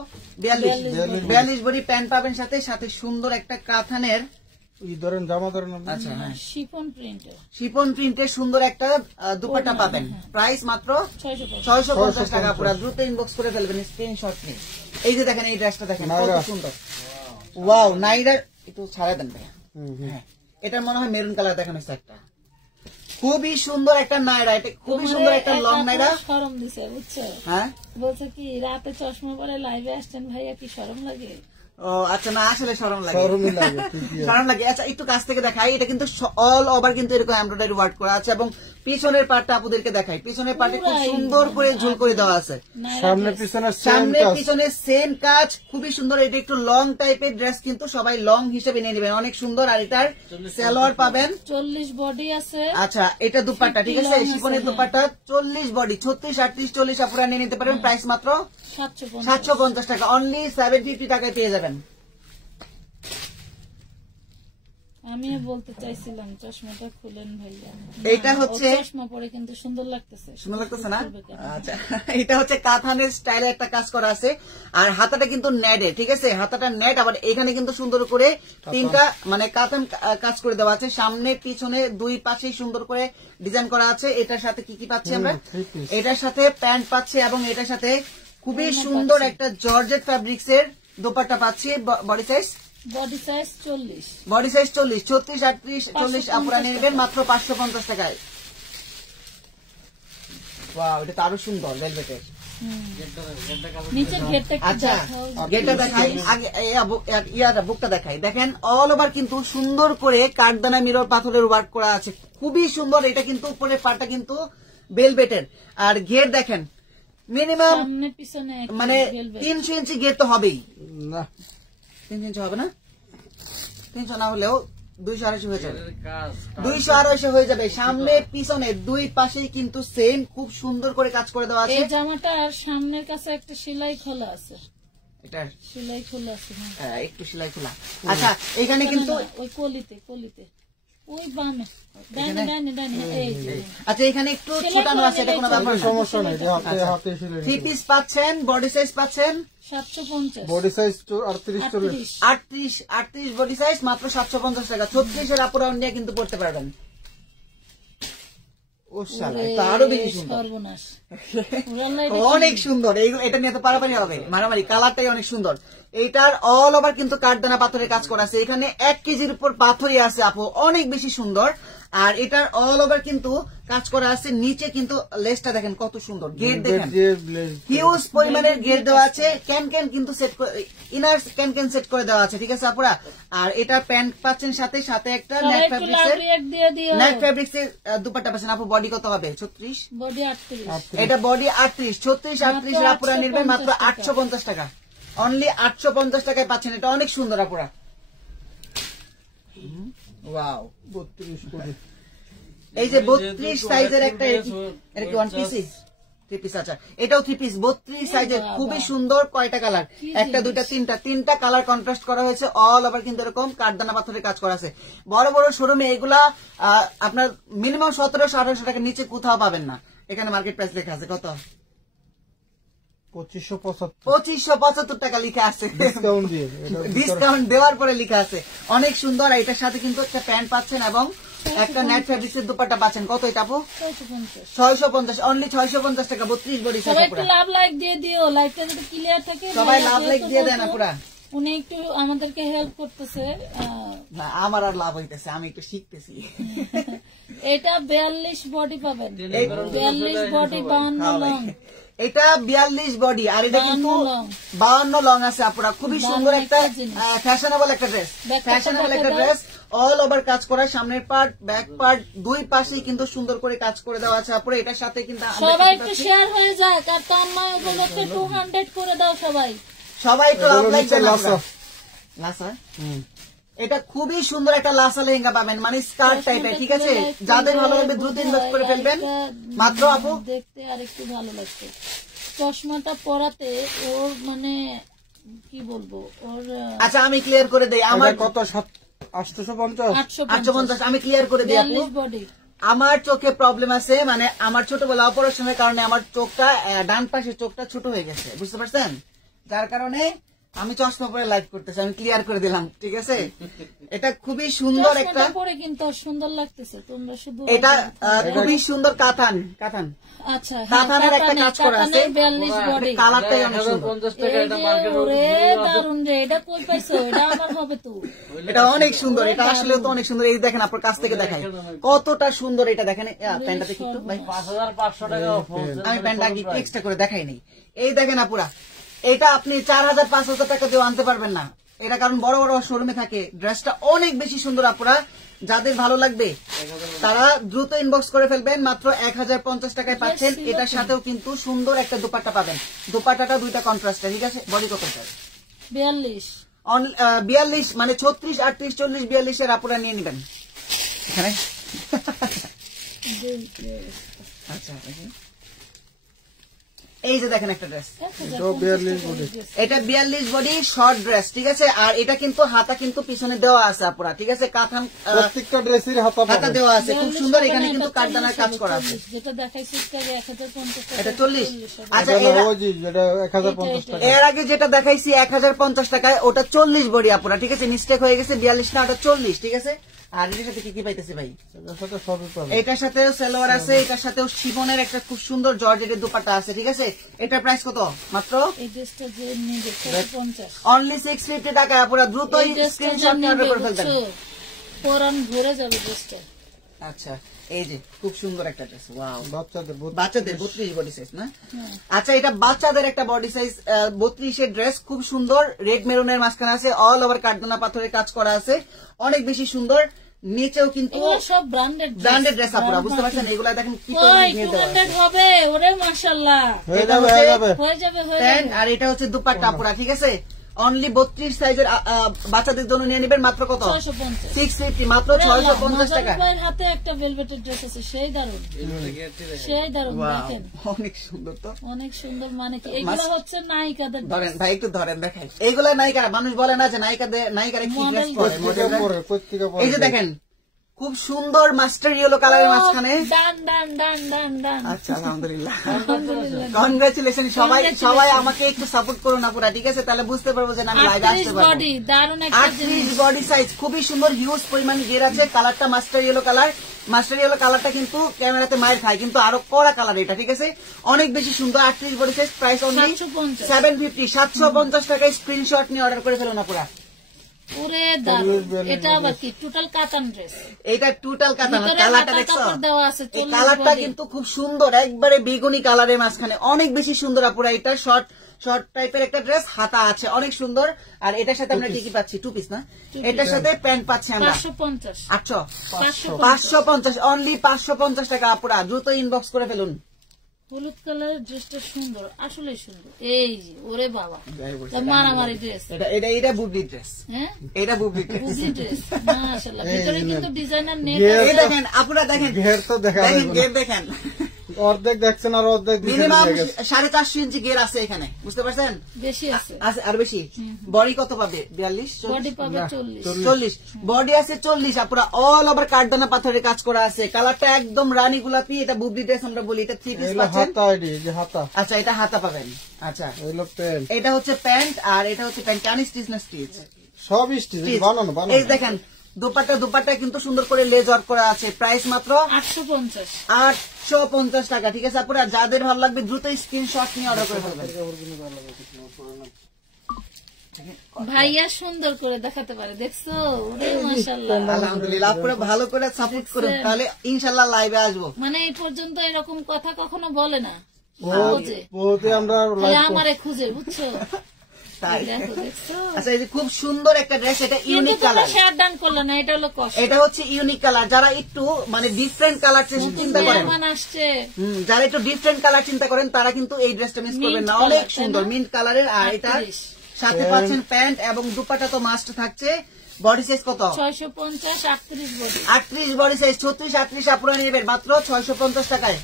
42 বডি প্যান্ট পাবেন, সাথে সাথে সুন্দর একটা কাতানের ধরেন জামা ধরেন আপনি। আচ্ছা হ্যাঁ, শিফন প্রিন্টের শিফন প্রিন্টের সুন্দর একটা দুপাট্টা পাবেন। প্রাইস মাত্র 650। 650 টাকা। পুরো দ্রুত ইনবক্স করে ফেলবেন স্ক্রিনশট নিয়ে। এই যে দেখেন, এই ড্রেসটা দেখেন কত সুন্দর। ওয়াও, নাইরা একটু ছাড়া দেন ভাইয়া। হ্যাঁ, এটার মনে হয় মেরুন কালার দেখানো হয়েছে একটা, খুবই সুন্দর একটা নাইরা, এটা খুবই সুন্দর একটা লং নাইরা। শরম দিছে, বুঝছো? হ্যাঁ, বলছে কি রাতে চশমা পরে লাইভে আসছেন ভাইয়া, কি শরম লাগে? ও আচ্ছা, না আসলে শরম লাগে, শরমই লাগে, ঠিকই আছে। শরম লাগে। আচ্ছা, একটু কাছ থেকে দেখাই। এটা কিন্তু অল ওভার কিন্তু এরকম এমব্রয়ডারি ওয়ার্ক করা আছে, এবং পিছনের পার্টটা আপুদেরকে দেখাই। পিছনের পার্টে খুব সুন্দর করে ঝুল করে দেওয়া আছে, সামনে পিছনে সামনে পিছনে সেম কাজ, খুবই সুন্দর। এটা একটু লং টাইপের ড্রেস, কিন্তু সবাই লং হিসেবে নিয়ে নেবেন, অনেক সুন্দর। আর এটার সালোয়ার পাবেন 40 বডি আছে। আচ্ছা, এটা দুপাট্টা, ঠিক আছে? শিফনের দুপাট্টা 40 বডি, 36, 38, 40 আপুরা নিয়ে নিতে পারবেন। প্রাইস মাত্র 750 টাকা, অনলি 750 টাকায় পেয়ে যাবেন। আমি বলতে চাইছিলাম চশমাটা খুলেন ভাইয়া। এটা হচ্ছে চশমা পরে কিন্তু সুন্দর লাগতেছে। সুন্দর লাগতেছে না? আচ্ছা, এটা হচ্ছে কাতানের স্টাইলে একটা কাজ করা আছে, আর হাতাটা কিন্তু নেটে, ঠিক আছে? হাতাটা নেট, আবার এখানে কিন্তু সুন্দর করে তিনটা মানে কাতান কাজ করে দেওয়া আছে, সামনে পিছনে দুই পাশেই সুন্দর করে ডিজাইন করা আছে। এটার সাথে কি কি পাচ্ছি আমরা? এটার সাথে প্যান্ট পাচ্ছি, এবং এটার সাথে খুবই সুন্দর একটা জর্জেট ফ্যাব্রিক্স এর দোপাট্টা পাচ্ছি। বডি সাইজ 40, বডি সাইজ 40, 36, 38, 40 আপুরা নিয়ে নেবেন মাত্র 550 টাকায়। ওয়াও, এটা তো আরো সুন্দর ভেলভেটের। নিচে ঘেরটা একটু আচ্ছা, দেখাও। গেটটা দেখাই আগে, বুকটা দেখাই। দেখেন অল ওভার কিন্তু সুন্দর করে কাঠদানা মিরর পাথরের ওয়ার্ক করা আছে, খুবই সুন্দর। এটা কিন্তু উপরের পাটটা কিন্তু ভেলভেটের, আর ঘের দেখেন মিনিমাম সামনে পিছনে মানে 300 ইঞ্চি ঘের তো হবেই না, 3 ইঞ্চি হবে না? 300 না হলেও 200-250 হয়ে যাবে, কাজ 200-250 হয়ে যাবে। সামনে পিছনে দুই পাশেই কিন্তু সেম খুব সুন্দর করে কাজ করে দেওয়া আছে। এই জামাটা আর সামনের কাছে একটা সেলাই খোলা আছে, এটা সেলাই খোলা আছে। হ্যাঁ, একটু সেলাই খোলা। আচ্ছা, এখানে কিন্তু ওই কলিতে ওই বামে ডানে এই যে। আচ্ছা, এখানে একটু ছোটানো আছে, এটা কোনো ব্যাপার না, সমস্যা নাই, হাতে হাতে সিলে 3 পিস পাচ্ছেন, বডি সাইজ পাচ্ছেন 750, বডি সাইজ 38, 40। 38 বডি সাইজ, মাত্র 750 টাকা। 36 এর আপুরা নিয়ে কিন্তু পড়তে পারবেন। ও শালা, এটা আরো বেশি সুন্দর, সর্বনাশ। অনেক সুন্দর। এটা নিয়ে তো পারাপারি হবে, মারামারি। কালারটাই অনেক সুন্দর। এইটার অল ওভার কিন্তু কাঠদানা পাথরের কাজ করা আছে, এখানে 1 কেজির উপর পাথরই আছে আপু, অনেক বেশি সুন্দর। আর এটার অল ওভার কিন্তু কাজ করা আছে, নিচে কিন্তু লেসটা দেখেন কত সুন্দর, গেট দেখেন হিউজ পরিমাণের গেট দেওয়া আছে, ক্যান কিন্তু সেট ইনার ক্যান সেট করে দেওয়া আছে, ঠিক আছে আপুরা? আর এটা প্যান্ট পাচ্ছেন, সাথে সাথে একটা নেট ফ্যাব্রিক্স এর দুপাট্টা পাচ্ছেন। আপু বডি কত হবে? 36, বডি 38, এটা বডি 38, 36, 38 এর আপুরা নিবেন মাত্র 850 টাকা, অনলি 850 টাকায় পাচ্ছেন। এটা অনেক সুন্দর আপুরা। ওয়াও, 32 কোটি। এই যে 32 সাইজের একটা, এটা কি ওয়ান পিসি? 3 পিস। আচ্ছা এটাও 3 পিস 32 সাইজের, খুবই সুন্দর। কয়টা কালার? একটা, দুইটা, তিনটা কালার কন্ট্রাস্ট করা হয়েছে। অল ওভার কিন্তু এরকম কাঠদানা পাথরের কাজ করা আছে। বড় বড় শোরুমে এগুলা আপনার মিনিমাম 1700-1800 টাকার নিচে কোথাও পাবেন না। এখানে মার্কেট প্রাইস লেখা আছে কত? 2575 টাকা লেখা আছে, ডিসকাউন্ট দেওয়ার পরে লেখা আছে। অনেক সুন্দর। এটার সাথে কিন্তু একটা প্যান্ট পাচ্ছেন এবং একটা নেট ফ্যাব্রিক্সের দুপাট্টা পাচ্ছেন। কত এটা আপু? 650, অনলি 650 টাকা। 32 বডি সাইজ। সবাই একটু লাভ লাইক দিয়ে দিও, লাইকটা যদি ক্লিয়ার থাকে। সবাই লাভ লাইক দিয়ে দেন পুরা। উনি একটু আমাদেরকে হেল্প করতেছে। না আমার আর লাভ হইতেছে, আমি একটু শিখতেছি। এটা 42 বডি পাবেন, 42 বডি 52 লং। এটা 42 বডি আর এটা কিন্তু 52 লং আছে আপুরা। খুবই সুন্দর একটা ফ্যাশনেবল একটা ড্রেস, ফ্যাশনেবল একটা ড্রেস। অল ওভার কাজ করা, সামনের পার্ট ব্যাক পার্ট দুই পাশেই কিন্তু সুন্দর করে কাজ করে দেওয়া আছে আপুরা। এটার সাথে কিন্তু সবাই একটু শেয়ার হয়ে যাক আর তন্মা উপলক্ষে 200 করে দাও সবাই। সবাই একটু লাইক দেন। লাসা এটা খুবই সুন্দর একটা লাসা লেহেঙ্গা পাবেন, মানে স্কার্ট টাইপের। ঠিক আছে, যাদের ভালো লাগবে দ্রুত ইনবক্স করে ফেলবেন। মাত্র আপু দেখতে আর একটু ভালো লাগছে। চশমাটা পরাতে ওর মানে কি বলবো ওর। আচ্ছা আমি ক্লিয়ার করে দেই। আমার কত? 850। আমি ক্লিয়ার করে দিই আপু। বডি আমার চোখে প্রবলেম আছে, মানে আমার ছোটবেলা অপারেশনের কারণে আমার চোখটা ডান পাশের চোখটা ছোট হয়ে গেছে, বুঝতে পারছেন? যার কারণে আমি চশমা পরে লাইভ করতেছি। আমি ক্লিয়ার করে দিলাম, ঠিক আছে? এটা খুবই সুন্দর একটা, পরে কিন্তু সুন্দর লাগতেছে। তোমরা শুধু এটা খুবই সুন্দর কাতান। আচ্ছা কাতানের একটা কাজ করা আছে। 42 বডি, কালারটাই অনেক সুন্দর। 50 টাকা এটা মার্কেট দারুন রে। এটা কই পাইছো? এটা আমার হবে তো। এটা অনেক সুন্দর, এটা আসলে তো অনেক সুন্দর। এই দেখেন আপনার কাছ থেকে দেখাই কতটা সুন্দর। এটা দেখেন প্যান্টটা দেখি একটু ভাই। 5500 টাকা। আমি প্যান্টটা আগে এক্সট্রা করে দেখাই নেই। এই দেখেন আপুরা, এটা আপনি 4000-5000 টাকা দিয়ে আনতে পারবেন না এটা, কারণ বড় বড় শোরুমে থাকে। ড্রেসটা অনেক বেশি সুন্দর আপুরা। যাদের ভালো লাগবে তারা দ্রুত ইনবক্স করে ফেলবেন। মাত্র 1050 টাকায় পাচ্ছেন। এটার সাথেও কিন্তু সুন্দর একটা দুপাট্টা পাবেন। দুপাট্টাটা দুইটা কন্ট্রাস্টে, ঠিক আছে? বডি কত? 42 42 মানে 36, 38, 40, 42 এর আপুরা নিয়ে নেবেন এখানে। আচ্ছা এই যে দেখেন একটা ড্রেস, এটা 42 বডি শর্ট ড্রেস, ঠিক আছে? আর এটা কিন্তু হাতা কিন্তু পিছনে দেওয়া আছে আপুরা, ঠিক আছে? কাঁথান প্রত্যেকটা ড্রেসের হাতা দেওয়া আছে, খুব সুন্দর। এখানে কিন্তু কাঠদানার কাজ করা আছে। যেটা দেখাইছি 1050 টাকা, এটা 40। আচ্ছা যেটা 1050 টাকা। এর আগে যেটা দেখাইছি 1050 টাকায়, ওটা 40 বডি আপুরা, ঠিক আছে? মিস্টেক হয়ে গেছে, 42 না, ওটা 40, ঠিক আছে? আর এটার সাথে কি কি পাইতেছে ভাই? এটার সাথেও সালোয়ার আছে, এটার সাথেও শিফনের একটা খুব সুন্দর জর্জেটের দুপাট্টা আছে, ঠিক আছে? এটার প্রাইস কত? মাত্র এই ড্রেসটা যে নিবে 650, অনলি 650 টাকা। আপুরা দ্রুত স্ক্রিনশট নিয়ে অর্ডার করে ফেলবেন। পরান ভরে যাবে ড্রেসটা। আচ্ছা এই যে খুব সুন্দর একটা ড্রেস। ওয়াও, বাচ্চাদের 32 বডি সাইজ না? আচ্ছা এটা বাচ্চাদের একটা বডি সাইজ 32 এর ড্রেস, খুব সুন্দর। রেড মেরুনের মাঝখানে আছে, অল ওভার কাঠদানা পাথরের কাজ করা আছে, অনেক বেশি সুন্দর। নিচেও কিন্তু সব ব্র্যান্ডেড ড্রেস আপুরা, বুঝতে পারছেন? এগুলা দেখেন কি ব্র্যান্ডেড হবে। ওরে মাশাআল্লাহ, হয়ে যাবে। আর এটা হচ্ছে দুপাট্টা আপুরা, ঠিক আছে? অনলি 32 সাইজের বাচ্চাদের জন্য নিয়ে নেবেন। মাত্র কত? 650, মাত্র 650 টাকা। হাতে একটা ভেলভেটের ড্রেস আছে, সেই দারুন, সেই দারুন। দেখেন অনেক সুন্দর, তো অনেক সুন্দর। মানে কি এগুলো হচ্ছে নায়িকাদের ধরেন ভাই, একটু ধরেন দেখাই। এইগুলা নায়িকারা, মানুষ বলে না যে নায়িকারা কি ড্রেস পরে? এই যে দেখেন খুব সুন্দর মাস্টার ইয়েলো কালারের মাঝখানে। আচ্ছা আলহামদুলিল্লাহ, কনগ্রাচুলেশন। সবাই আমাকে একটু সাপোর্ট করুন না পুরা, ঠিক আছে? তাহলে বুঝতে পারবো যে আমি লাইভে আসতে পারবো। 38 বডি সাইজ, খুবই সুন্দর, হিউজ পরিমাণ ঘের আছে। কালারটা master yellow colour. Master yellow কালারটা কিন্তু ক্যামেরাতে মায়ের খায়, কিন্তু আরো কড়া কালার এটা, ঠিক আছে? অনেক বেশি সুন্দর। 38 বডি সাইজ, প্রাইস অনলি 750, 750 টাকায় স্ক্রিনশট নিয়ে অর্ডার করে ফেলো না পুরা। ওরে দারুন। এটা আবার কি টোটাল কাতান ড্রেস? এটা টোটাল কাতান। কালারটা দেখছো? এই কালারটা কিন্তু খুব সুন্দর, একবারে বেগুনি কালারের মাঝখানে, অনেক বেশি সুন্দর আপুরা। এটা শর্ট টাইপের একটা ড্রেস, হাতা আছে, অনেক সুন্দর। আর এটার সাথে আমরা কি কি পাচ্ছি? 2 পিস না? এটার সাথে প্যান্ট পাচ্ছি আমরা 550, অনলি 550 টাকা আপুরা। দ্রুত ইনবক্স করে ফেলুন। হলুদ কালারের ড্রেসটা সুন্দর, আসলে সুন্দর। এই যে ওরে বাবা, মারামারি ড্রেস। এটা বুবলি ড্রেস। হ্যাঁ, এটা বুবলি ড্রেস। মাশাআল্লাহ, ভিতরে কিন্তু ডিজাইনার নেট। এই দেখেন আপুরা, দেখেন ঘের তো দেখেন, ঘের দেখেন। অর্ধেক দেখছেন আর অর্ধেক দিছেন মিনিমাম হয়ে গেছে। 450 ইঞ্চি গের আছে এখানে, বুঝতে পারছেন? বেশি আছে, আছে আর বেশি। বডি কত পাবে? 42 বডি পাবে 40। 40 বডি আছে 40। আপনারা অল ওভার কাঠদানা পাথরের কাজ করা আছে, কালারটা একদম রানী গোলাপি। এটা বুবলি ড্রেস আমরা বলি, এটা 3 পিস এগুলো পাচ্ছেন। হাতা আইডি, যে হাতা আচ্ছা, এটা হাতা পাবেন। আচ্ছা, এগুলো প্যান্ট, এটা হচ্ছে প্যান্ট, আর এটা হচ্ছে প্যান্ট। কানি স্টিচ না স্টিচ? সব স্টিচ বানানো বানানো। এই দেখেন দুপাট্টা কিন্তু সুন্দর করে লেজ ওয়ার্ক করা আছে। প্রাইস মাত্র 850। 850 টাকা। ঠিক আছে আপনারা, যাদের ভালো লাগবে দ্রুত স্ক্রিনশট নিয়ে অর্ডার করে ফেলবেন। ভাইয়া সুন্দর করে দেখাতে পারে, দেখছো? ওরে মাশাআল্লাহ, আলহামদুলিল্লাহ, আপনারা ভালো করে সাপোর্ট করুন, তাহলে ইনশাআল্লাহ লাইভে আসবো। মানে এই পর্যন্ত এরকম কথা কখনো বলে না, বহুতে আমরা তাহলে আমারে খুঁজে, বুঝছো? তাই দেখো, দেখছো? আচ্ছা, এই যে খুব সুন্দর একটা ড্রেস, এটা কিন্তু ইউনিক তোমরা কালার। শেয়ার ডান করলে না, এটা হলো কষ্ট। এটা হচ্ছে ইউনিক কালার। যারা একটু মানে ডিফারেন্ট কালার চিন্তা করেন, মেহমান আসছে, যারা একটু ডিফারেন্ট কালার চিন্তা করেন, তারা কিন্তু এই ড্রেসটা মিস করবেন না। Mint অনেক color, সুন্দর তাই না? মিন্ট কালারের। আর এটা 38 সাথে পাচ্ছেন প্যান্ট এবং দুপাট্টা তো মাস্ট থাকছে। বডি সাইজ কত? 650, 38 বডি। 38 বডি সাইজ, 36 38 আপনারা নেবেন মাত্র 650 টাকায়।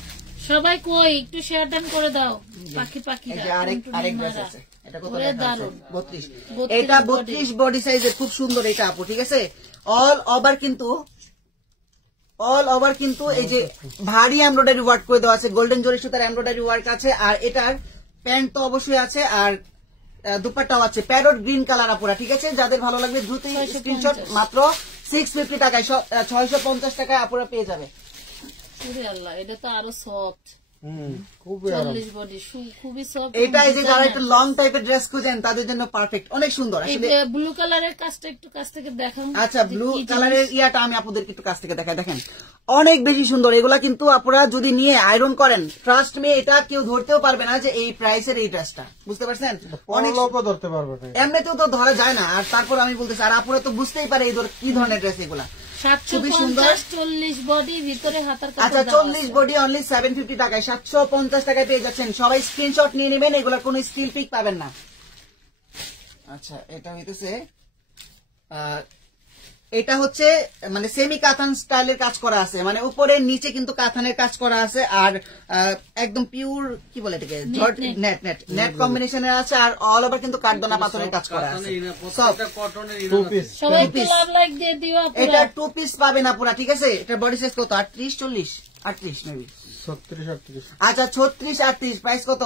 সবাই কই একটু শেয়ার ডান করে দাও, পাখি এই যে আরেক ড্রেস আছে, এটা কত লেখা আছে? দারুন। 32। 32 এটা body। 32 বডি সাইজের, খুব সুন্দর এটা আপু। ঠিক আছে, অল ওভার কিন্তু এই যে ভারী এমব্রয়ডারি ওয়ার্ক করে দেওয়া আছে, গোল্ডেন জরি সুতার এমব্রয়ডারি ওয়ার্ক আছে। আর এটার প্যান্ট তো অবশ্যই আছে, আর দুপাট্টাও আছে প্যারট গ্রিন কালার আপুরা। ঠিক আছে, যাদের ভালো লাগবে দ্রুত স্ক্রিনশট, মাত্র 650 টাকায় 650 টাকায় আপুরা পেয়ে যাবে। ওরে আল্লাহ, এটা তো আরো সফট। খুবই আরাম। 40 বডি, খুবই সফট। এটা এই যে যারা একটু লং টাইপের ড্রেস খুঁজেন তাদের জন্য পারফেক্ট, অনেক সুন্দর এই আসলে। যে ব্লু কালারের কাজটা একটু কাছ থেকে দেখাও। আচ্ছা, ব্লু কালারের ইয়াটা আমি আপনাদেরকে একটু কাছ থেকে দেখাই। দেখেন অনেক বেশি সুন্দর এগুলা, কিন্তু আপনারা যদি নিয়ে আয়রন করেন, ট্রাস্ট মি, এটা কেউ ধরতেও পারবে না যে এই প্রাইসের এই ড্রেসটা, বুঝতে পারছেন? অনেক পরলোকও ধরতে পারবে না। এমনিতেও তো ধরা যায় না, আর তারপর আমি বলতেছি, আর আপনারা তো বুঝতেই পারে এই কি ধরনের ড্রেস এগুলা। খুবই সুন্দর। 750, 40 বডি, ভিতরে হাতার কাপড় আচ্ছা, দেওয়া 40 আছে। বডি অনলি 750 টাকায়, 750 টাকায় পেয়ে যাচ্ছেন। সবাই স্ক্রিনশট নিয়ে নেবেন, এগুলা কোনো স্টিল পিক পাবেন না। আচ্ছা, এটা হইতেছে এটা হচ্ছে মানে সেমি কাতান স্টাইলের কাজ করা আছে, মানে উপরে নিচে কিন্তু কাতানের কাজ করা আছে। আর একদম পিওর কি বলে এটাকে, নেট কম্বিনেশনের আছে। আর অল ওভার কিন্তু কাঠদানা পাথরের কাজ করা আছে। সব কটনের টু পিস, সবাই two একটু piece। লাভ লাইক দিয়ে দিও এটা আপুরা। 2 পিস পাবে না পুরা। ঠিক আছে, এটা বডি সাইজ কত? 38 40 38 মেবি। 36 38। আচ্ছা, 36 38 প্রাইস কত?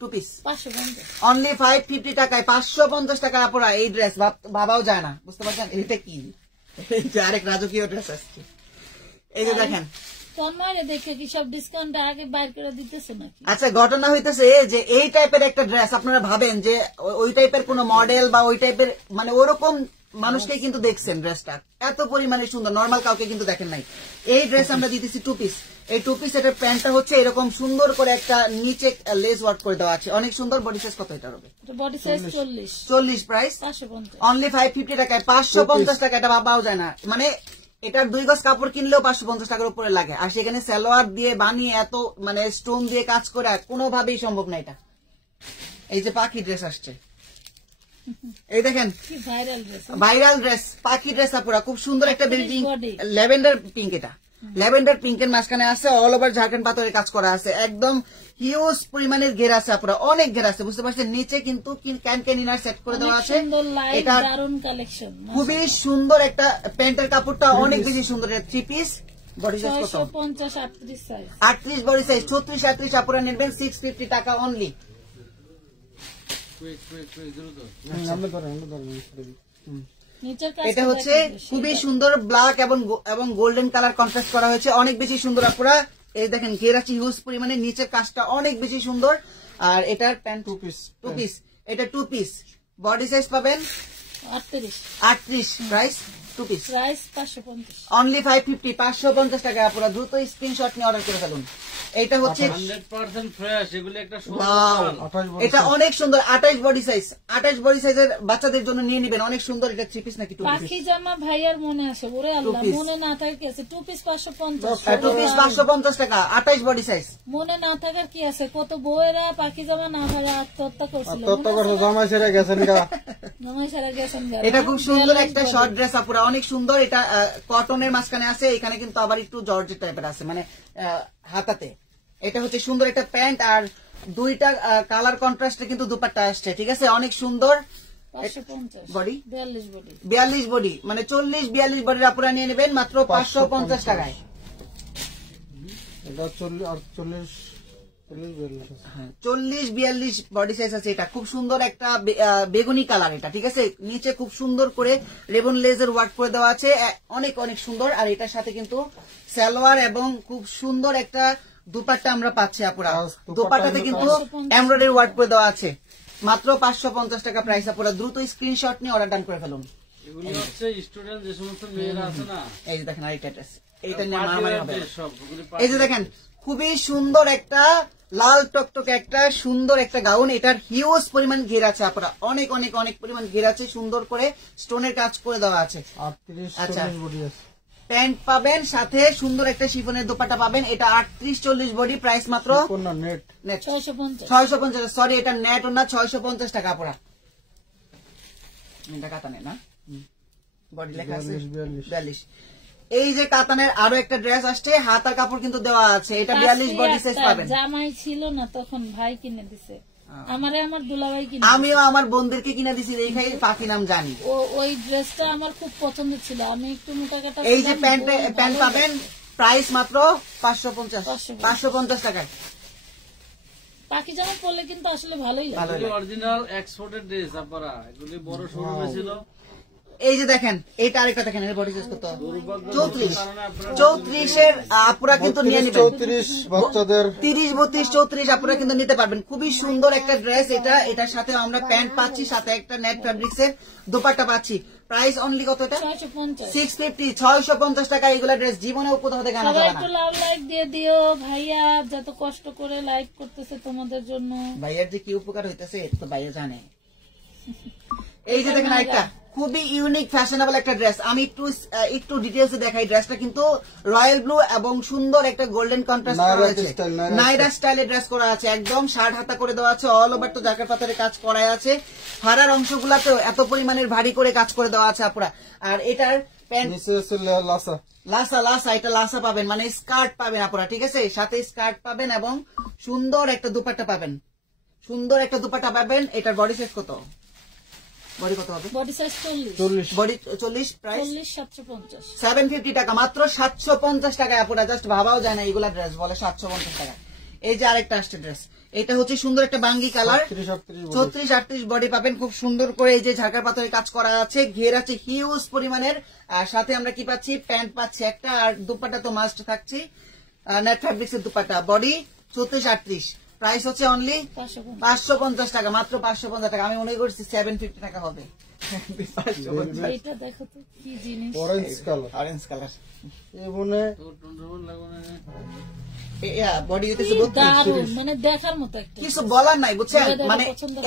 2 পিস 550। অনলি 550 টাকায়, 550 টাকা আপুরা এই ড্রেস ভাবাও যায় না, বুঝতে পারছেন? এটা কি, এই যে আরেক রাজকীয় ড্রেস আসছে, এই যে দেখেন। তন্ময় দেখে কি সব ডিসকাউন্ট আগে বাইর করে দিতেছে নাকি? আচ্ছা, ঘটনা হইতেছে যে এই টাইপের একটা ড্রেস আপনারা ভাবেন যে ওই টাইপের কোন মডেল বা ওই টাইপের মানে ওরকম মানুষকে কিন্তু দেখছেন ড্রেসটা এত পরিমাণে সুন্দর, নর্মাল কাউকে কিন্তু দেখেন নাই। এই ড্রেস আমরা দিতেছি 2 পিস। এই 2 পিস এটার প্যান্টটা হচ্ছে এরকম সুন্দর করে একটা নিচে লেস ওয়ার্ক করে দেওয়া আছে, অনেক সুন্দর। বডি সাইজ কত এটা হবে? Body size 40, 40 price 550। অনলি 550 টাকায়, 550 টাকা। এটা ভাবাও যায় না, মানে এটার 2 গজ কাপড় কিনলেও 550 টাকার উপরে লাগে, আর সেখানে সালোয়ার দিয়ে বানিয়ে এত মানে স্টোন দিয়ে কাজ করে কোনোভাবেই সম্ভব না এটা। এই যে পাখি ড্রেস আসছে, এই দেখেন কি ভাইরাল ড্রেস। ভাইরাল ড্রেস, পাখি ড্রেস আপুরা, খুব সুন্দর একটা baby pink, body। Lavender pink. এটা ল্যাভেন্ডার পিঙ্কের মাঝখানে আছে অল ওভার ঝাড়খান্ড পাথরের কাজ করা আছে, একদম হিউজ পরিমাণের ঘের আছে আপুরা, অনেক ঘের আছে, বুঝতে পারছেন? নিচে কিন্তু ক্যান ইনার সেট করে দেওয়া আছে। সুন্দর লাইট, এটা দারুন কালেকশন, খুবই সুন্দর একটা প্যান্টের কাপড়টা অনেক বেশি সুন্দর। 3 পিস বডি সাইজ কত? 650, 38 সাইজ। 38 বডি সাইজ, 36 38 আপুরা নেবেন 650 টাকা অনলি। আমরা ধরেন নিচের কাজ এটা হচ্ছে খুবই সুন্দর ব্ল্যাক এবং গোল্ডেন কালার কন্ট্রাস্ট করা হয়েছে, অনেক বেশি সুন্দর আপুরা। এই দেখেন ঘের আছে হিউজ পরিমাণে, নিচের কাজটা অনেক বেশি সুন্দর। আর এটার প্যান্ট 2 পিস, 2 পিস, এটা 2 পিস বডি সাইজ পাবেন 38, 38 প্রাইস 2 পিস প্রাইস 550। অনলি 550, 550 টাকা আপুরা, দ্রুত স্ক্রিনশট নিয়ে অর্ডার করে ফেলুন। এটা হচ্ছে 100% ফ্রেশ, এগুলো একটা Wow! 28 বডি এটা অনেক সুন্দর, 28 বডি সাইজ, 28 বডি সাইজের বাচ্চাদের জন্য নিয়ে নেবেন, অনেক সুন্দর। এটা 3 পিস নাকি 2 পিস? পাখি জামা ভাইয়ার মনে আসে, ওরে আল্লাহ, piece। মনে না থাকে কি আছে? 2 পিস 550, 2 পিস 550 টাকা, 28 বডি সাইজ। মনে না থাকার কি আছে? কত বউয়েরা পাখি জামা না ভাইয়া আত্মহত্যা করছিল, তত করে জামাই ছেড়ে গেছেন গা। নামাই সারা গেছেন গা। এটা খুব সুন্দর একটা শর্ট ড্রেস আপুরা, অনেক সুন্দর। এটা কটনের মাঝখানে আছে, এখানে কিন্তু আবার একটু জর্জেট টাইপের আছে, মানে হাতাতে এটা হচ্ছে সুন্দর একটা প্যান্ট আর দুইটা কালার কন্ট্রাস্টে কিন্তু দুপাট্টা আসছে, ঠিক আছে, অনেক সুন্দর। 550 বডি 42 বডি 42 বডি, মানে 40-42 বডির আপুরা নিয়ে নেবেন মাত্র 550 টাকায়। এটা 40 40-42 বডি সাইজ আছে। এটা খুব সুন্দর একটা বেগুনি কালার, এটা ঠিক আছে, নিচে খুব সুন্দর করে রেবন লেজের ওয়ার্ক করে দেওয়া আছে, অনেক অনেক সুন্দর। আর এটার সাথে কিন্তু সালোয়ার এবং খুব সুন্দর একটা দুপাট্টা আমরা পাচ্ছি আপুরা। দুপাট্টাতে কিন্তু এমব্রয়ডারি ওয়ার্ক করে দেওয়া আছে, মাত্র 550 টাকা প্রাইস। আপুরা দ্রুত স্ক্রিনশট নিয়ে অর্ডার ডান করে ফেলুন। এগুলি হচ্ছে স্টুডেন্ট যে সমস্ত মেয়েরা আছে না, এই যে দেখেন আরেকটা ড্রেস, এইটা নিয়ে মারামারি হবে। সব ওগুলি এই যে দেখেন খুবই সুন্দর একটা লাল টকটকে একটা সুন্দর একটা গাউন, এটার হিউজ পরিমাণ ঘের আছে আপনারা, অনেক অনেক অনেক পরিমাণ ঘের আছে, সুন্দর করে স্টোনের কাজ করে দেওয়া আছে। 38-40 বডি আছে। প্যান্ট পাবেন, সাথে সুন্দর একটা শিফনের দোপাট্টা পাবেন। এটা 38-40 বডি, প্রাইস মাত্র কোন নেট নেট 650 650, সরি এটা নেট না, 650 টাকা আপনারা। এটা কাতানের না, বডি লেখা আছে 42। এই যে কাতানের আরো একটা ড্রেস আসছে, হাতার কাপড় কিন্তু দেওয়া আছে, এটা 42 বডি সাইজ পাবেন। জামাই ছিল না তখন, ভাই কিনে দিছে আমারে, আমার দুলাভাই কিনে। আমিও আমার বোনদেরকে কিনে দিছি, এইখানে পাখি নাম জানি। ওই ড্রেসটা আমার খুব পছন্দ ছিল, আমি একটু মোটা কাটা। এই যে প্যান্ট পাবেন, প্রাইস মাত্র 550 টাকায়। পাখি জামা পরলে কিন্তু আসলে ভালোই লাগে। এগুলি অরিজিনাল এক্সপোর্টেড ড্রেস আপনারা, এগুলি বড় শোরুমে ছিল। এই যে দেখেন এইটা আরেকটা দেখেন, এর বডি সাইজ কত 34 এর আপুরা কিন্তু নিয়ে নেবেন। 34 বাচ্চাদের 30-32-34 আপুরা কিন্তু নিতে পারবেন। খুবই সুন্দর একটা ড্রেস এটা, এটার সাথে আমরা প্যান্ট পাচ্ছি, সাথে একটা নেট ফ্যাব্রিক্স এর দোপাট্টা পাচ্ছি। প্রাইস অনলি কত এটা? 650 টাকা। এগুলা ড্রেস জীবনেও কোথাও থেকে আনা সবাই যাবে একটু না। লাভ লাইক দিয়ে দিও ভাইয়া, যত কষ্ট করে লাইক করতেছে তোমাদের জন্য। ভাইয়ার যে কি উপকার হইতেছে এটা তো ভাইয়া জানে। এই যে দেখেন আরেকটা খুবই ইউনিক ফ্যাশনেবল একটা ড্রেস, আমি একটু ডিটেলস দেখাই। ড্রেসটা কিন্তু রয়্যাল ব্লু এবং সুন্দর একটা গোল্ডেন কন্ট্রাস্ট করা আছে, নাইরা স্টাইলে ড্রেস করা আছে, একদম শার্ট হাতা করে দেওয়া আছে, অল ওভার তো জাকার পাথরে কাজ করা আছে, হারার অংশগুলাতেও এত পরিমাণের ভারী করে কাজ করে দেওয়া আছে আপুরা। আর এটার প্যান্ট লাসা, এটা লাসা পাবেন, মানে স্কার্ট পাবেন আপুরা, ঠিক আছে, সাথে স্কার্ট পাবেন এবং সুন্দর একটা দুপাট্টা পাবেন, এটার বডি সাইজ কত? বডি কত হবে? বডি সাইজ 40 বডি 40, প্রাইস 750 750 টাকা, মাত্র 750 টাকায় আপুরা। জাস্ট ভাবাও যায় না এগুলা ড্রেস বলে 750 টাকা। এই যে আরেকটা আসছে ড্রেস, এটা হচ্ছে সুন্দর একটা বাঙ্গি কালার, 36-38 বডি পাবেন, খুব সুন্দর করে এই যে ঝাঁকার পাথরে কাজ করা আছে, ঘের আছে হিউজ পরিমাণের, আর সাথে আমরা কি পাচ্ছি? প্যান্ট পাচ্ছি একটা, আর দুপাট্টা তো মাস্ট থাকছি, নেট ফ্যাব্রিক্স এর দুপাট্টা, বডি 34-38, প্রাইস হচ্ছে অনলি 550 টাকা, মাত্র 550 টাকা। আমি মনে করছি 750 টাকা হবে। এইটা দেখো তো কি জিনিস, অরেঞ্জ কালার, বডি দারুণ, মানে দেখার মতো একটা কিছু বলার নাই বুঝছেন, মানে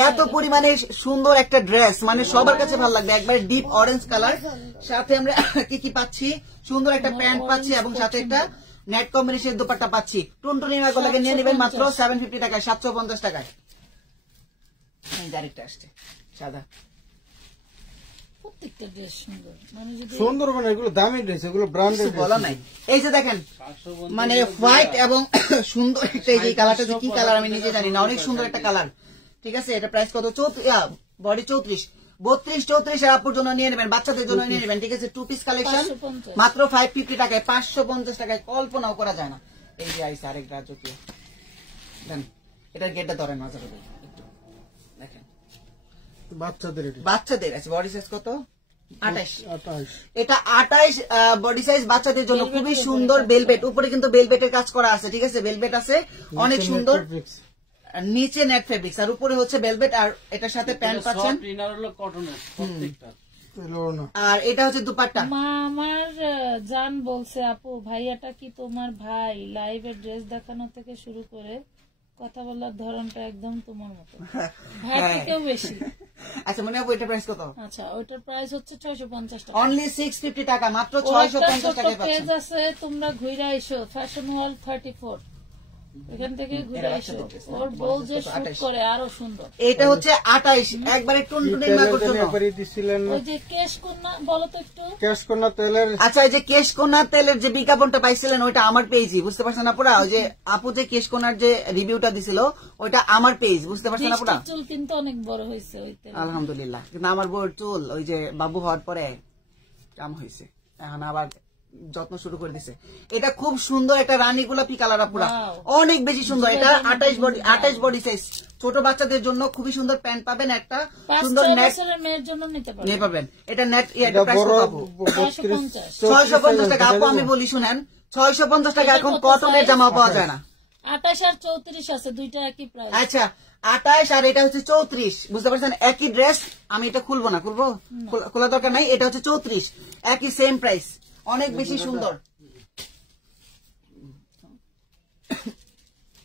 এত পরিমাণে সুন্দর একটা ড্রেস, মানে সবার কাছে ভালো লাগবে। একবারে ডিপ অরেঞ্জ কালার, সাথে আমরা কি পাচ্ছি? সুন্দর একটা প্যান্ট পাচ্ছি এবং সাথে একটা নেট কম্বিনেশন দোপাট্টা পাচ্ছি। টুনটুনি মাগুলোকে নিয়ে নেবেন মাত্র 750 টাকায়, 750 টাকায়। ডাইরেক্ট আসছে সাদা, প্রত্যেকটা ড্রেস সুন্দর, মানে যদি সুন্দর, মানে এগুলো দামি ড্রেস, এগুলো ব্র্যান্ডেড বলা নাই। এই যে দেখেন মানে হোয়াইট এবং সুন্দর একটা, এই যে কালারটা যে কি কালার আমি নিজে জানি না, অনেক সুন্দর একটা কালার, ঠিক আছে। এটা প্রাইস কত? বডি 34 এর আপুর জন্য নিয়ে নেবেন, বাচ্চাদের জন্য নিয়ে নেবেন, ঠিক আছে। 2 পিস কালেকশন মাত্র 550 টাকায়, 550 টাকায়, কল্পনাও করা যায় না। এই যে আইসে আরেক রাজকীয় দেন, এটার গেটটা ধরেন নজর একটু দেখেন, বাচ্চাদের আছে। বডি সাইজ কত? 28। এটা 28 বডি সাইজ বাচ্চাদের জন্য, খুবই সুন্দর ভেলভেট, উপরে কিন্তু ভেলভেটের কাজ করা আছে, ঠিক আছে, ভেলভেট আছে অনেক সুন্দর, নিচে নেট ফেব্রিক্স আর উপরে হচ্ছে ভেলভেট, আর এটার সাথে প্যান্ট পাচ্ছেন, আর এটা হচ্ছে দুপাট্টা। মা আমার জান বলছে, আপু ভাইয়াটা কি তোমার ভাই? লাইভে ড্রেস দেখানো থেকে শুরু করে কথা বলার ধরনটা একদম তোমার মতো, ভাই থেকেও বেশি। আচ্ছা মনে হবে, ওইটার প্রাইস কত? আচ্ছা ওইটার প্রাইস হচ্ছে 650 টাকা, অনলি 650 টাকা, মাত্র 650 টাকায় পাচ্ছেন। পেজ আছে, তোমরা ঘুরে এসো, ফ্যাশন ওয়ার্ল্ড 34, এখান থেকে ঘুরে এসে ওর বউ যে শুট করে আরো সুন্দর। এটা হচ্ছে 28 একবারে টুনটুনি মাগুর জন্য। একবারে দিছিলেন ওই যে কেশ কন্যা বলো তো একটু। কেশকন্যা তেলের আচ্ছা এই যে কেশকন্যার তেলের যে বিজ্ঞাপনটা পাইছিলেন ওইটা আমার পেজই, বুঝতে পারছেন আপুরা? ওই যে আপু যে কেশকন্যার যে রিভিউটা দিছিল ওইটা আমার পেজ, বুঝতে পারছেন আপুরা? বৃষ্টির চুল কিন্তু অনেক বড় হয়েছে ওই তেল। আলহামদুলিল্লাহ। কিন্তু আমার বউর চুল ওই যে বাবু হওয়ার পরে কাম হয়েছে, এখন আবার যত্ন শুরু করে দিছে। এটা খুব সুন্দর একটা রানী গোলাপি কালার আপুরা, অনেক বেশি সুন্দর। এটা 28 বডি সাইজ, ছোট বাচ্চাদের জন্য খুবই সুন্দর প্যান্ট পাবেন, একটা সুন্দর 5-6 নেট বছরের মেয়ের জন্য নিতে পারবে। নিয়ে পাবেন। এটা নেট এটা প্রাইস বড় কত আপু? 650 650 টাকা আপু। আমি বলি শুনেন, 650 টাকা এখন কটনের জামা পাওয়া যায় না। 28 আর 34 আছে, দুইটা একই প্রাইস। আচ্ছা 28 আর এটা হচ্ছে 34, বুঝতে পারছেন? একই ড্রেস। আমি এটা খুলবো না, খুলবো খোলা দরকার নাই। এটা হচ্ছে 34, একই সেম প্রাইস, অনেক বেশি সুন্দর।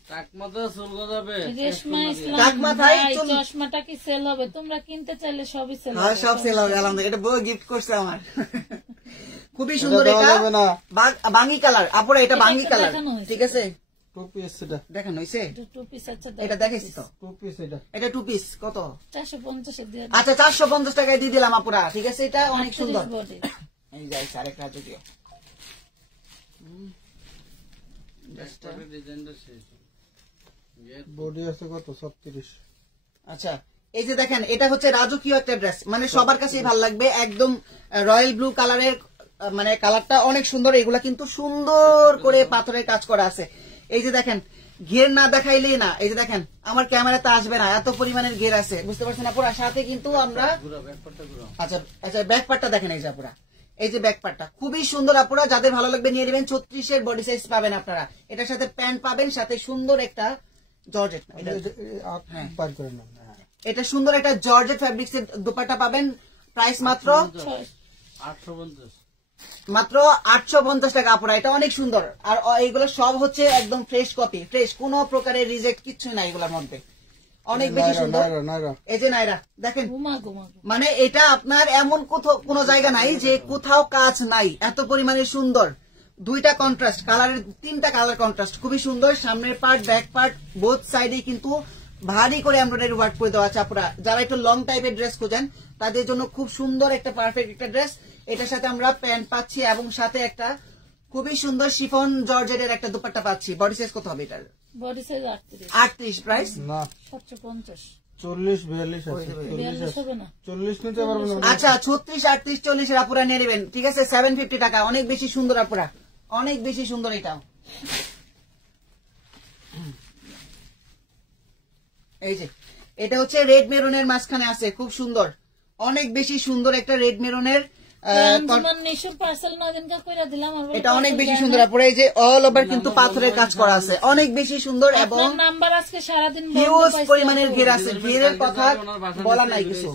টাকমাতে চুল গজাবে। রেশমা ইসলাম কাক মাথায় ভাই, চুল- চশমাটা কি সেল হবে? তোমরা কিনতে চাইলে সবই সেল হ্যাঁ হবে। সব সেল হবে আলহামদুলিল্লাহ। এটা বউ গিফট করছে আমার। খুবই সুন্দর। এটা দেওয়া এটা যাবে না। বাঙ্গি কালার আপুরা, এটা বাঙ্গি একটু কালার, দেখানো হয়েছে। ঠিক আছে? টু পিস এটা দেখানো হয়েছে, এটা 2 পিস আছে, এটা দেখাইছি তো। টু পিস এটা এটা 2 পিস কত? 450 এর দিয়ে আচ্ছা 450 টাকায় দিয়ে দিলাম আপুরা, ঠিক আছে? এটা অনেক সুন্দর। বডি। এই যাইছে আরেকটা যদিও। ডিজাইনটা শেষ। বডি আছে কত 36। আচ্ছা এই যে দেখেন, এটা হচ্ছে রাজকীয় একটা ড্রেস, মানে সবার কাছেই ভালো লাগবে। একদম রয়্যাল ব্লু কালারের, মানে কালারটা অনেক সুন্দর। এগুলা কিন্তু সুন্দর করে পাথরের কাজ করা আছে। এই যে দেখেন, ঘের না দেখাইলেই না। এই যে দেখেন, আমার ক্যামেরাতে আসবে না, এত পরিমাণের ঘের আছে, বুঝতে পারছেন আপুরা? সাথে কিন্তু আমরা আচ্ছা আচ্ছা ব্যাক পার্টটা দেখেন। এই যে আপুরা, এই যে ব্যাক পার্টটা খুবই সুন্দর আপুরা, যাদের ভালো লাগবে নিয়ে নেবেন। 36 এর বডি সাইজ পাবেন আপনারা। এটার সাথে প্যান্ট পাবেন, সাথে সুন্দর একটা জর্জেট, বার করে নাও। এটা সুন্দর একটা জর্জেট ফ্যাব্রিক্স এর দোপাট্টা পাবেন। প্রাইস মাত্র 850। মাত্র 850 টাকা আপুরা। এটা অনেক সুন্দর। আর এগুলো সব হচ্ছে একদম ফ্রেশ কপি, ফ্রেশ, কোনো প্রকারের রিজেক্ট কিচ্ছু নাই এগুলোর মধ্যে, অনেক বেশি সুন্দর। নাইরা এই যে নাইরা দেখেন, ঘুমা ঘুমা। মানে এটা আপনার এমন কোনো জায়গা নাই যে কোথাও কাজ নাই, এত পরিমাণে সুন্দর। দুইটা কন্ট্রাস্ট কালারের, 3টা কালার কন্ট্রাস্ট, খুবই সুন্দর। সামনের পার্ট, ব্যাক পার্ট, বোথ সাইডে কিন্তু ভারী করে এমব্রয়ডারি ওয়ার্ক করে দেওয়া আছে আপুরা। যারা একটু লং টাইপের ড্রেস খোঁজেন তাদের জন্য খুব সুন্দর একটা পারফেক্ট একটা ড্রেস। এটার সাথে আমরা প্যান্ট পাচ্ছি এবং সাথে একটা খুবই সুন্দর শিফন জর্জেটের একটা দুপাট্টা পাচ্ছি। বডি সাইজ কত হবে এটার? Body size 38। 38 প্রাইস না 750। 40 42 আছে 42 হবে না? 40 নিতে পারবেন না। আচ্ছা 36 38 40 এর আপুরা নিয়ে নেবেন, ঠিক আছে? 750 টাকা, অনেক বেশি সুন্দর আপুরা, অনেক বেশি সুন্দর। এটাও এই যে, এটা হচ্ছে রেড মেরুনের মাঝখানে আছে, খুব সুন্দর, অনেক বেশি সুন্দর একটা রেড মেরুনের। আঞ্জুমান নিশু পার্সেল নদিনকা কইরা দিলাম। এটা অনেক বেশি সুন্দর আপুরা। এই যে অল ওভার কিন্তু পাথরের কাজ করা আছে, অনেক বেশি সুন্দর এবং আপনার নাম্বার আজকে সারাদিন বন্ধ হিউজ পাইছি পরিমাণের আপু। ঘের আছে। ঘেরের কথা বলা নাই কিছু।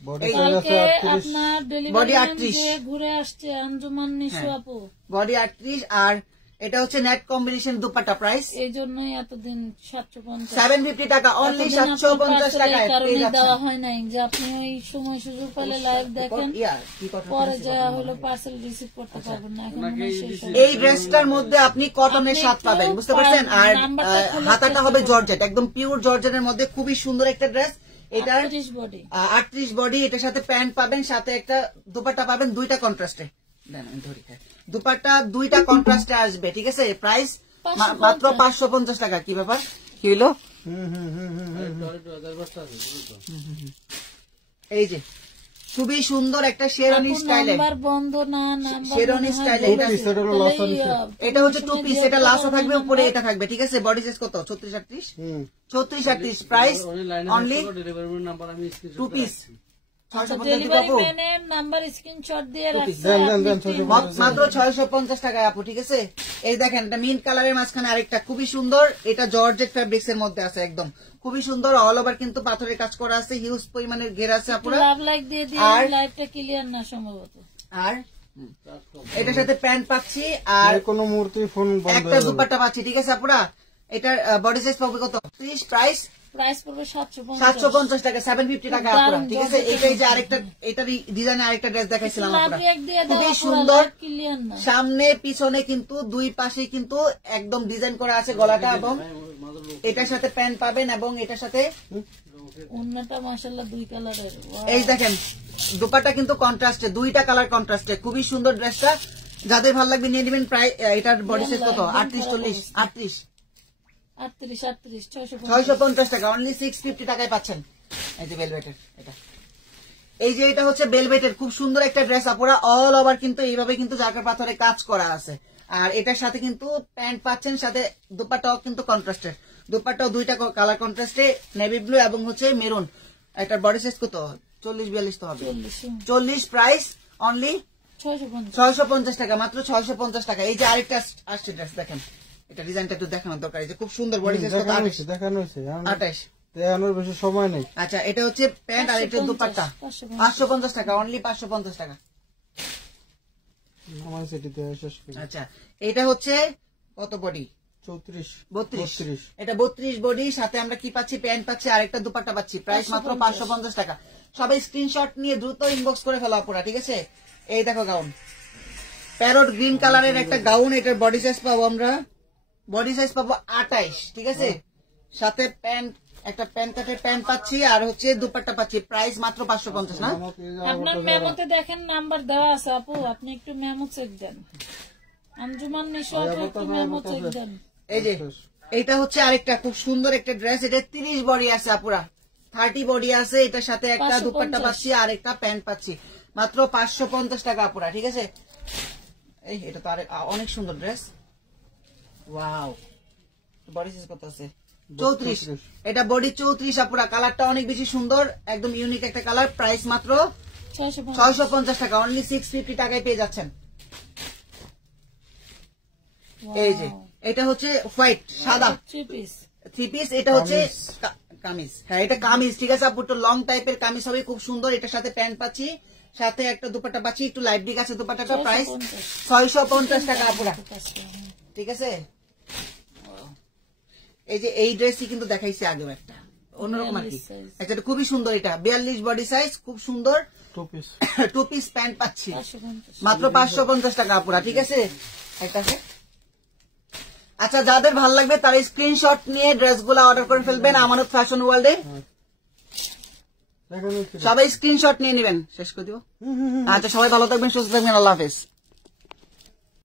বডি কালকে আপনার বডি ডেলিভারি 38 যে ঘুরে আসছে আঞ্জুমান নিশু আপু, বডি 38 আর এটা হচ্ছে নেট কম্বিনেশন দুপাট্টা। প্রাইস এই জন্যই এতদিন 750 750 টাকা, অনলি 750 টাকায় পেয়ে কারণে যাচ্ছেন। দেওয়া হয় নাই যে আপনি ওই সময় সুযোগ পেলে লাইভ দেখেন, কি কথা পরে বলছি? যা হলো পার্সেল রিসিভ করতে পারবেন না। এখন মনে হয় শেষ হয়ে এই ড্রেসটার মধ্যে আপনি কটনের স্বাদ পাবেন, বুঝতে পারছেন? আর হাতাটা হবে জর্জেট, একদম পিওর জর্জেটের মধ্যে খুবই সুন্দর একটা ড্রেস। এটার 38 বডি 38 বডি, এটার সাথে প্যান্ট পাবেন, সাথে একটা দুপাট্টা পাবেন, দুইটা কন্ট্রাস্টে। দুপাট্টা দুইটা কন্ট্রাস্টে আসবে, ঠিক আছে? প্রাইস মাত্র 550 টাকা। কি ব্যাপার, কি হলো? এই যে খুবই সুন্দর একটা শেরওয়ানি স্টাইলে, নাম্বার বন্ধ না, নাম্বার শেরওয়ানি স্টাইলে। এটা হচ্ছে টু পিস, এটা লাসা থাকবে, উপরে এটা থাকবে, ঠিক আছে? বডি সাইজ কত? 36 38 36 38 প্রাইস অনলি ডেলিভারি নাম্বার আমি টু পিস। ডেলিভারি ম্যানের নাম্বার স্ক্রিনশট দিয়ে রাখছে মাত্র 650 টাকায় আপু, ঠিক আছে? এই দেখেন, এটা মিন্ট কালারের মাঝখানে আরেকটা খুবই সুন্দর। এটা জর্জেট ফ্যাব্রিক্স এর মধ্যে আছে, একদম খুবই সুন্দর। অল ওভার কিন্তু পাথরের কাজ করা আছে, হিউজ পরিমাণের ঘের আছে আপুরা। লাভ লাইক দিয়ে দিয়ে আর- লাইভটা ক্লিয়ার না সম্ভবত। আর এটার সাথে প্যান্ট পাচ্ছি আর কোন মুহূর্তে ফোন বন্ধ একটা দুপাট্টা পাচ্ছি, ঠিক আছে আপুরা? এটার বডি সাইজ পাবে কত? 30 প্রাইস প্রাইস পড়বে 750 750 টাকা, 750 টাকা আপুরা, ঠিক আছে। এটাই যে আরেকটা, এটার ডিজাইনে আরেকটা ড্রেস দেখাইছিলাম আপুরা, খুবই সুন্দর। ক্লিয়ার না, সামনে পিছনে কিন্তু দুই পাশে কিন্তু একদম ডিজাইন করা আছে গলাটা, এবং এটার সাথে প্যান্ট পাবেন, এবং এটার সাথে ওন্নাটা মাশাআল্লাহ দুই কালারের। এই দেখেন দুপাট্টা কিন্তু কন্ট্রাস্টে, দুইটা কালার কন্ট্রাস্টে, খুবই সুন্দর ড্রেসটা। যাদের ভালো লাগবে নিয়ে নেবেন। প্রায় এটার বডি সাইজ কত? 38, 40, 38, 650 টাকা, অনলি 650 টাকায় পাচ্ছেন। এই যে বেলভেটের এটা, এই যে এটা হচ্ছে বেলভেটের খুব সুন্দর একটা ড্রেস আপুরা, অল ওভার কিন্তু এইভাবে কিন্তু জারকার পাথরে কাজ করা আছে। আর এটার সাথে কিন্তু প্যান্ট পাচ্ছেন, সাথে দুপাট্টাও কিন্তু কন্ট্রাস্টের, দুপাট্টাও দুইটা কালার কন্ট্রাস্টে, নেভি ব্লু এবং হচ্ছে মেরুন। এটার বডি সাইজ কত? 40, 42 তো হবে, 40। প্রাইস অনলি 650 টাকা, মাত্র 650 টাকা। এই যে আরেকটা আসছে ড্রেস দেখেন, এটা ডিজাইনটা একটু দেখানোর দরকার। এই যে খুব সুন্দর বডি সাইজ, দেখানো হয়েছে 28। দেখানোর বেশি সময় নেই। আচ্ছা, এটা হচ্ছে প্যান্ট আর এটা দুপাট্টা, 550 টাকা, অনলি 550 টাকা। আমার সেটিতে শেষ করি। আচ্ছা, এটা হচ্ছে কত বডি? 34, 32। এটা 32 বডি, সাথে আমরা কি পাচ্ছি? প্যান্ট পাচ্ছি আর একটা দুপাট্টা পাচ্ছি। প্রাইস মাত্র 550 টাকা। সবাই স্ক্রিনশট নিয়ে দ্রুত ইনবক্স করে ফেলা পুরা, ঠিক আছে। এই দেখো গাউন, প্যারট গ্রিন কালারের একটা গাউন। এটার বডি সাইজ পাবো আমরা, বডি সাইজ পাবো 28, ঠিক আছে। সাথে প্যান্ট, একটা প্যান্ট কাটের প্যান্ট পাচ্ছি, আর হচ্ছে দুপাট্টা পাচ্ছি। প্রাইস মাত্র 550 না? আপনার মেমোতে দেখেন নাম্বার দেওয়া আছে আপু, আপনি একটু মেমো চেক দেন। আঞ্জুমান নিশো আপু একটু মেমো চেক দেন। এই যে এইটা হচ্ছে আরেকটা খুব সুন্দর একটা ড্রেস। এটা 30 বডি আছে আপুরা, 30 বডি আছে। এটার সাথে একটা দুপাট্টা পাচ্ছি আর একটা প্যান্ট পাচ্ছি, মাত্র 550 টাকা আপুরা, ঠিক আছে। এই এটা তো অনেক সুন্দর ড্রেস। ওয়াও, বডি সাইজ কত আছে? 34। এটা বডি 34 আপুরা, কালারটা অনেক বেশি সুন্দর, একদম ইউনিক একটা কালার। প্রাইস মাত্র 650 টাকা, অনলি 650 টাকায় পেয়ে যাচ্ছেন। এই যে এটা হচ্ছে হোয়াইট, সাদা 3 পিস। এটা হচ্ছে কামিজ, হ্যাঁ এটা কামিজ, ঠিক আছে আপু। একটু লং টাইপের কামিজ হবে, খুব সুন্দর। এটার সাথে প্যান্ট পাচ্ছি, সাথে একটা দুপাট্টা পাচ্ছি, একটু লাইট ডিক আছে দুপাট্টাটা। প্রাইস 650 টাকা আপুরা, ঠিক আছে। এই যে এই ড্রেসই কিন্তু দেখাইছি আগেও একটা, অন্যরকম আর কি। একটা খুবই সুন্দর, এটা 42 বডি সাইজ, খুব সুন্দর। 2 পিস প্যান্ট পাচ্ছি, মাত্র 550 টাকা আপুরা, ঠিক আছে। একটা আচ্ছা, যাদের ভালো লাগবে তারা স্ক্রিনশট নিয়ে ড্রেসগুলো অর্ডার করে ফেলবেন আমানত ফ্যাশন ওয়ার্ল্ডে। সবাই স্ক্রিনশট নিয়ে নেবেন, শেষ করে দিব। আচ্ছা, সবাই ভালো থাকবেন, সুস্থ থাকবেন, আল্লাহ হাফেজ।